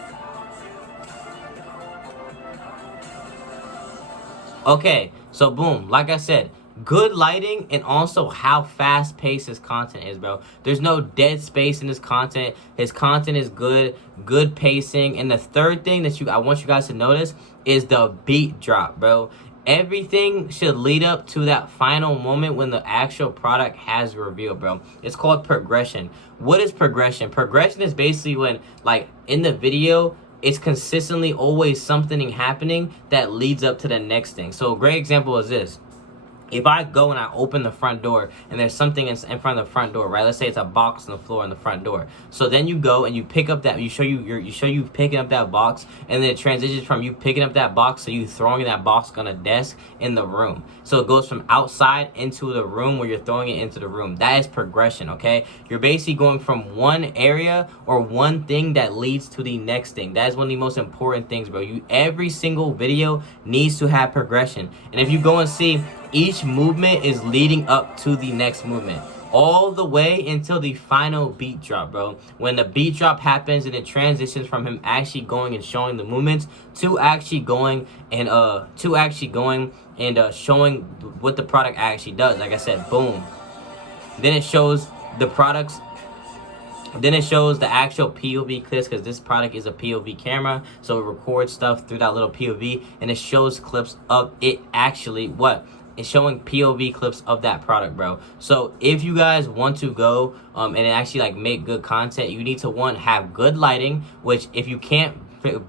Okay, so boom, like I said, good lighting and also how fast-paced his content is, bro. There's no dead space in his content. His content is good pacing. And the third thing that I want you guys to notice is the beat drop, bro. Everything should lead up to that final moment when the actual product has revealed, bro. It's called progression. What is progression? Progression is basically when, like, in the video, it's consistently always something happening that leads up to the next thing. So a great example is this. If I go and I open the front door and there's something in front of the front door, right? Let's say it's a box on the floor in the front door. So then you go and you pick up that, you show you picking up that box, and then it transitions from you picking up that box to you throwing that box on a desk in the room. So it goes from outside into the room where you're throwing it into the room. That is progression, okay? You're basically going from one area or one thing that leads to the next thing. That is one of the most important things, bro. Every single video needs to have progression. And if you go and see, each movement is leading up to the next movement, all the way until the final beat drop, bro. When the beat drop happens and it transitions from him actually going and showing the movements to actually going and showing what the product actually does. Like I said, boom. Then it shows the products. Then it shows the actual POV clips, because this product is a POV camera, so it records stuff through that little POV, and it shows clips of it actually what. It's showing POV clips of that product, bro. So if you guys want to go and actually like make good content, you need to, one, have good lighting, which if you can't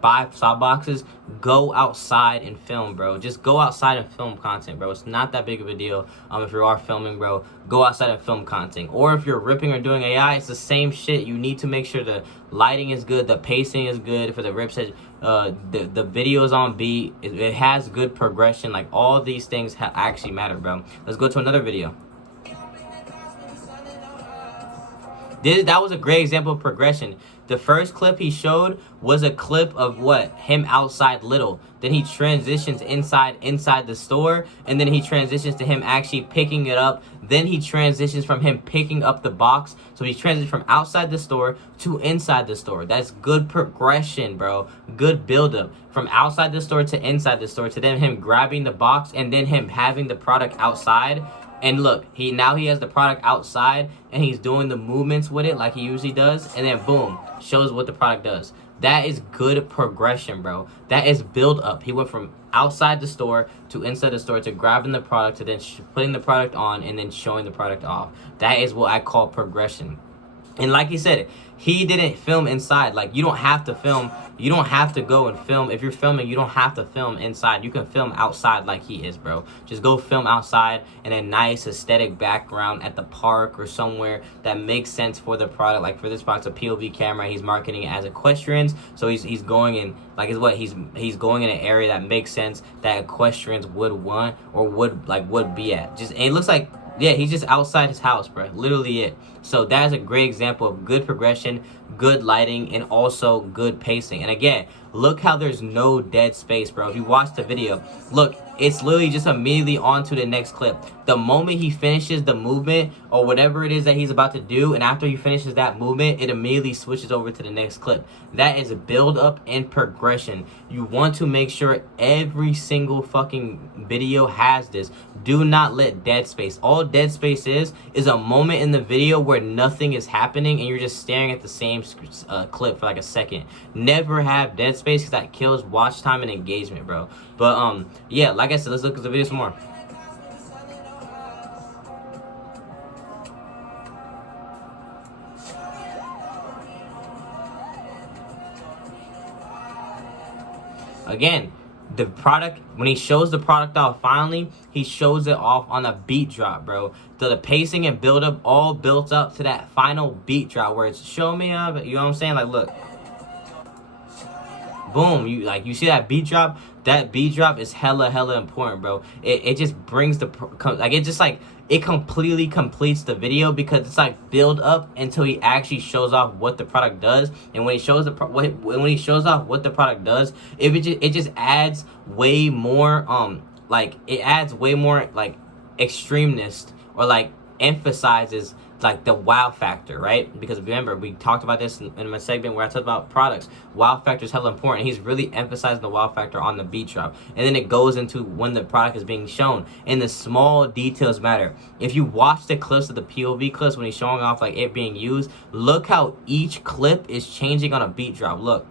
buy soft boxes, go outside and film, bro. Just go outside and film content, bro. It's not that big of a deal. If you are filming, bro, go outside and film content. Or if you're ripping or doing AI, it's the same shit. You need to make sure the lighting is good, the pacing is good for the rips. The video is on beat. It has good progression. Like, all these things actually matter, bro. Let's go to another video. That was a great example of progression. The first clip he showed was a clip of what? Him outside little. Then he transitions inside the store, and then he transitions to him actually picking it up. Then he transitions from him picking up the box. So he transitions from outside the store to inside the store. That's good progression, bro. Good buildup. From outside the store to inside the store, to then him grabbing the box, and then him having the product outside. And look, now he has the product outside, and he's doing the movements with it like he usually does. And then boom, shows what the product does. That is good progression, bro. That is build up. He went from outside the store to inside the store to grabbing the product to then putting the product on and then showing the product off. That is what I call progression. And like he said, he didn't film inside. Like, you don't have to film. You don't have to go and film. If you're filming, you don't have to film inside. You can film outside like he is, bro. Just go film outside in a nice aesthetic background at the park or somewhere that makes sense for the product. Like, for this product, a POV camera. He's marketing it as equestrians. So he's going in, like, is what he's going in an area that makes sense, that equestrians would want or would be at. Just, and it looks like, yeah, he's just outside his house, bro. Literally it. So that is a great example of good progression, good lighting, and also good pacing. And again, look how there's no dead space, bro. If you watch the video, look, it's literally just immediately on to the next clip. The moment he finishes the movement or whatever it is that he's about to do, and after he finishes that movement, it immediately switches over to the next clip. That is build up and progression. You want to make sure every single fucking video has this. Do not let dead space. All dead space is a moment in the video where nothing is happening and you're just staring at the same clip for like a second. Never have dead space because that kills watch time and engagement, bro. But yeah, like I said, let's look at the video some more. Again, the product, when he shows the product off finally, he shows it off on a beat drop, bro. So the pacing and build up all built up to that final beat drop where it's show me up, you know what I'm saying? Like, look. Boom, you see that beat drop? That beat drop is hella important, bro. It just brings the it completely completes the video because it's like build up until he actually shows off what the product does. And when he shows when he shows off what the product does, it just adds way more it adds way more like extremeness or like emphasizes like the wow factor, right? Because remember, we talked about this in my segment where I talked about products. Wow factor is hella important. He's really emphasizing the wow factor on the beat drop. And then it goes into when the product is being shown. And the small details matter. If you watch the clips of the POV clips when he's showing off like it being used, look how each clip is changing on a beat drop. Look.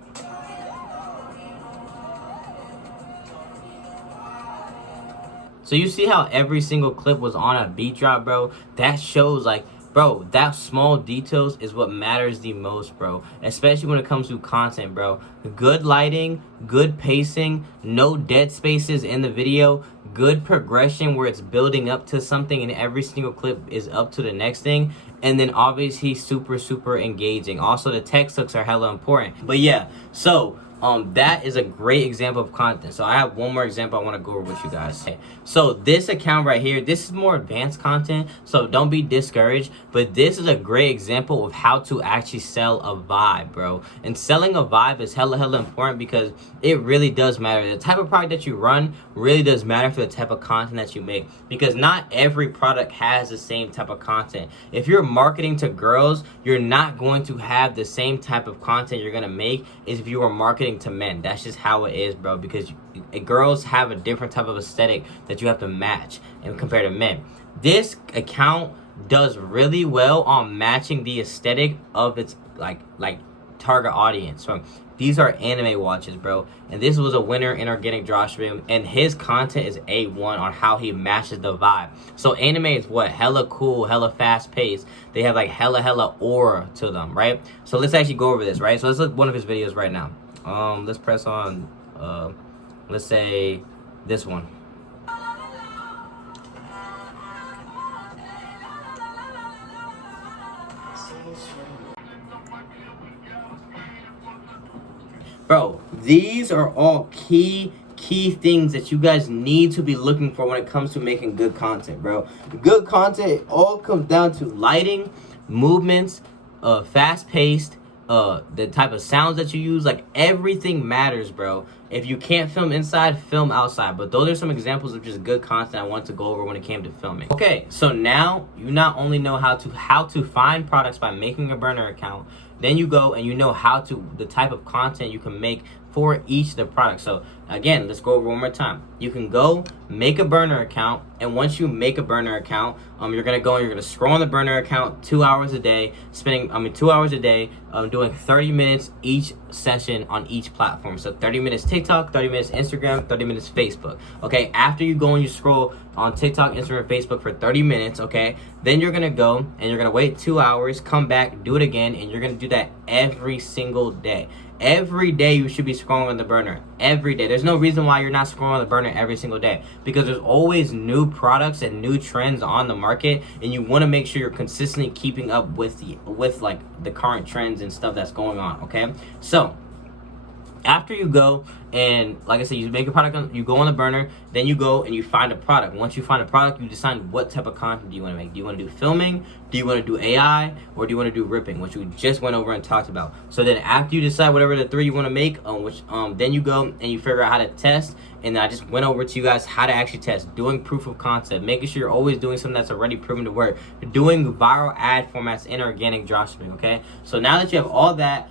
So you see how every single clip was on a beat drop, bro? That shows like, bro, that small details is what matters the most, bro. Especially when it comes to content, bro. Good lighting, good pacing, no dead spaces in the video, good progression where it's building up to something and every single clip is up to the next thing. And then obviously super engaging. Also, the text hooks are hella important. But yeah, so that is a great example of content. So I have one more example I want to go over with you guys. Okay. So this account right here, this is more advanced content, so don't be discouraged, but this is a great example of how to actually sell a vibe, bro. And selling a vibe is hella important because it really does matter. The type of product that you run really does matter for the type of content that you make, because not every product has the same type of content. If you're marketing to girls, you're not going to have the same type of content you're going to make as if you were marketing to men. That's just how it is, bro, because girls have a different type of aesthetic that you have to match and compare to men. This account does really well on matching the aesthetic of its like target audience. So these are anime watches, bro, and this was a winner in Organic Dropshipping, and his content is A1 on how he matches the vibe. So anime is what? Hella cool, hella fast paced. They have like hella aura to them, right? So let's actually go over this, right? So let's look at one of his videos right now. Let's press on let's say this one. Bro, these are all key things that you guys need to be looking for when it comes to making good content, bro. Good content, it all comes down to lighting, movements, fast-paced, the type of sounds that you use. Like, everything matters, bro. If you can't film inside, film outside. But those are some examples of just good content I want to go over when it came to filming. Okay, so now you not only know how to find products by making a burner account, then you go and you know the type of content you can make for each of the products. So again, let's go over one more time. You can go make a burner account, and once you make a burner account, you're gonna go and you're gonna scroll on the burner account 2 hours a day, spending 2 hours a day, doing 30 minutes each session on each platform. So 30 minutes TikTok, 30 minutes Instagram, 30 minutes Facebook. Okay, after you go and you scroll on TikTok, Instagram, Facebook for 30 minutes, okay, then you're gonna go and you're gonna wait 2 hours, come back, do it again, and you're gonna do that every single day. Every day you should be scrolling on the burner. Every day. There's no reason why you're not scrolling on the burner every single day, because there's always new products and new trends on the market, and you want to make sure you're consistently keeping up with like the current trends and stuff that's going on. Okay, so After you go and, like I said, you make a product, you go on the burner, then you go and you find a product. Once you find a product, you decide what type of content do you want to make. Do you want to do filming? Do you want to do AI? Or do you want to do ripping, which we just went over and talked about? So then after you decide whatever the 3 you want to make, then you go and you figure out how to test. And I just went over to you guys how to actually test, doing proof of concept, making sure you're always doing something that's already proven to work, doing viral ad formats in organic dropshipping, okay? So now that you have all that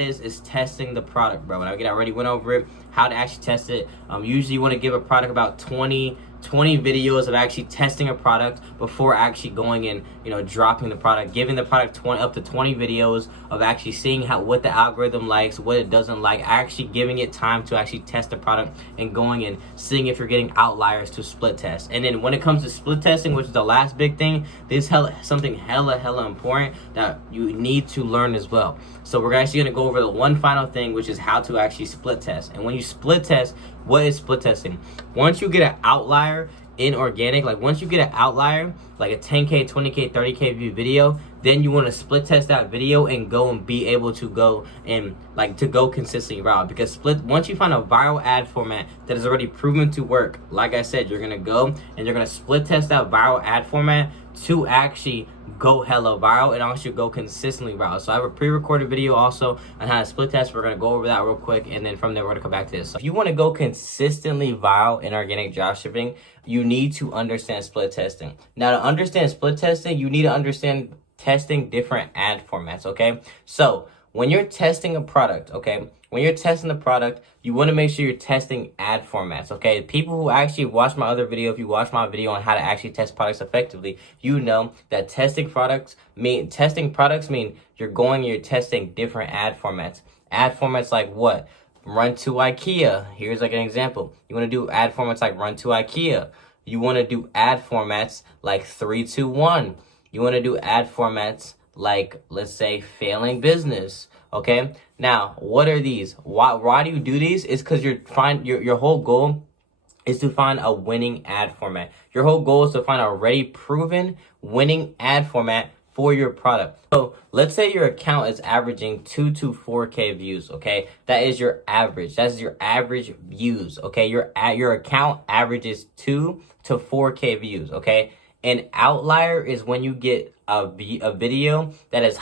is testing the product, bro. And I already went over it, how to actually test it. Usually you want to give a product about 20 videos of actually testing a product before actually going and, you know, dropping the product, giving the product up to 20 videos of actually seeing what the algorithm likes, what it doesn't like, actually giving it time to actually test the product and going and seeing if you're getting outliers to split test. And then when it comes to split testing, which is the last big thing, this is something hella important that you need to learn as well. So we're actually going to go over the one final thing, which is how to actually split test. And when you split test, what is split testing? Once you get an outlier in organic, like once you get an outlier, like a 10K, 20K, 30K view video, then you want to split test that video and go and be able to go and go consistently viral. Because once you find a viral ad format that is already proven to work, like I said, you're going to go and you're going to split test that viral ad format to actually go hella viral and also go consistently viral. So I have a pre-recorded video also on how to split test. We're going to go over that real quick, and then from there we're going to come back to this. So if you want to go consistently viral in organic dropshipping, you need to understand split testing. Now, to understand split testing, you need to understand testing different ad formats, okay? So when you're testing a product, okay, when you're testing the product, you want to make sure you're testing ad formats, okay? People who actually watch my other video, if you watch my video on how to actually test products effectively, you know that testing products mean you're testing different ad formats. Ad formats like what? Run to IKEA. Here's like an example. You want to do ad formats like run to IKEA. You want to do ad formats like 3-2-1. You want to do ad formats like, let's say, failing business. Okay, now what are these? Why do you do these? It's because your whole goal is to find a winning ad format. Your whole goal is to find a already proven winning ad format for your product. So let's say your account is averaging 2 to 4K views. Okay, that is your average. That's your average views. Okay, your account averages 2 to 4K views. Okay, an outlier is when you get a video that is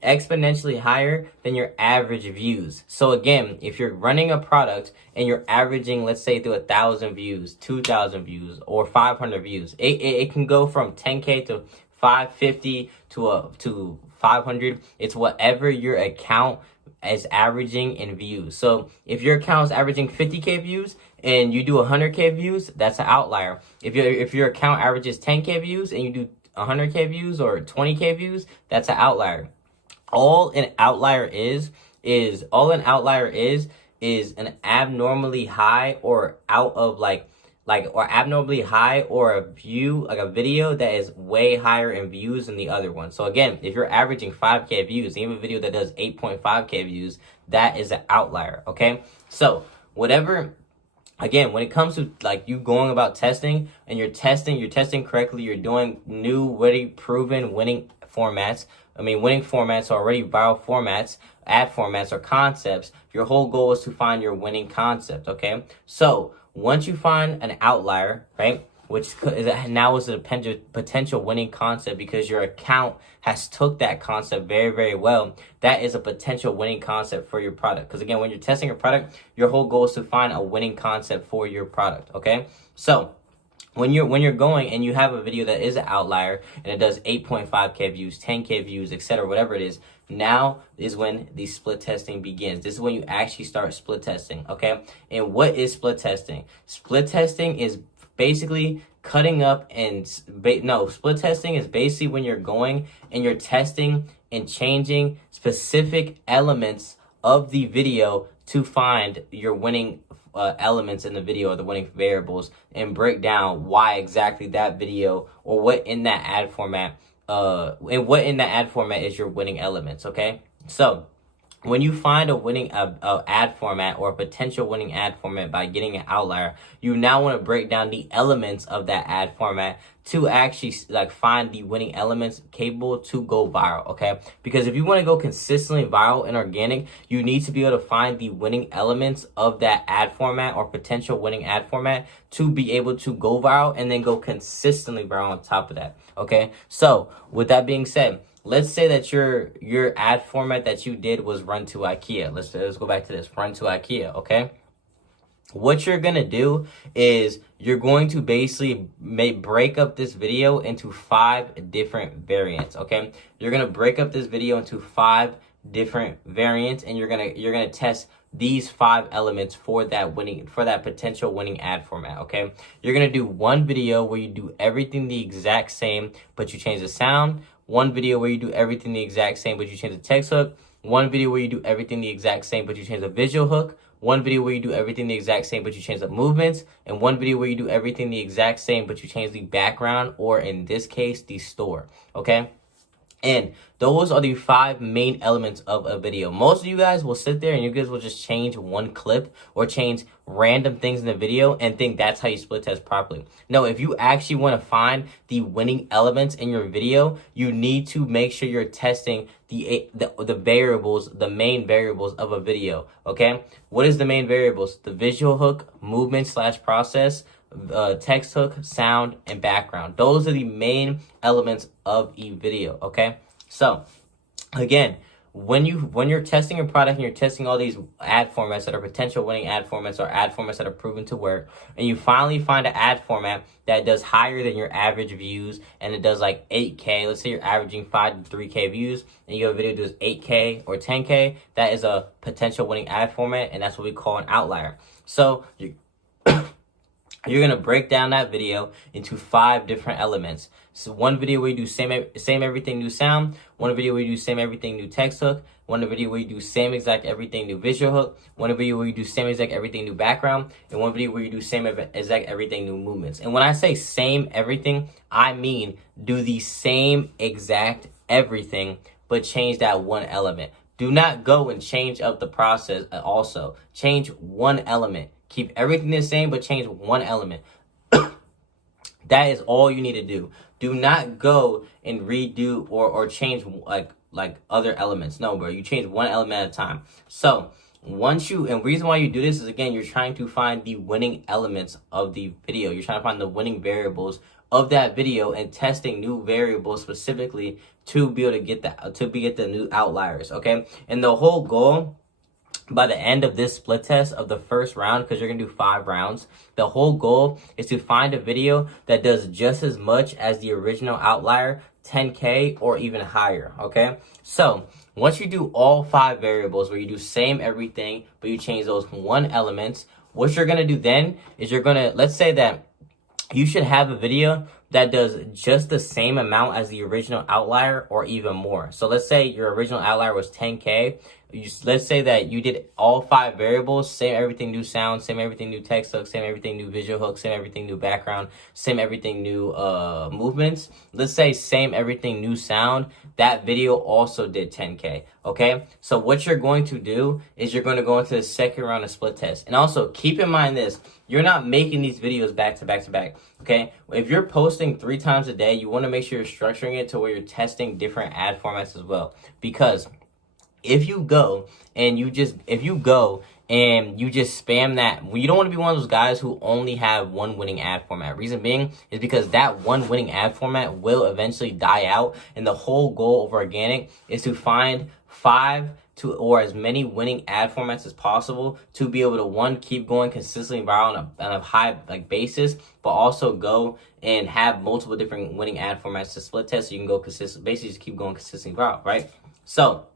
exponentially higher than your average views. So again, if you're running a product and you're averaging, let's say, through 1,000 views, 2,000 views, or 500 views, it can go from 10K to 550 to 500. It's whatever your account is averaging in views. So if your account is averaging 50K views and you do 100K views, that's an outlier. If your account averages 10K views and you do 100K views or 20K views, that's an outlier. All an outlier is an abnormally high or abnormally high or a view, like a video that is way higher in views than the other one. So again, if you're averaging 5K views, even a video that does 8.5K views, that is an outlier. Okay, so again, when it comes to like you going about testing and you're testing correctly, you're doing new, already proven winning formats. Winning formats are already viral formats, ad formats, or concepts. Your whole goal is to find your winning concept, okay? So once you find an outlier, right, which now is a potential winning concept because your account has took that concept very, very well, that is a potential winning concept for your product. Because again, when you're testing a product, your whole goal is to find a winning concept for your product, okay? So when you're going and you have a video that is an outlier and it does 8.5K views, 10K views, etc., whatever it is, now is when the split testing begins. This is when you actually start split testing, okay? And what is split testing? Split testing is basically cutting up split testing is basically when you're going and you're testing and changing specific elements of the video to find your winning elements in the video or the winning variables and break down why exactly that video or what in that ad format is your winning elements, okay? So when you find a winning ad format or a potential winning ad format by getting an outlier, you now want to break down the elements of that ad format to actually like find the winning elements capable to go viral, okay? Because if you want to go consistently viral in organic, you need to be able to find the winning elements of that ad format or potential winning ad format to be able to go viral and then go consistently viral on top of that, okay? So with that being said, let's say that your ad format that you did was run to IKEA. Let's go back to this, run to IKEA, okay? What you're going to do is you're going to basically break up this video into 5 different variants, okay? You're going to break up this video into 5 different variants, and you're going to test these 5 elements for that potential winning ad format, okay? You're going to do one video where you do everything the exact same, but you change the sound. One video where you do everything the exact same, but you change the text hook. One video where you do everything the exact same, but you change the visual hook. One video where you do everything the exact same, but you change the movements. And one video where you do everything the exact same, but you change the background, or in this case, the store, okay? And those are the 5 main elements of a video. Most of you guys will sit there and you guys will just change one clip or change random things in the video and think that's how you split test properly. No, if you actually want to find the winning elements in your video, you need to make sure you're testing the variables, the main variables of a video, okay? What is the main variables? The visual hook, movement / process, text hook, sound, and background. Those are the main elements of a video, okay? So again, when you're testing your product and you're testing all these ad formats that are potential winning ad formats or ad formats that are proven to work, and you finally find an ad format that does higher than your average views and it does like 8K, let's say you're averaging 5 to 3K views and you have a video that does 8K or 10K, that is a potential winning ad format, and that's what we call an outlier. So you're going to break down that video into 5 different elements. So one video where you do same everything new sound, one video where you do same everything new text hook, one video where you do same exact everything new visual hook, one video where you do same exact everything new background, and one video where you do same exact everything new movements. And when I say same everything, I mean do the same exact everything, but change that one element. Do not go and change up the process also. Change one element. Keep everything the same, but change one element. That is all you need to do. Do not go and redo or change like other elements. No, bro. You change one element at a time. So and reason why you do this is, again, you're trying to find the winning elements of the video. You're trying to find the winning variables of that video and testing new variables specifically to be able to get the new outliers. Okay, and the whole goal by the end of this split test of the first round, because you're going to do 5 rounds, the whole goal is to find a video that does just as much as the original outlier, 10K or even higher, okay? So once you do all 5 variables where you do same everything, but you change those one elements, what you're going to do then is you're going to, let's say that you should have a video that does just the same amount as the original outlier or even more. So let's say your original outlier was 10K. Let's say that you did all 5 variables, same everything new sound, same everything new text hook, same everything new visual hook, same everything new background, same everything new movements. Let's say same everything new sound. That video also did 10K, okay? So what you're going to do is you're going to go into the second round of split test. And also keep in mind this, you're not making these videos back to back to back, okay? If you're posting 3 times a day, you want to make sure you're structuring it to where you're testing different ad formats as well. Because if you go and you just spam that, you don't want to be one of those guys who only have one winning ad format. Reason being is because that one winning ad format will eventually die out, and the whole goal of organic is to find 5 to or as many winning ad formats as possible to be able to, one, keep going consistently viral on a high basis, but also go and have multiple different winning ad formats to split test so you can go basically just keep going consistently viral, right? So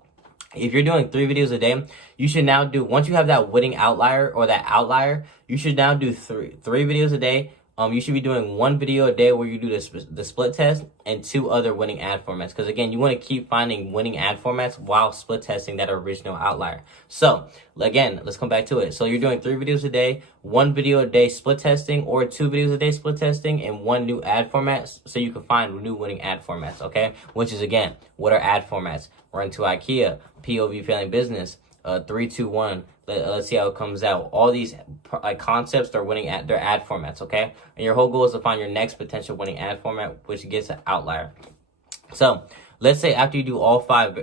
if you're doing 3 videos a day, you should now do, once you have that winning outlier or that outlier, you should now do three videos a day you should be doing 1 video a day where you do the split test and 2 other winning ad formats. Because again, you want to keep finding winning ad formats while split testing that original outlier. So again, let's come back to it. So you're doing 3 videos a day, 1 video a day split testing, or 2 videos a day split testing, and 1 new ad format, so you can find new winning ad formats. Okay, which is again, what are ad formats? Run to IKEA, POV family business, 3, 2, 1. Let's see how it comes out. All these like concepts are winning at their ad formats, okay? And your whole goal is to find your next potential winning ad format, which gets an outlier. So let's say after you do all five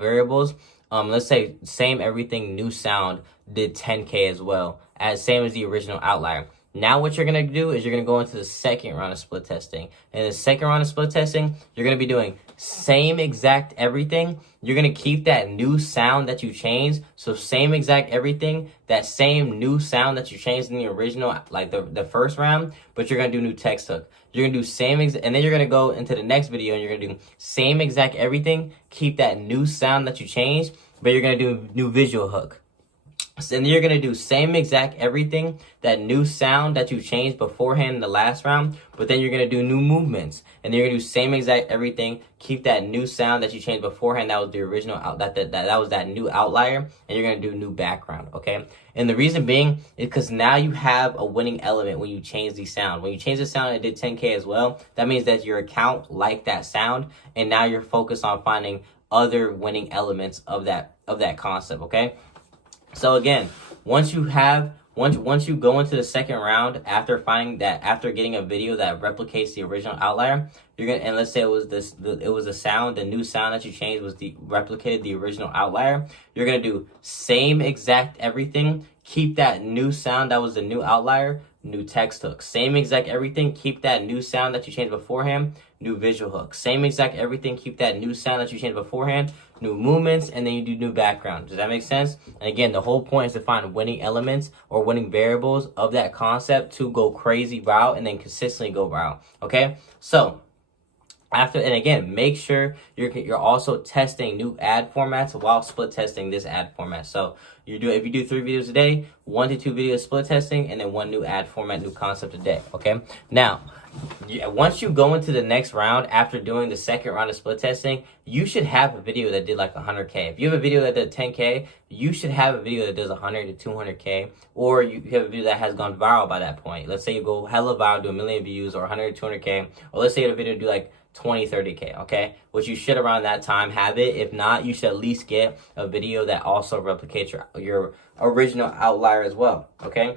variables, let's say same everything new sound did 10K as well, as same as the original outlier. Now what you're going to do is you're going to go into the second round of split testing. In the second round of split testing, you're going to be doing same exact everything. You're going to keep that new sound that you changed. So same exact everything, that same new sound that you changed in the original, like the first round, but you're going to do new text hook. You're going to do same and then you're going to go into the next video and you're going to do same exact everything, keep that new sound that you changed, but you're going to do new visual hook. So then you're going to do same exact everything, that new sound that you changed beforehand in the last round, but then you're going to do new movements. And then you're going to do same exact everything, keep that new sound that you changed beforehand, that was the original, that was that new outlier, and you're going to do new background, okay? And the reason being is because now you have a winning element when you change the sound. When you change the sound, it did 10K as well. That means that your account liked that sound, and now you're focused on finding other winning elements of that concept, okay? So again, once you go into the second round after getting a video that replicates the original outlier, and let's say it was a sound, the new sound that you changed replicated the original outlier, you're gonna do same exact everything, keep that new sound that was the new outlier, new text hook. Same exact everything, keep that new sound that you changed beforehand, new visual hook. Same exact everything, keep that new sound that you changed beforehand, new movements, and then you do new background. Does that make sense? And again, the whole point is to find winning elements or winning variables of that concept to go crazy viral and then consistently go viral. Okay? So and again, make sure you're also testing new ad formats while split testing this ad format. So if you do 3 videos a day, 1 to 2 videos split testing, and then 1 new ad format, new concept a day. Okay. Now, once you go into the next round after doing the second round of split testing, you should have a video that did like 100K. If you have a video that did 10K, you should have a video that does 100 to 200K, or you have a video that has gone viral by that point. Let's say you go hella viral, do 1 million views, or 100 to 200K, or let's say you have a video do like 20, 30K, okay? Which you should around that time have it. If not, you should at least get a video that also replicates your original outlier as well, okay?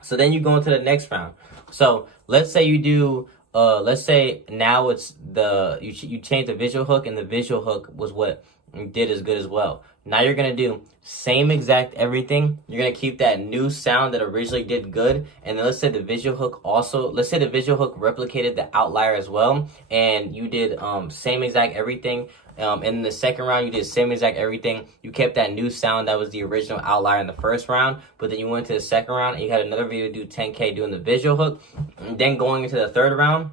So then you go into the next round. So let's say you do, let's say now it's you change the visual hook, and the visual hook was what did as good as well. Now you're going to do same exact everything. You're going to keep that new sound that originally did good. And then let's say the visual hook replicated the outlier as well. And you did same exact everything. In the second round, you did same exact everything. You kept that new sound that was the original outlier in the first round. But then you went to the second round and you had another video do 10K doing the visual hook. And then going into the third round,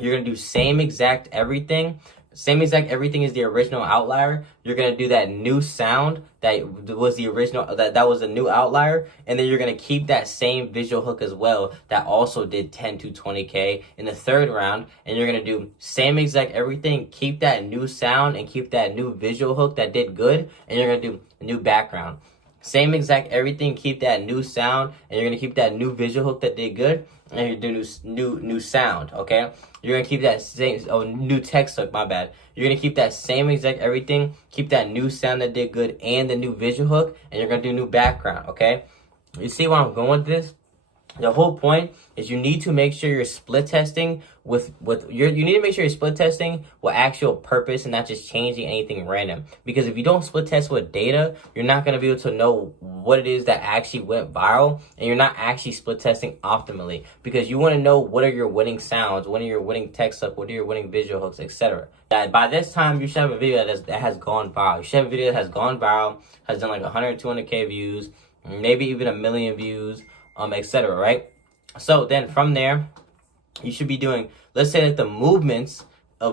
you're going to do same exact everything. Same exact everything is the original outlier. You're going to do that new sound that was the original, that was a new outlier. And then you're going to keep that same visual hook as well that also did 10 to 20K in the third round. And you're going to do same exact everything, keep that new sound and keep that new visual hook that did good. And you're going to do a new background. Same exact everything, keep that new sound, and you're going to keep that new visual hook that did good, and you're doing new sound, okay? You're going to keep that same, new text hook, my bad. You're going to keep that same exact everything, keep that new sound that did good, and the new visual hook, and you're going to do new background, okay? You see where I'm going with this? The whole point is you need to make sure you're split testing you need to make sure you're split testing with actual purpose and not just changing anything random. Because if you don't split test with data, you're not going to be able to know what it is that actually went viral, and you're not actually split testing optimally, because you want to know what are your winning sounds, what are your winning text hooks, what are your winning visual hooks, etc. By this time, you should have a video that has gone viral. You should have a video that has gone viral, has done like 100, 200K views, maybe even 1 million views, etc., right? So then from there, you should be doing, let's say that the movements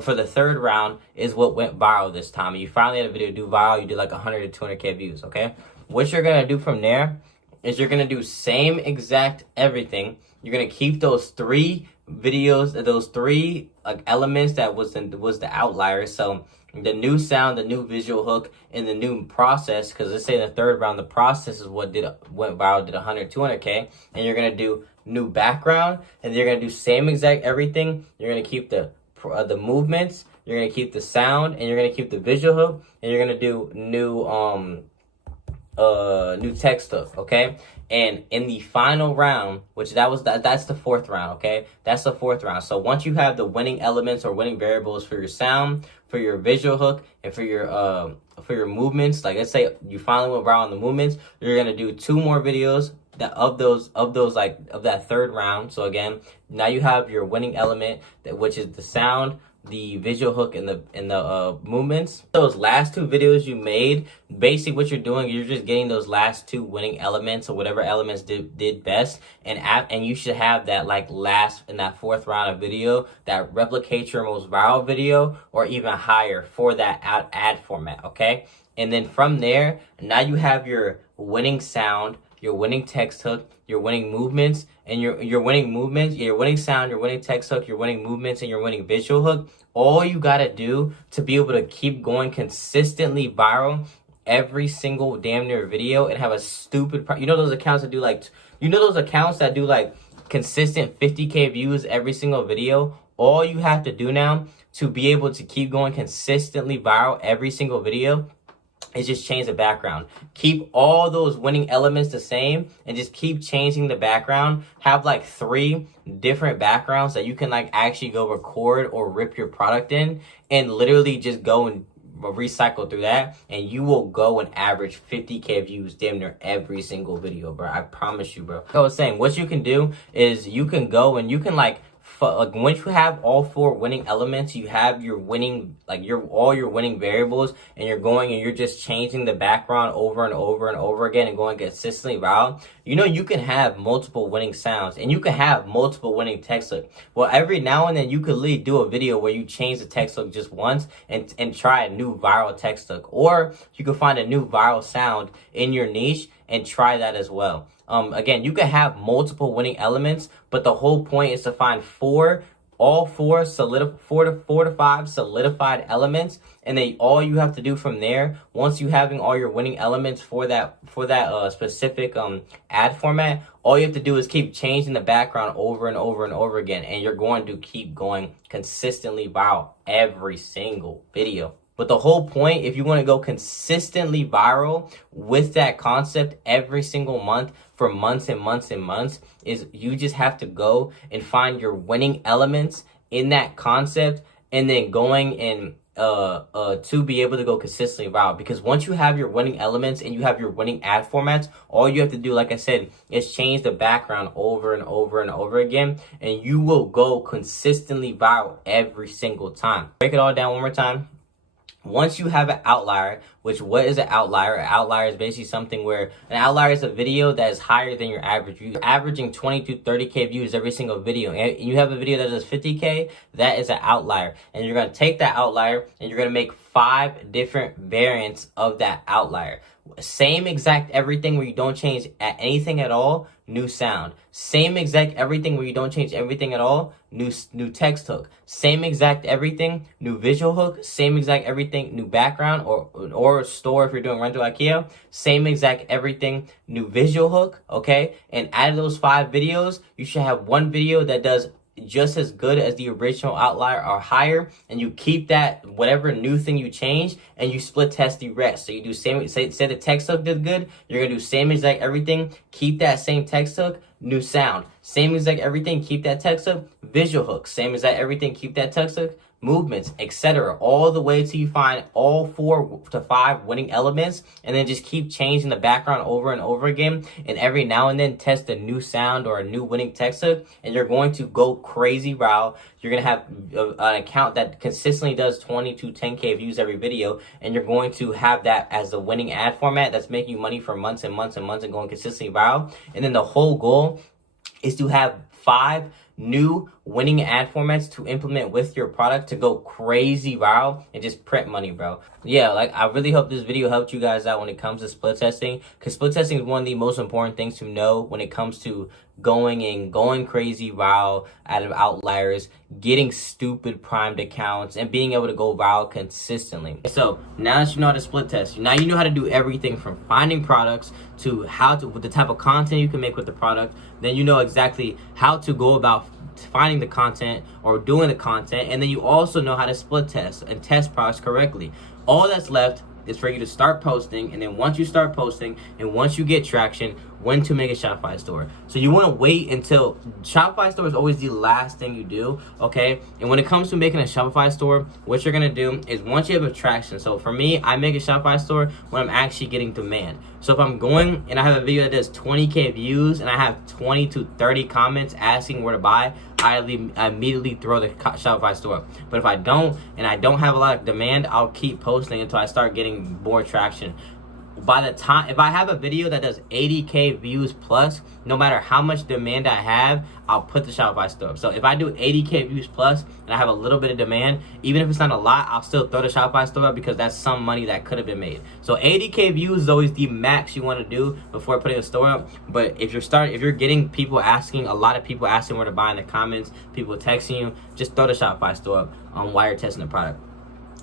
for the third round is what went viral this time. And you finally had a video do viral, you did like 100 to 200K views, okay? What you're going to do from there is you're going to do same exact everything, you're gonna keep those 3 videos, those 3 like elements that was the outlier. So the new sound, the new visual hook, and the new process, because let's say in the 3rd round, the process is what went viral, did 100, 200K, and you're gonna do new background, and you're gonna do same exact everything. You're gonna keep the movements, you're gonna keep the sound, and you're gonna keep the visual hook, and you're gonna do new text hook, okay? And in the final round, which that's the 4th round, okay? That's the 4th round. So once you have the winning elements or winning variables for your sound, for your visual hook, and for your movements, like let's say you finally went viral on the movements, you're gonna do 2 more videos of that 3rd round. So again, now you have your winning element, which is the sound, the visual hook, and the movements. Those last 2 videos you made, basically what you're doing, you're just getting those last 2 winning elements or whatever elements did best, and you should have that like last in that 4th round of video that replicates your most viral video or even higher for that ad format, okay? And then from there, now you have your winning sound, your winning text hook, your winning movements, and your winning movements, your winning sound, your winning text hook, your winning movements, and your winning visual hook. All you gotta do to be able to keep going consistently viral every single damn near video and have a stupid, those accounts that do like consistent 50K views every single video. All you have to do now to be able to keep going consistently viral every single video is just change the background. Keep all those winning elements the same and just keep changing the background. Have like 3 different backgrounds that you can like actually go record or rip your product in, and literally just go and recycle through that, and you will go and average 50K views damn near every single video, bro. I promise you, bro. I was saying, what you can do is you can go and you can like once you have all 4 winning elements, you have your winning, like all your winning variables, and you're going and you're just changing the background over and over and over again and going consistently viral. You can have multiple winning sounds and you can have multiple winning text hook. Well, every now and then you could literally do a video where you change the text hook just once and try a new viral text hook, or you can find a new viral sound in your niche and try that as well. Again, you can have multiple winning elements, but the whole point is to find 4 to 5 solidified elements, and then all you have to do from there, once you having all your winning elements for that specific ad format, all you have to do is keep changing the background over and over and over again, and you're going to keep going consistently viral every single video. But the whole point, if you want to go consistently viral with that concept every single month for months and months and months, is you just have to go and find your winning elements in that concept, and then going and to be able to go consistently viral. Because once you have your winning elements and you have your winning ad formats, all you have to do, like I said, is change the background over and over and over again, and you will go consistently viral every single time. Break it all down one more time. Once you have an outlier, what is an outlier? An outlier is basically something where an outlier is a video that is higher than your average. You're averaging 20 to 30K views every single video, and you have a video that does 50K, that is an outlier. And you're going to take that outlier and you're going to make 5 different variants of that outlier. Same exact everything where you don't change anything at all, new sound. Same exact everything where you don't change everything at all, new text hook. Same exact everything, new visual hook. Same exact everything, new background or store if you're doing rental IKEA. Same exact everything, new visual hook, okay? And out of those 5 videos, you should have 1 video that does just as good as the original outlier or higher, and you keep that whatever new thing you change and you split test the rest. So you do say the text hook did good, you're gonna do same exact everything, keep that same text hook, new sound, same exact everything, keep that text hook, visual hook, same exact everything, keep that text hook, movements, etc., all the way till you find all 4 to 5 winning elements, and then just keep changing the background over and over again, and every now and then test a new sound or a new winning text hook, and you're going to go crazy viral. You're going to have an account that consistently does 20 to 10K views every video, and you're going to have that as the winning ad format that's making you money for months and months and months and going consistently viral. And then the whole goal is to have 5 new winning ad formats to implement with your product to go crazy viral and just print money, bro. Yeah, like I really hope this video helped you guys out when it comes to split testing, because split testing is one of the most important things to know when it comes to going crazy viral out of outliers, getting stupid primed accounts, and being able to go viral consistently. So now that you know how to split test, now you know how to do everything from finding products to with the type of content you can make with the product. Then you know exactly how to go about finding the content or doing the content, and then you also know how to split test and test products correctly. All that's left is for you to start posting, and then once you start posting and once you get traction, when to make a Shopify store. So you want to wait until Shopify store is always the last thing you do, okay? And when it comes to making a Shopify store, what you're gonna do is once you have a traction. So for me, I make a Shopify store when I'm actually getting demand. So if I'm going and I have a video that does 20K views and I have 20 to 30 comments asking where to buy, I immediately throw the Shopify store up. But if I don't and I don't have a lot of demand, I'll keep posting until I start getting more traction. By the time, if I have a video that does 80K views plus, no matter how much demand I have, I'll put the Shopify store up. So if I do 80K views plus and I have a little bit of demand, even if it's not a lot, I'll still throw the Shopify store up because that's some money that could have been made. So 80K views is always the max you want to do before putting the store up. But if you're getting a lot of people asking where to buy in the comments, people texting you, just throw the Shopify store up while you're testing the product.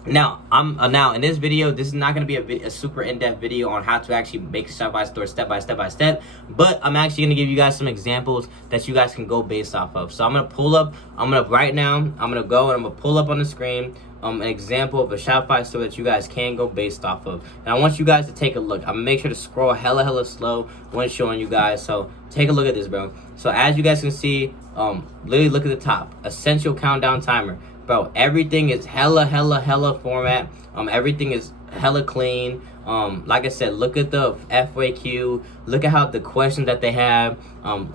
Now, now in this video, this is not going to be a super in-depth video on how to actually make a Shopify store step by step, but I'm actually going to give you guys some examples that you guys can go based off of. So I'm going to pull up, right now, I'm going to go and I'm going to pull up on the screen an example of a Shopify store that you guys can go based off of. And I want you guys to take a look. I'm going to make sure to scroll hella slow when showing you guys. So take a look at this, bro. So as you guys can see, literally look at the top, essential countdown timer. Bro, everything is hella format. Everything is hella clean. Like I said, look at the FAQ. Look at how the questions that they have.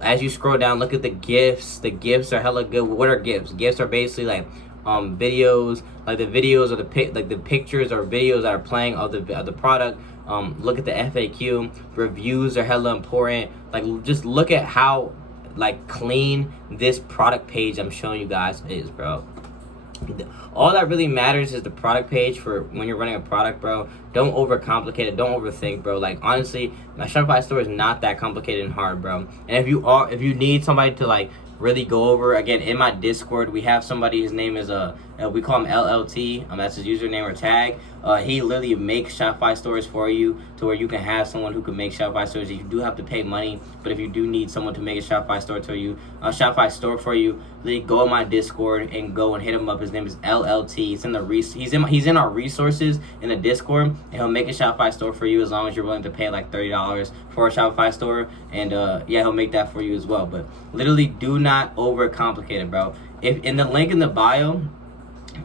As you scroll down, look at the gifts. The gifts are hella good. What are gifts? Gifts are basically like videos, like the videos or the pictures or videos that are playing of the product. Look at the FAQ. Reviews are hella important. Like, just look at how like clean this product page I'm showing you guys is, bro. All that really matters is the product page for when you're running a product, bro. Don't overcomplicate it. Don't overthink, bro. Like, honestly, my Shopify store is not that complicated and hard, bro. And if you need somebody to like really go over, again, in my Discord, we have somebody, his name is we call him LLT, that's his username or tag. He literally makes Shopify stores for you to where you can have someone who can make Shopify stores. You do have to pay money, but if you do need someone to make a Shopify store for you, literally go in my Discord and go and hit him up. His name is LLT. He's in our resources in the Discord, and he'll make a Shopify store for you as long as you're willing to pay like $30 for a Shopify store. And yeah, he'll make that for you as well. But literally, do not overcomplicate it, bro. If in the link in the bio,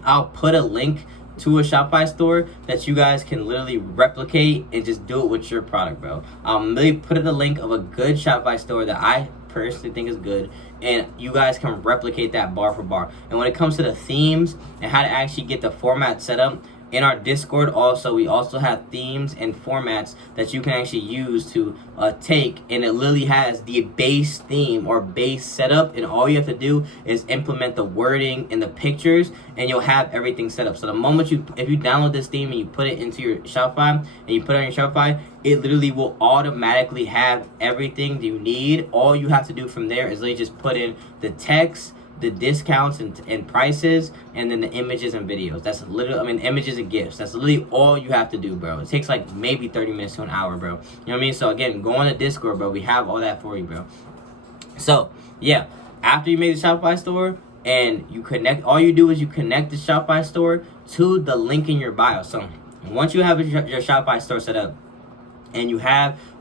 I'll put a link to a Shopify store that you guys can literally replicate and just do it with your product, bro. I'll literally put in a link of a good Shopify store that I personally think is good, and you guys can replicate that bar for bar. And when it comes to the themes and how to actually get the format set up, in our Discord also, we also have themes and formats that you can actually use to take, and it literally has the base theme or base setup, and all you have to do is implement the wording and the pictures, and you'll have everything set up. So the moment if you download this theme and you put it into your Shopify, and you put it on your Shopify, it literally will automatically have everything you need. All you have to do from there is literally just put in the text, the discounts and prices, and then the images and videos. That's literally, images and gifts. That's literally all you have to do, bro. It takes like maybe 30 minutes to an hour, bro. You know what I mean? So again, go on the Discord, bro. We have all that for you, bro. So yeah, after you make the Shopify store and you connect, all you do is you connect the Shopify store to the link in your bio. So once you have your Shopify store set up, and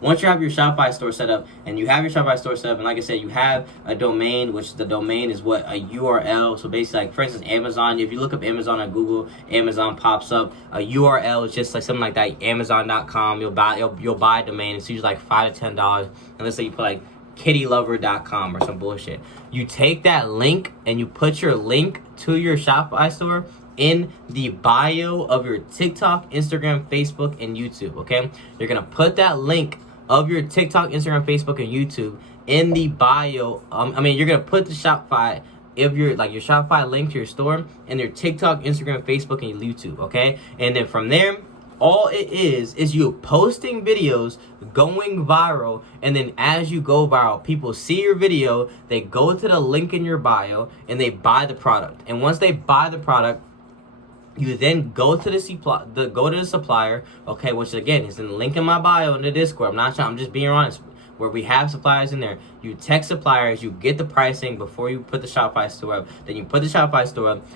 once you have your Shopify store set up, and like I said, you have a domain, which the domain is what, a URL. So basically, like for instance, Amazon, if you look up Amazon on Google, Amazon pops up. A URL is just like something like that, Amazon.com. You'll buy a domain. It's usually like $5 to $10. And let's say you put like kittylover.com or some bullshit. You take that link and you put your link to your Shopify store in the bio of your TikTok, Instagram, Facebook, and YouTube, okay? You're gonna put that link of your TikTok, Instagram, Facebook, and YouTube in the bio. You're gonna put the Shopify, your Shopify link to your store in your TikTok, Instagram, Facebook, and YouTube, okay? And then from there, All it is you posting videos, going viral, and then as you go viral, people see your video, they go to the link in your bio, and they buy the product. And once they buy the product, you then go to the supplier, okay, which again is in the link in my bio in the Discord. I'm just being honest. Where we have suppliers in there, you text suppliers, you get the pricing before you put the Shopify store up. Then you put the Shopify store up.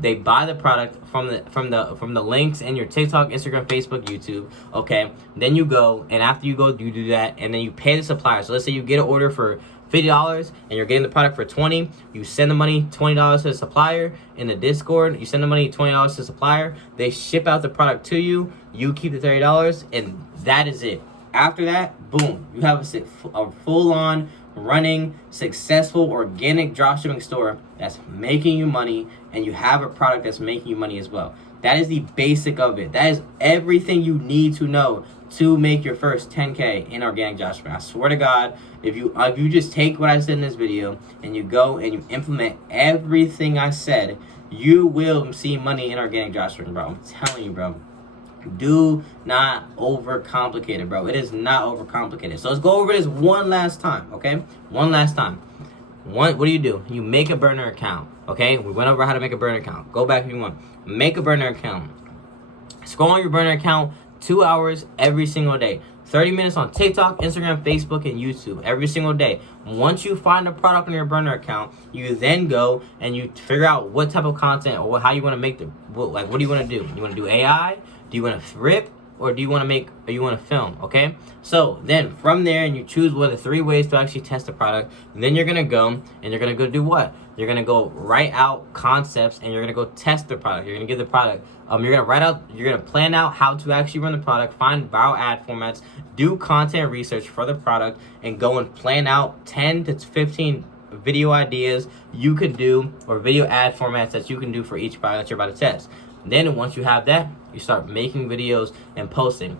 They buy the product from the links in your TikTok, Instagram, Facebook, YouTube. Okay. Then you go, and after you go, you do that, and then you pay the supplier. So let's say you get an order for $50 and you're getting the product for $20. You send the money $20 to the supplier in the Discord. You send the money $20 to the supplier. They ship out the product to you. You keep the $30, and that is it. After that, boom, you have a full-on running successful organic dropshipping store that's making you money, and you have a product that's making you money as well. That is the basic of it. That is everything you need to know to make your first 10K in organic dropshipping. I swear to God, if you just take what I said in this video and you go and you implement everything I said, you will see money in organic dropshipping, bro. I'm telling you, bro. Do not overcomplicate it, bro. It is not overcomplicated. So let's go over this one last time, okay? One last time. What do? You make a burner account, okay? We went over how to make a burner account. Go back if you want. Make a burner account. Scroll on your burner account 2 hours every single day. 30 minutes on TikTok, Instagram, Facebook, and YouTube every single day. Once you find a product on your burner account, you then go and you figure out what type of content or how you want to make what do you want to do? You want to do AI? Do you want to rip, or do you want to film? Okay. So then from there, and you choose one of the 3 ways to actually test the product. Then you're gonna go and you're gonna go do what? You're gonna go write out concepts, and you're gonna go test the product. You're gonna give the product. You're gonna plan out how to actually run the product, find viral ad formats, do content research for the product, and go and plan out 10 to 15 video ideas you could do, or video ad formats that you can do for each product that you're about to test. Then once you have that, you start making videos and posting.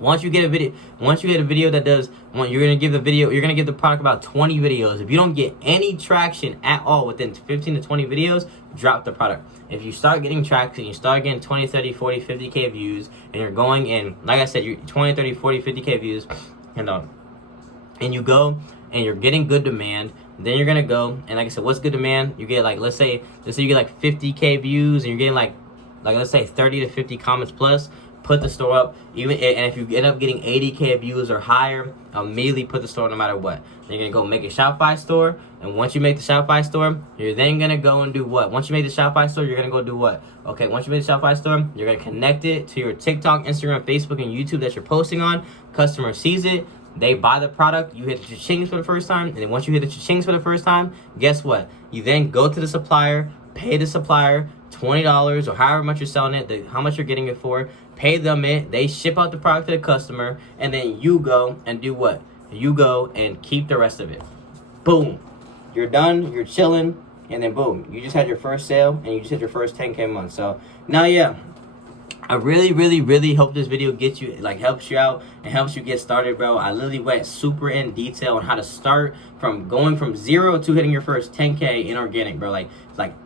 Once you get a video that does, you're gonna give the product about 20 videos. If you don't get any traction at all within 15 to 20 videos, drop the product. If you start getting traction, you start getting 20, 30, 40, 50K views, and you're going in, like I said, you're 20, 30, 40, 50K views, and you go and you're getting good demand. Then you're gonna go, and like I said, what's good demand? You get let's say you get 50K views, and you're getting like let's say 30 to 50 comments plus. Put the store up, and if you end up getting 80K views or higher, immediately put the store no matter what. Then you're gonna go make a Shopify store, and once you make the Shopify store, you're then gonna go and do what? Once you make the Shopify store, you're gonna go do what? Okay, once you make the Shopify store, you're gonna connect it to your TikTok, Instagram, Facebook, and YouTube that you're posting on. Customer sees it. They buy the product, you hit the cha-chings for the first time, and then once you hit the cha-chings for the first time, guess what? You then go to the supplier, pay the supplier $20 or however much you're selling it, how much you're getting it for, pay them it, they ship out the product to the customer, and then you go and do what? You go and keep the rest of it. Boom. You're done, you're chilling, and then boom, you just had your first sale, and you just hit your first 10K month. So now, yeah, I really, really, really hope this video gets you, helps you out and helps you get started, bro. I literally went super in detail on how to start from going from 0 to hitting your first 10K in organic, bro. Like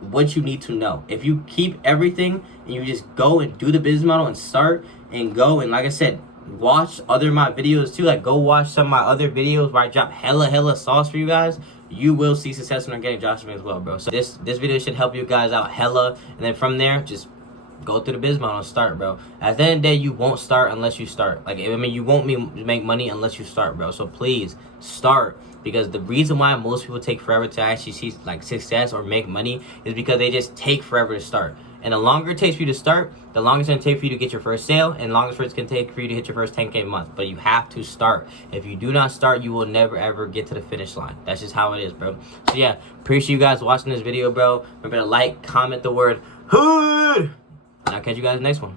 what you need to know. If you keep everything and you just go and do the business model and start and go, and like I said, watch other my videos too. Go watch some of my other videos where I drop hella sauce for you guys. You will see success in organic dropshipping as well, bro. So this video should help you guys out hella, and then from there, just go through the business model and start, bro. At the end of the day, you won't start unless you start. You won't make money unless you start, bro. So please start, because the reason why most people take forever to actually see success or make money is because they just take forever to start. And the longer it takes for you to start, the longer it's going to take for you to get your first sale, and the longest it's going to take for you to hit your first 10K month. But you have to start. If you do not start, you will never, ever get to the finish line. That's just how it is, bro. So, yeah, appreciate you guys watching this video, bro. Remember to comment the word HOOD. And I'll catch you guys in the next one.